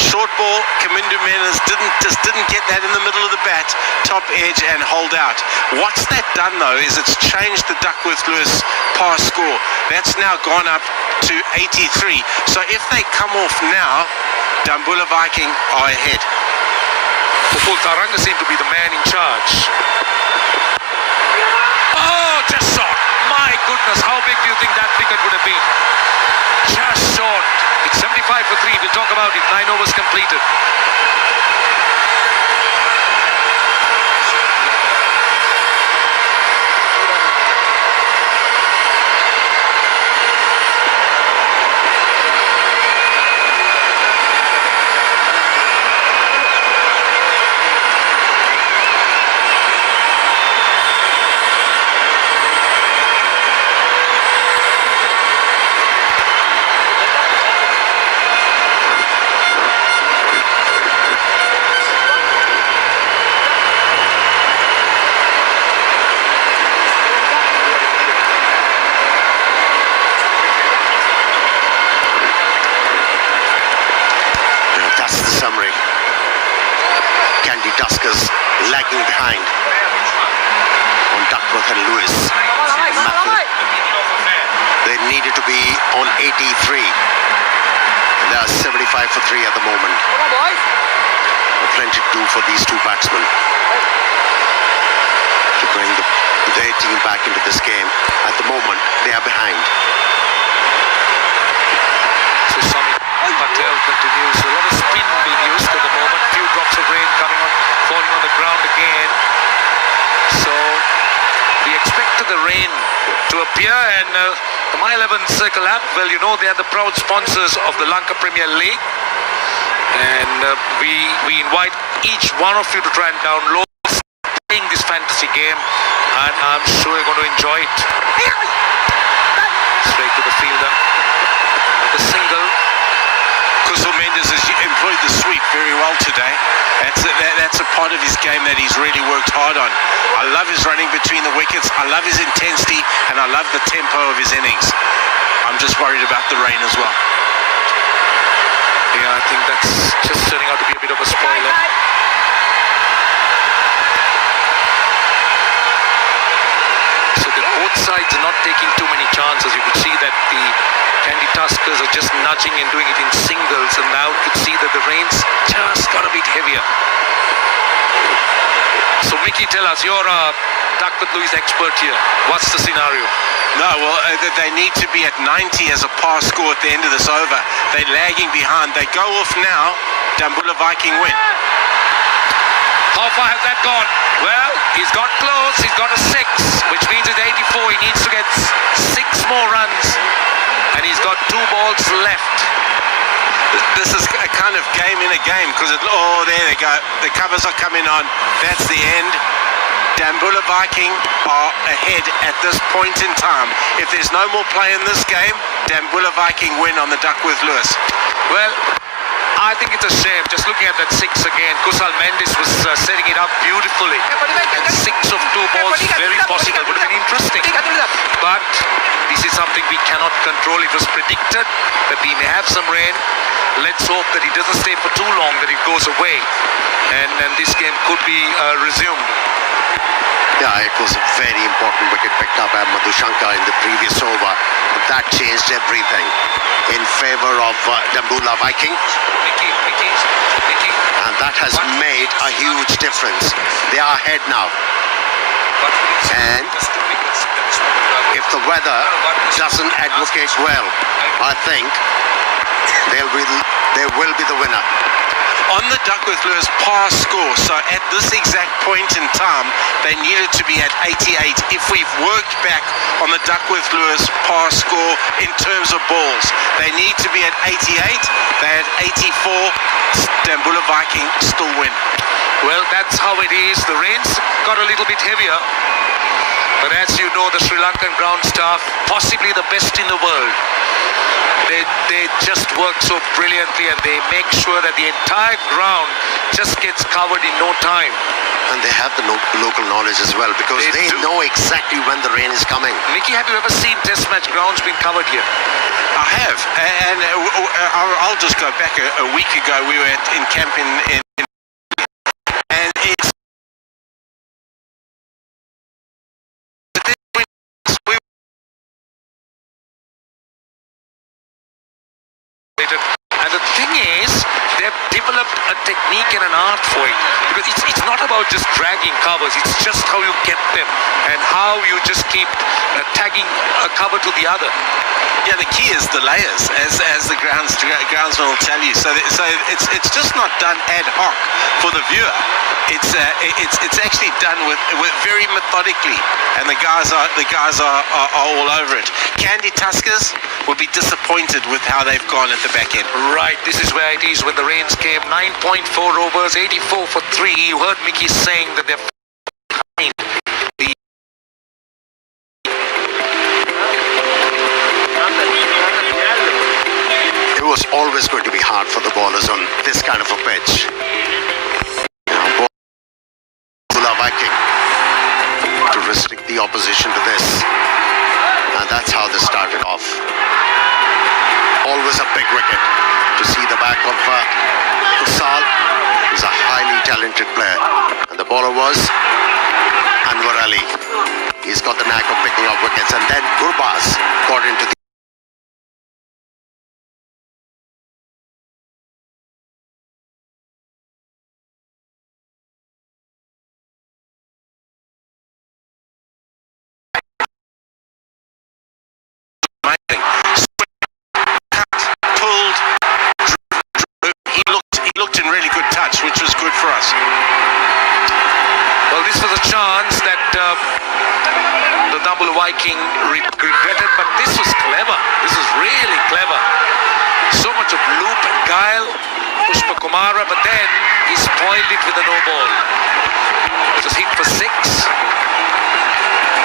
Short ball, Kamindu Mendis didn't get that in the middle of the bat, top edge and hold out. What's that done though is it's changed the Duckworth-Lewis pass score. That's now gone up to 83. So if they come off now, Dambulla Viking are ahead. Upul Tharanga seemed to be the man in charge. Oh, just short. My goodness, how big do you think that wicket would have been? Just short. It's 75 for 3. We'll talk about it. 9 overs completed. Tuskers lagging behind on Duckworth and Lewis. They needed to be on 83. They are 75 for 3 at the moment. Plenty to do for these two batsmen to bring their team back into this game. At the moment, they are behind. So Samit, Patel continues. A lot of spin being used at the moment. Few drops of rain coming on, falling on the ground again. So We expected the rain to appear, and the My 11 Circle app, well, you know, they are the proud sponsors of the Lanka Premier League, and we invite each one of you to try and download playing this fantasy game, and I'm sure you're going to enjoy it. Straight to the fielder, the single. Kusal Mendis has employed the sweep very well today. That's a part of his game that he's really worked hard on. I love his running between the wickets, I love his intensity, and I love the tempo of his innings. I'm just worried about the rain as well. Yeah, I think that's just turning out to be a bit of a spoiler. So both sides are not taking too many chances. You could see that the Kandy Tuskers are just nudging and doing it in singles, and now you could see that the rain's just got a bit heavier. So Mickey, tell us, you're a Duckworth Lewis expert here. What's the scenario? No, well, they need to be at 90 as a par score at the end of this over. They're lagging behind. They go off now. Dambulla Viking win. How far has that gone? Well, he's got close. He's got a 6, which means it's 84. He needs to get 6 more runs, and he's got 2 balls left. This is a kind of game in a game, because oh, there they go. The covers are coming on. That's the end. Dambulla Viking are ahead at this point in time. If there's no more play in this game, Dambulla Viking win on the Duckworth Lewis. Well, I think it's a shame. Just looking at that 6 again, Kusal Mendis was setting it up beautifully. And 6 of 2 balls, very possible. Would have been interesting. But this is something we cannot control. It was predicted that we may have some rain. Let's hope that it doesn't stay for too long, that it goes away, and this game could be resumed. Yeah, it was a very important wicket picked up by Madushanka in the previous over. That changed everything in favour of Dambulla Viking. And that has made a huge difference. They are ahead now. And if the weather doesn't advocate well, I think they will be the winner. On the Duckworth Lewis par score, so at this exact point in time, they needed to be at 88. If we've worked back on the Duckworth Lewis par score in terms of balls, they need to be at 88. They had 84. Dambulla Viking still win. Well, that's how it is. The rain's got a little bit heavier, but as you know, the Sri Lankan ground staff, possibly the best in the world. They just work so brilliantly, and they make sure that the entire ground just gets covered in no time. And they have the local knowledge as well, because they know exactly when the rain is coming. Mickey, have you ever seen test match grounds being covered here? I have, and I'll just go back a week ago. We were in camp in and it's and the thing is, they've developed a technique and an art for it, because it's not about just dragging covers, it's just how you get them and how you just keep tagging a cover to the other. Yeah, the key is the layers, as the groundsman will tell you. So it's just not done ad hoc for the viewer. It's actually done with very methodically, and the guys are all over it. Kandy Tuskers will be disappointed with how they've gone at the back end. Right, this is where it is when the rains came. 9.4 overs, 84 for 3. You heard Mickey saying that they're behind. It was always going to be hard for the bowlers on this kind of a pitch. Dambulla Viking to restrict the opposition to this, and that's how they started off. Always a big wicket to see the back of Kusal, who's a highly talented player, and the bowler was Anwar. He's got the knack of picking up wickets, and then Gurbaz got into the He looked in really good touch, which was good for us. Well, this was a chance that Dambulla Viking regretted, but this was clever. This is really clever. So much of loop and guile, push for Kumara, but then he spoiled it with a no ball. It was hit for 6.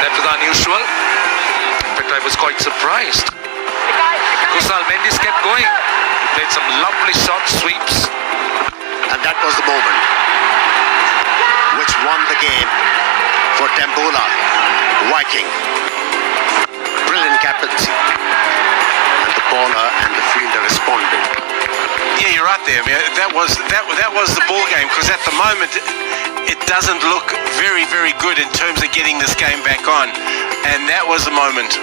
That was unusual. In fact, I was quite surprised. Kusal Mendis kept going. He played some lovely short sweeps. And that was the moment which won the game for Dambulla Viking. Brilliant captaincy. And the bowler and the fielder responded. Yeah, you're right there. I mean, that was the ball game, because at the moment it doesn't look very, very good in terms of getting this game back on, and that was the moment.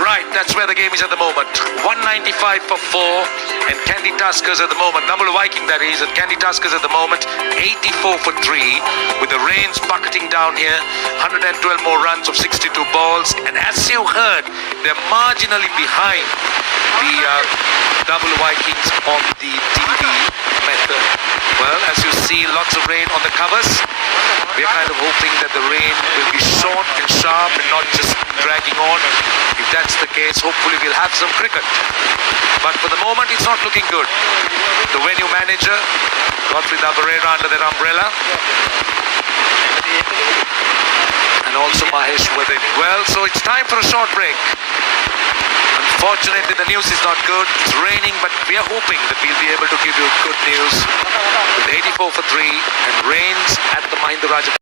Right, that's where the game is at the moment. 195 for 4, and Kandy Tuskers at the moment, Dambulla Viking that is, and Kandy Tuskers at the moment, 84 for 3, with the rains bucketing down here, 112 more runs of 62 balls, and as you heard, they're marginally behind the Dambulla Vikings on the DB method. Well, as you see, lots of rain on the covers. We're kind of hoping that the rain will be short and sharp and not just dragging on. If that's the case, hopefully we'll have some cricket. But for the moment, it's not looking good. The venue manager got with Perera under that umbrella. And also Mahesh with it. Well, so it's time for a short break. Unfortunately, the news is not good. It's raining, but we are hoping that we'll be able to give you good news with 84 for 3 and rains at the Mahindra Rajitha.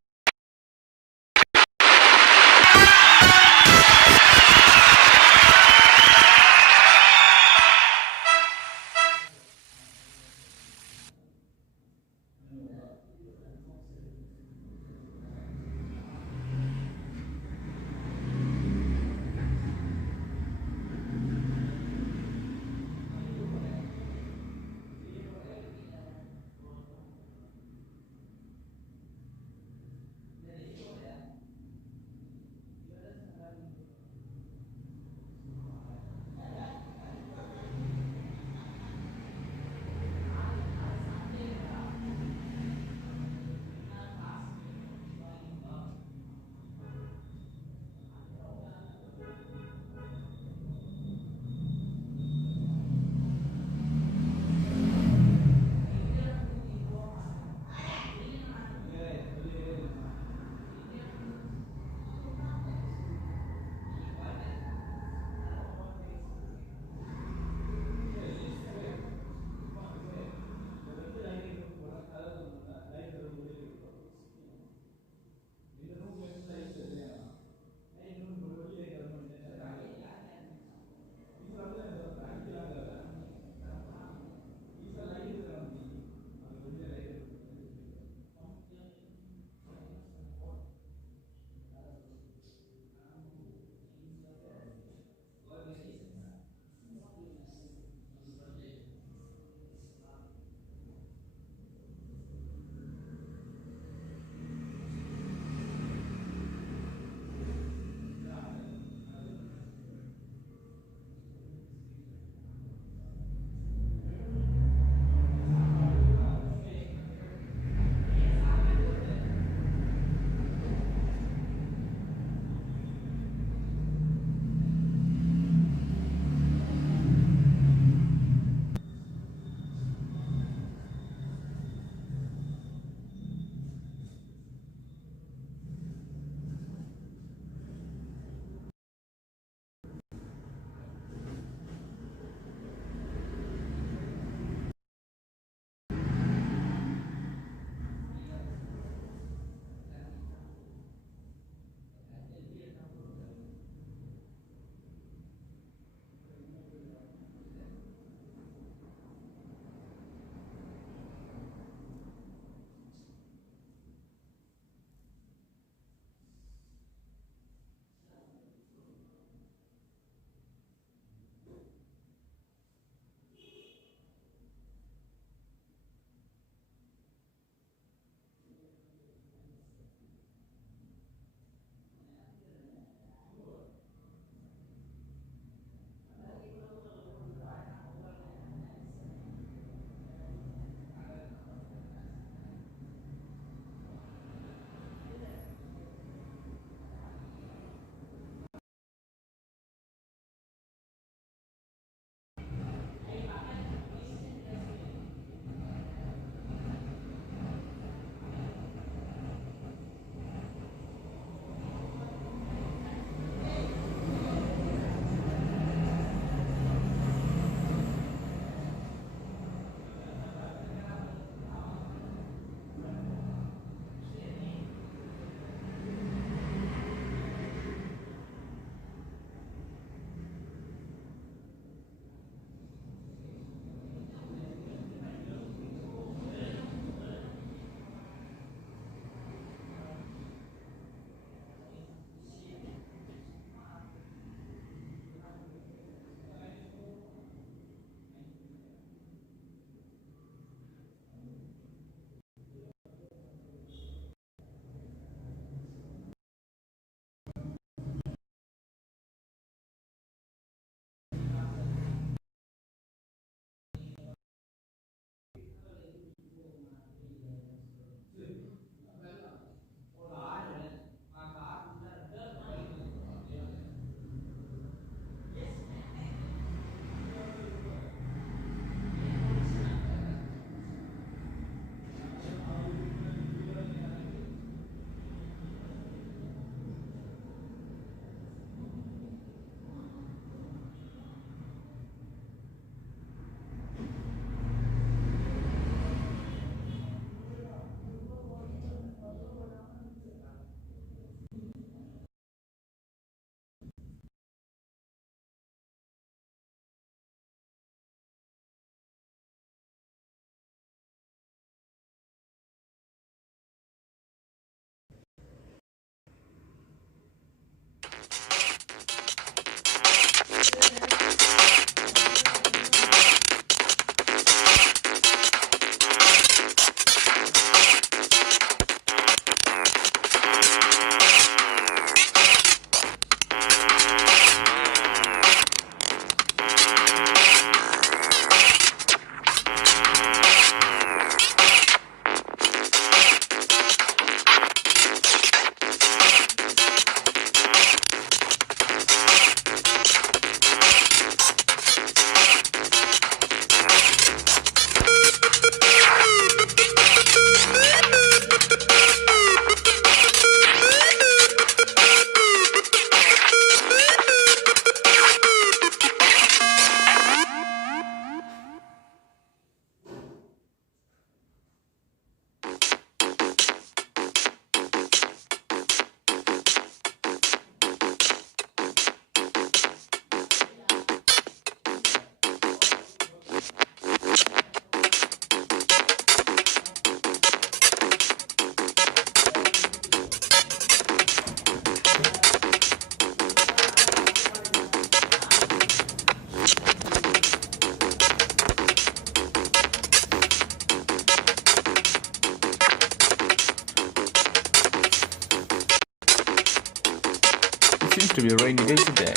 to be a rainy day today.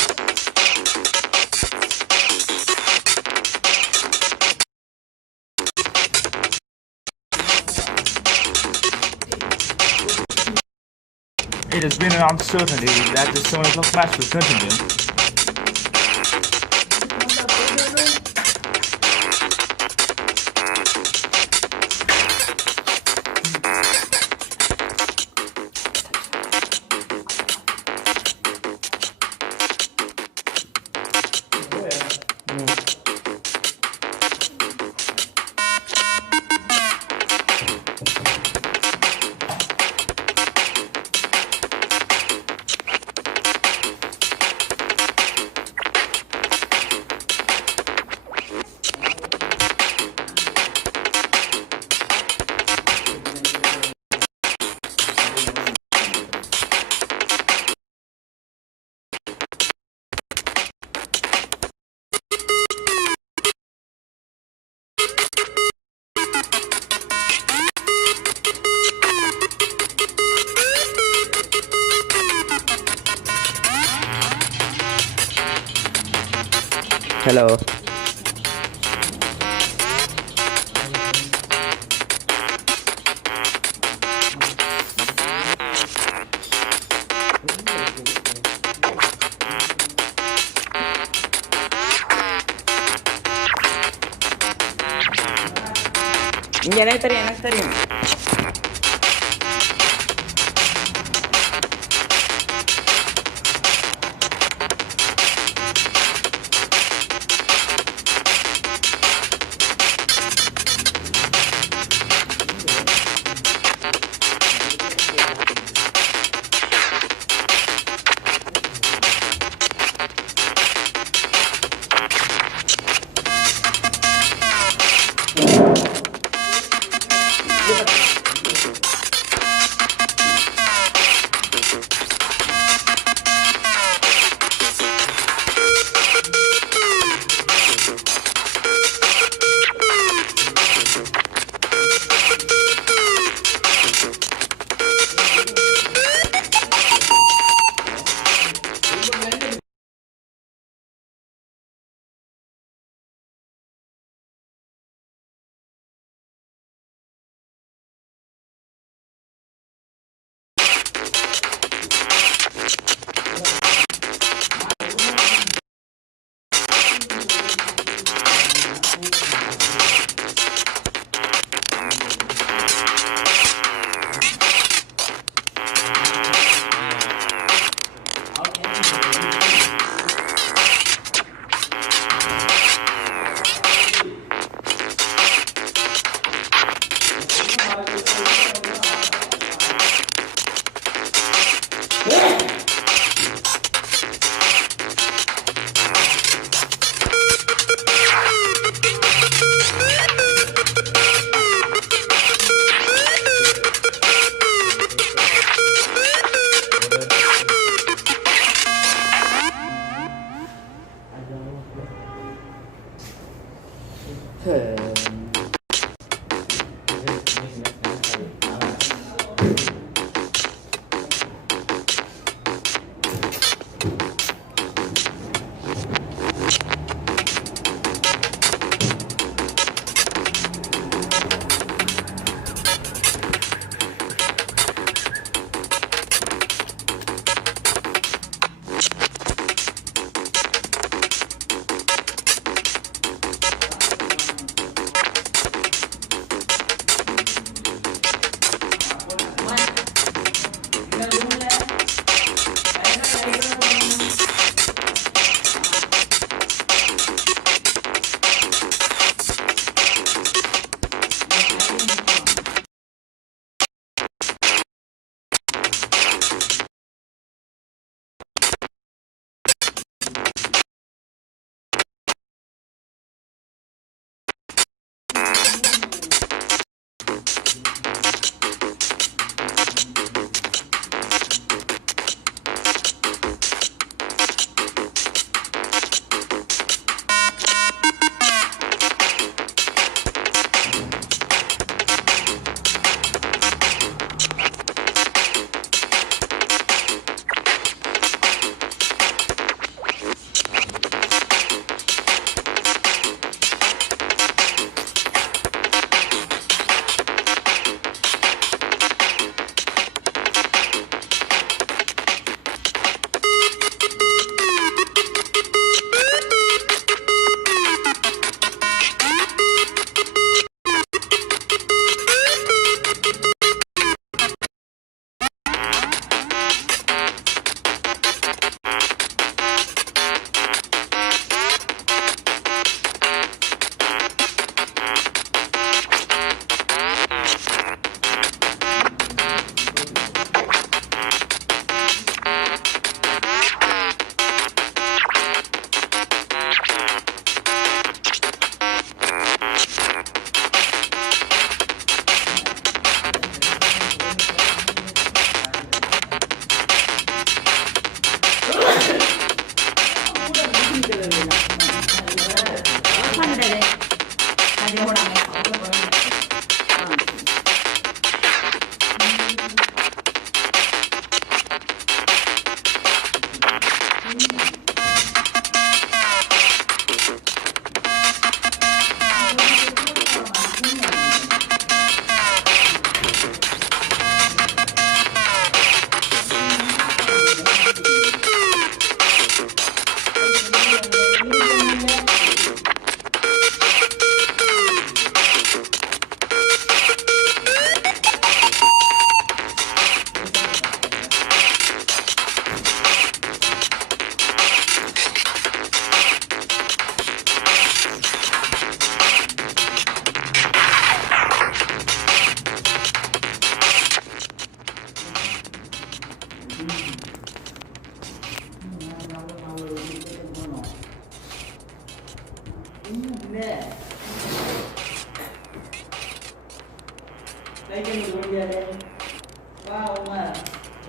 It has been an uncertainty that the 7 o'clock match will continue. Hello. இங்க எனக்கு தெரியும்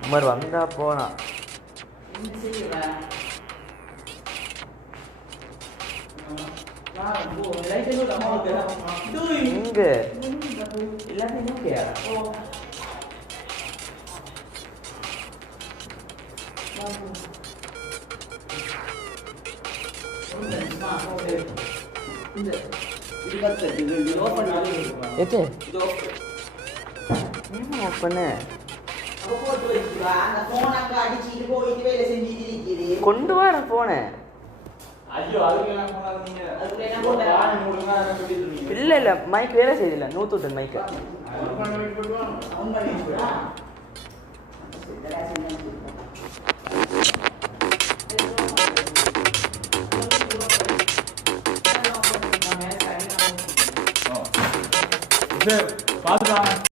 Umar வந்தா போனா இங்க எல்லாத்தையும் ஓகேயா எது பண்ண கொண்டு வா நான் போனேன் இல்ல இல்ல மைக் வேலை செய்யல நூத்துட்டேன் மைக்க பாத்துக்கலாம்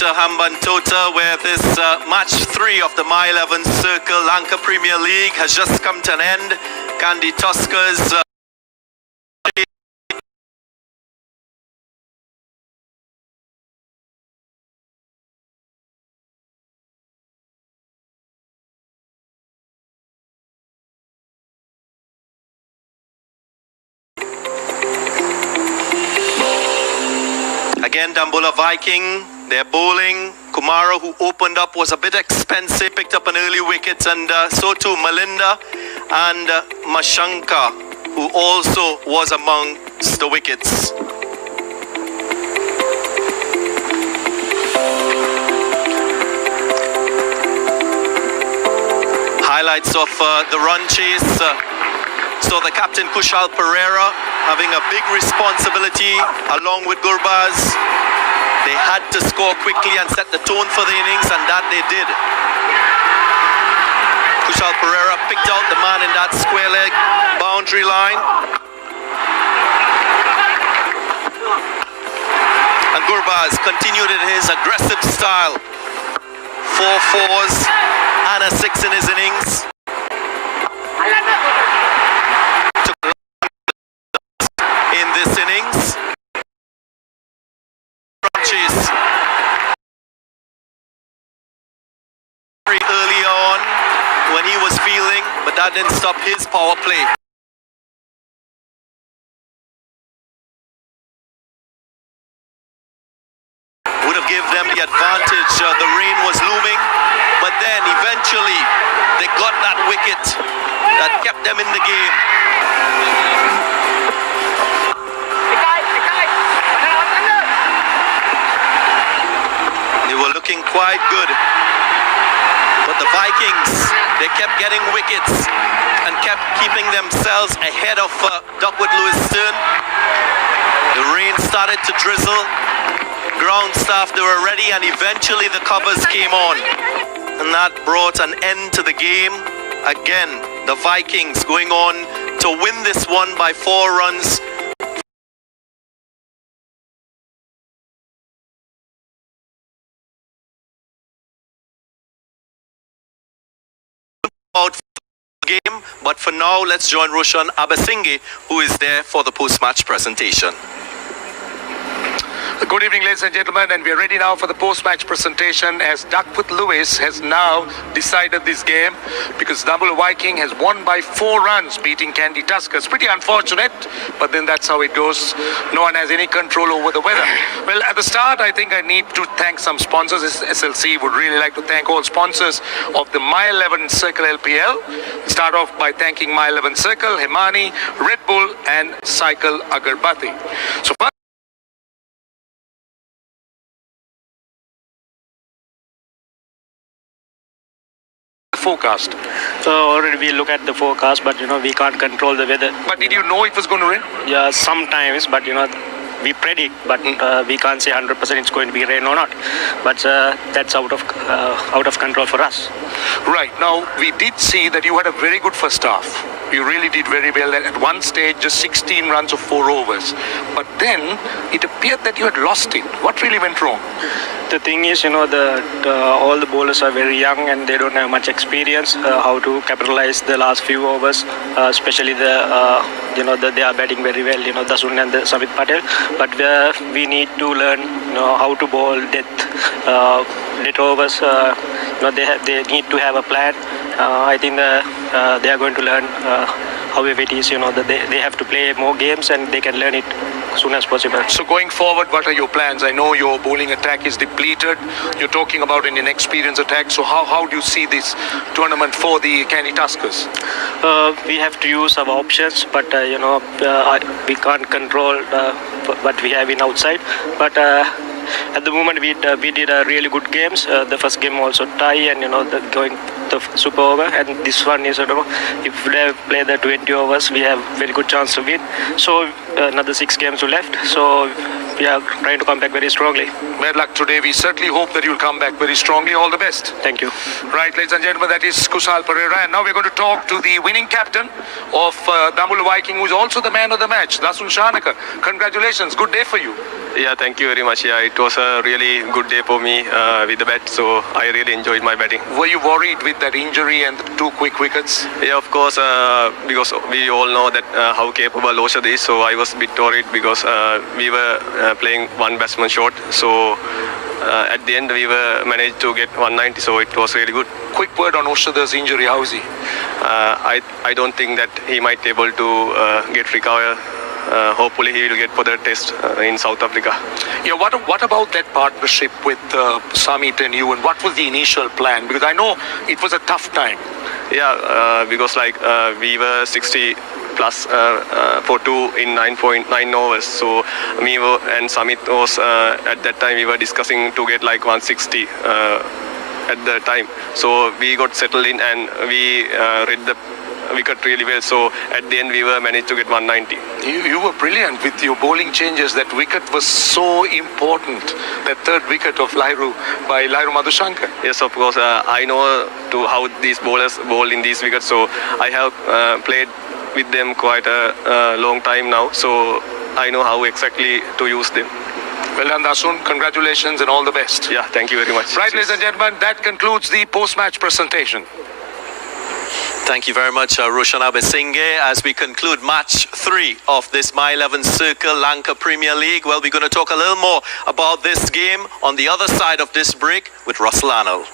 to Hambantota, where this match 3 of the My 11 Circle Lanka Premier League has just come to an end. Kandy Tuskers again, Dambulla Viking, they're bowling. Kumara, who opened up, was a bit expensive, picked up an early wicket, and so too Malinda and Madushanka, who also was amongst the wickets. Highlights of the run chase. So the captain Kusal Perera having a big responsibility along with Gurbaz. They had to score quickly and set the tone for the innings, and that they did. Kusal Perera picked out the man in that square leg boundary line. And Gurbaz continued in his aggressive style. 4 fours and a 6 in his innings. In this innings, chase very early on when he was feeling, but that didn't stop his power play. Would have given them the advantage. The rain was looming, but then eventually they got that wicket that kept them in the game. They were looking quite good, but the Vikings, they kept getting wickets and kept keeping themselves ahead of Duckworth Lewis Steyn. The rain started to drizzle, ground staff, they were ready, and eventually the covers came on, and that brought an end to the game. Again, the Vikings going on to win this one by 4 runs. Out for the game, but for now, let's join Roshan Abasingi, who is there for the post-match presentation. Good evening, ladies and gentlemen, and we are ready now for the post-match presentation as Duckworth Lewis has now decided this game because Dambulla Viking has won by 4 runs, beating Kandy Tuskers. Pretty unfortunate, but then that's how it goes. No one has any control over the weather. Well, at the start, I think I need to thank some sponsors. SLC would really like to thank all sponsors of the My 11 Circle LPL. Start off by thanking My 11 Circle, Himani, Red Bull, and Cycle Agarbati. So first, forecast. So already we look at the forecast, but we can't control the weather. But did you know it was going to rain? Yeah, sometimes, but we predict, but we can't say 100% it's going to be rain or not. But that's out of control for us. Right. Now, we did see that you had a very good first half. You really did very well. At one stage, just 16 runs of 4 overs. But then, it appeared that you had lost it. What really went wrong? The thing is, all the bowlers are very young and they don't have much experience how to capitalize the last few overs, especially they are batting very well, Dasun and the Samit Patel. But we need to learn, how to bowl death overs. They need to have a plan. I think they are going to learn however it is, that they have to play more games and they can learn it as soon as possible. So going forward, what are your plans? I know your bowling attack is depleted. You're talking about an inexperienced attack. So how do you see this tournament for the Kandy Tuskers? We have to use our options, but we can't control what we have in outside. But at the moment, we did a really good games. The first game also tie, and going the super over. And this one is, if we play the 20 overs, we have very good chance to win. So another 6 games left. So we are trying to come back very strongly. Bad luck today. We certainly hope that you'll come back very strongly. All the best. Thank you. Right, ladies and gentlemen, that is Kusal Perera. And now we're going to talk to the winning captain of Dambulla Viking, who is also the man of the match, Dasun Shanaka. Congratulations. Good day for you. Yeah, thank you very much. Yeah, it was a really good day for me with the bat, so I really enjoyed my batting. Were you worried with that injury and the 2 quick wickets? Yeah, of course, because we all know that how capable Oshada is, so I was a bit worried because we were playing one batsman short, so at the end we were managed to get 190, so it was really good. Quick word on Oshada's injury, how is he? I don't think that he might be able to get recover. Hopefully he will get for the test in South Africa. Yeah, what about that partnership with Samit and you, and what was the initial plan? Because I know it was a tough time. Yeah, because we were 60 plus for 2 in 9.9 overs. So me and Samit was at that time we were discussing to get 160 at the time. So we got settled in and we read the wicket really well. So at the end we were managed to get 190. You were brilliant with your bowling changes. That wicket was so important. That third wicket of Lahiru by Madushanka. Yes, of course. I know how these bowlers bowl in these wickets. So I have played with them quite a long time now. So I know how exactly to use them. Well done, Dasun. Congratulations and all the best. Yeah, thank you very much. Right, ladies and gentlemen, that concludes the post-match presentation. Thank you very much, Roshan Abesinghe. As we conclude match 3 of this My 11 Circle Lanka Premier League, well, we're going to talk a little more about this game on the other side of this break with Russell Arnold.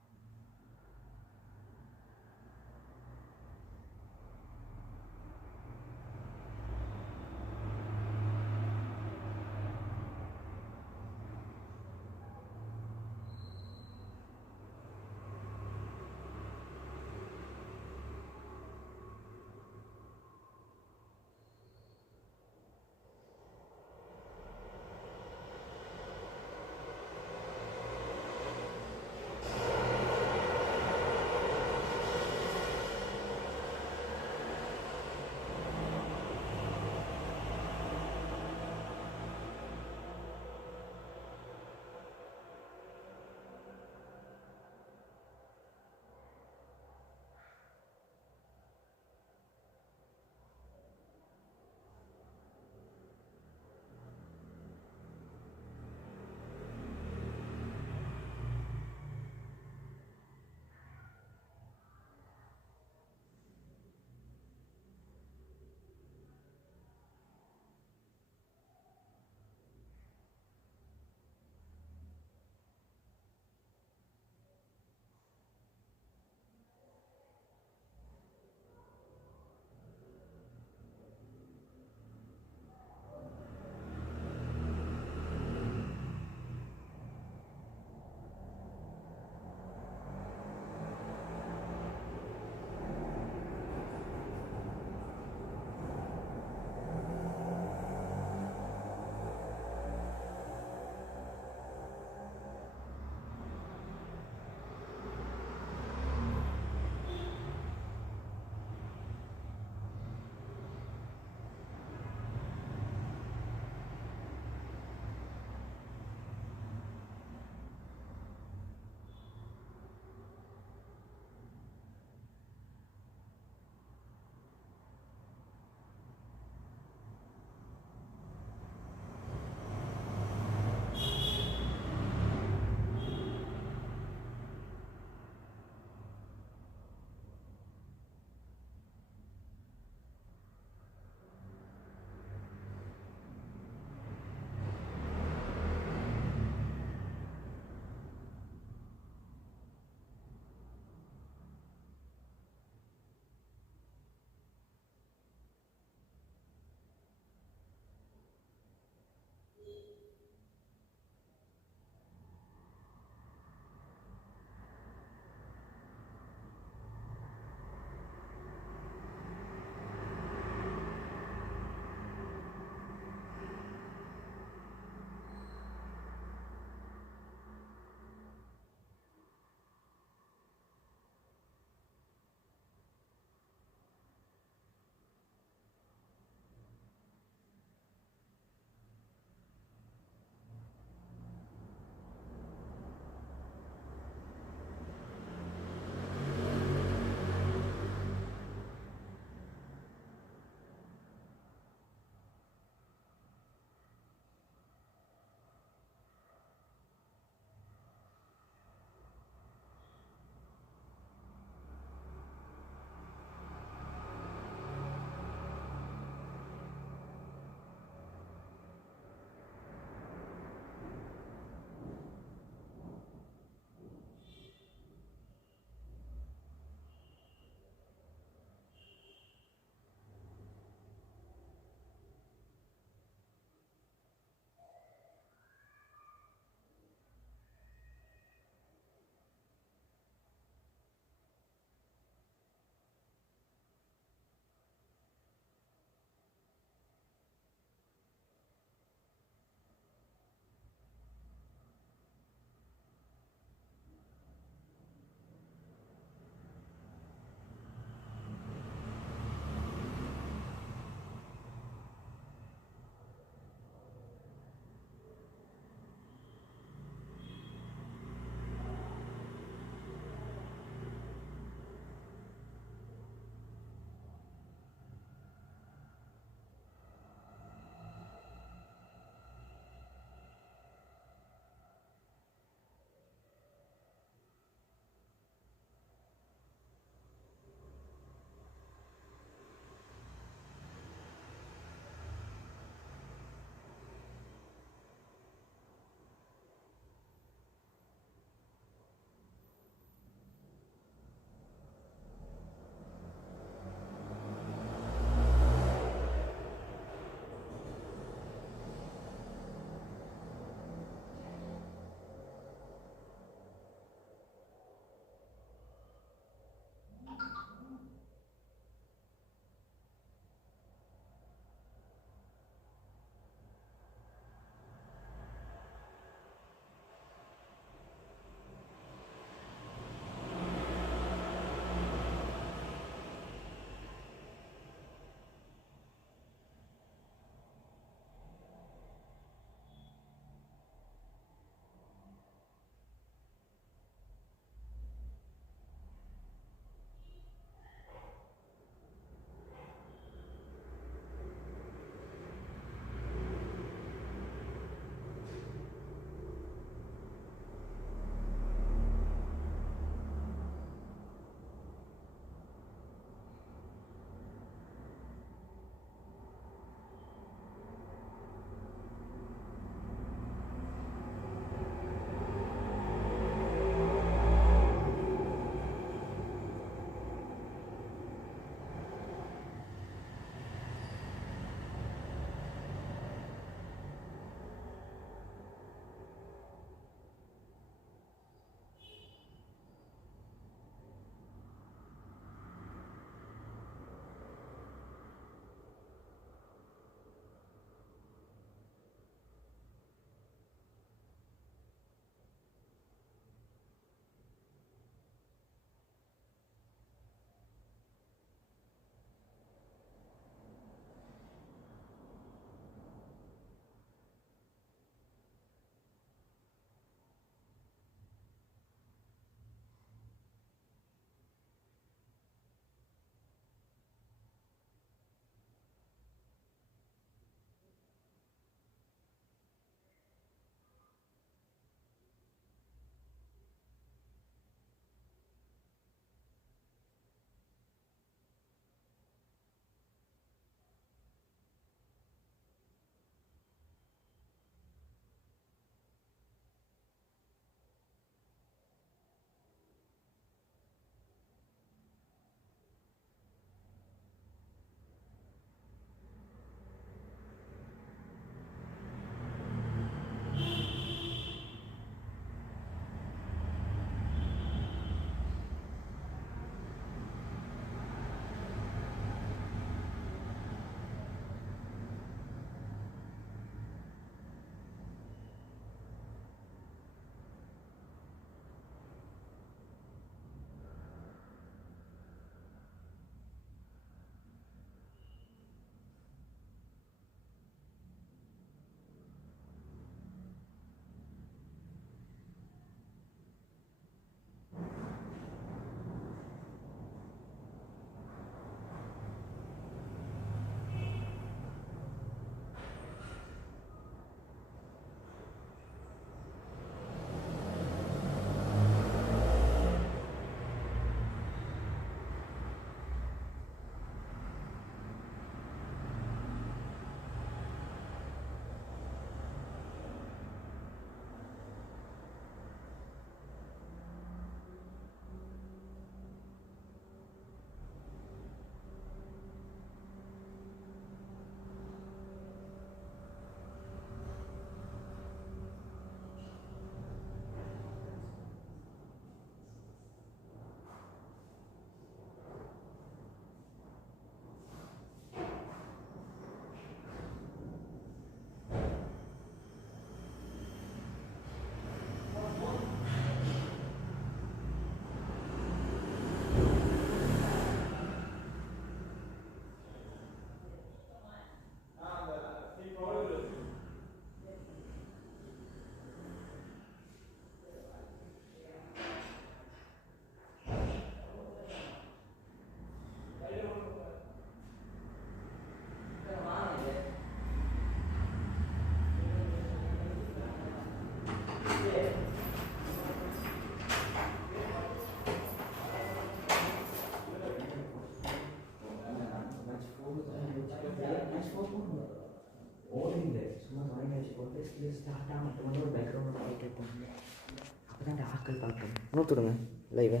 நூற்றுடுங்க லைவை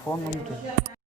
phone பண்ணிட்டு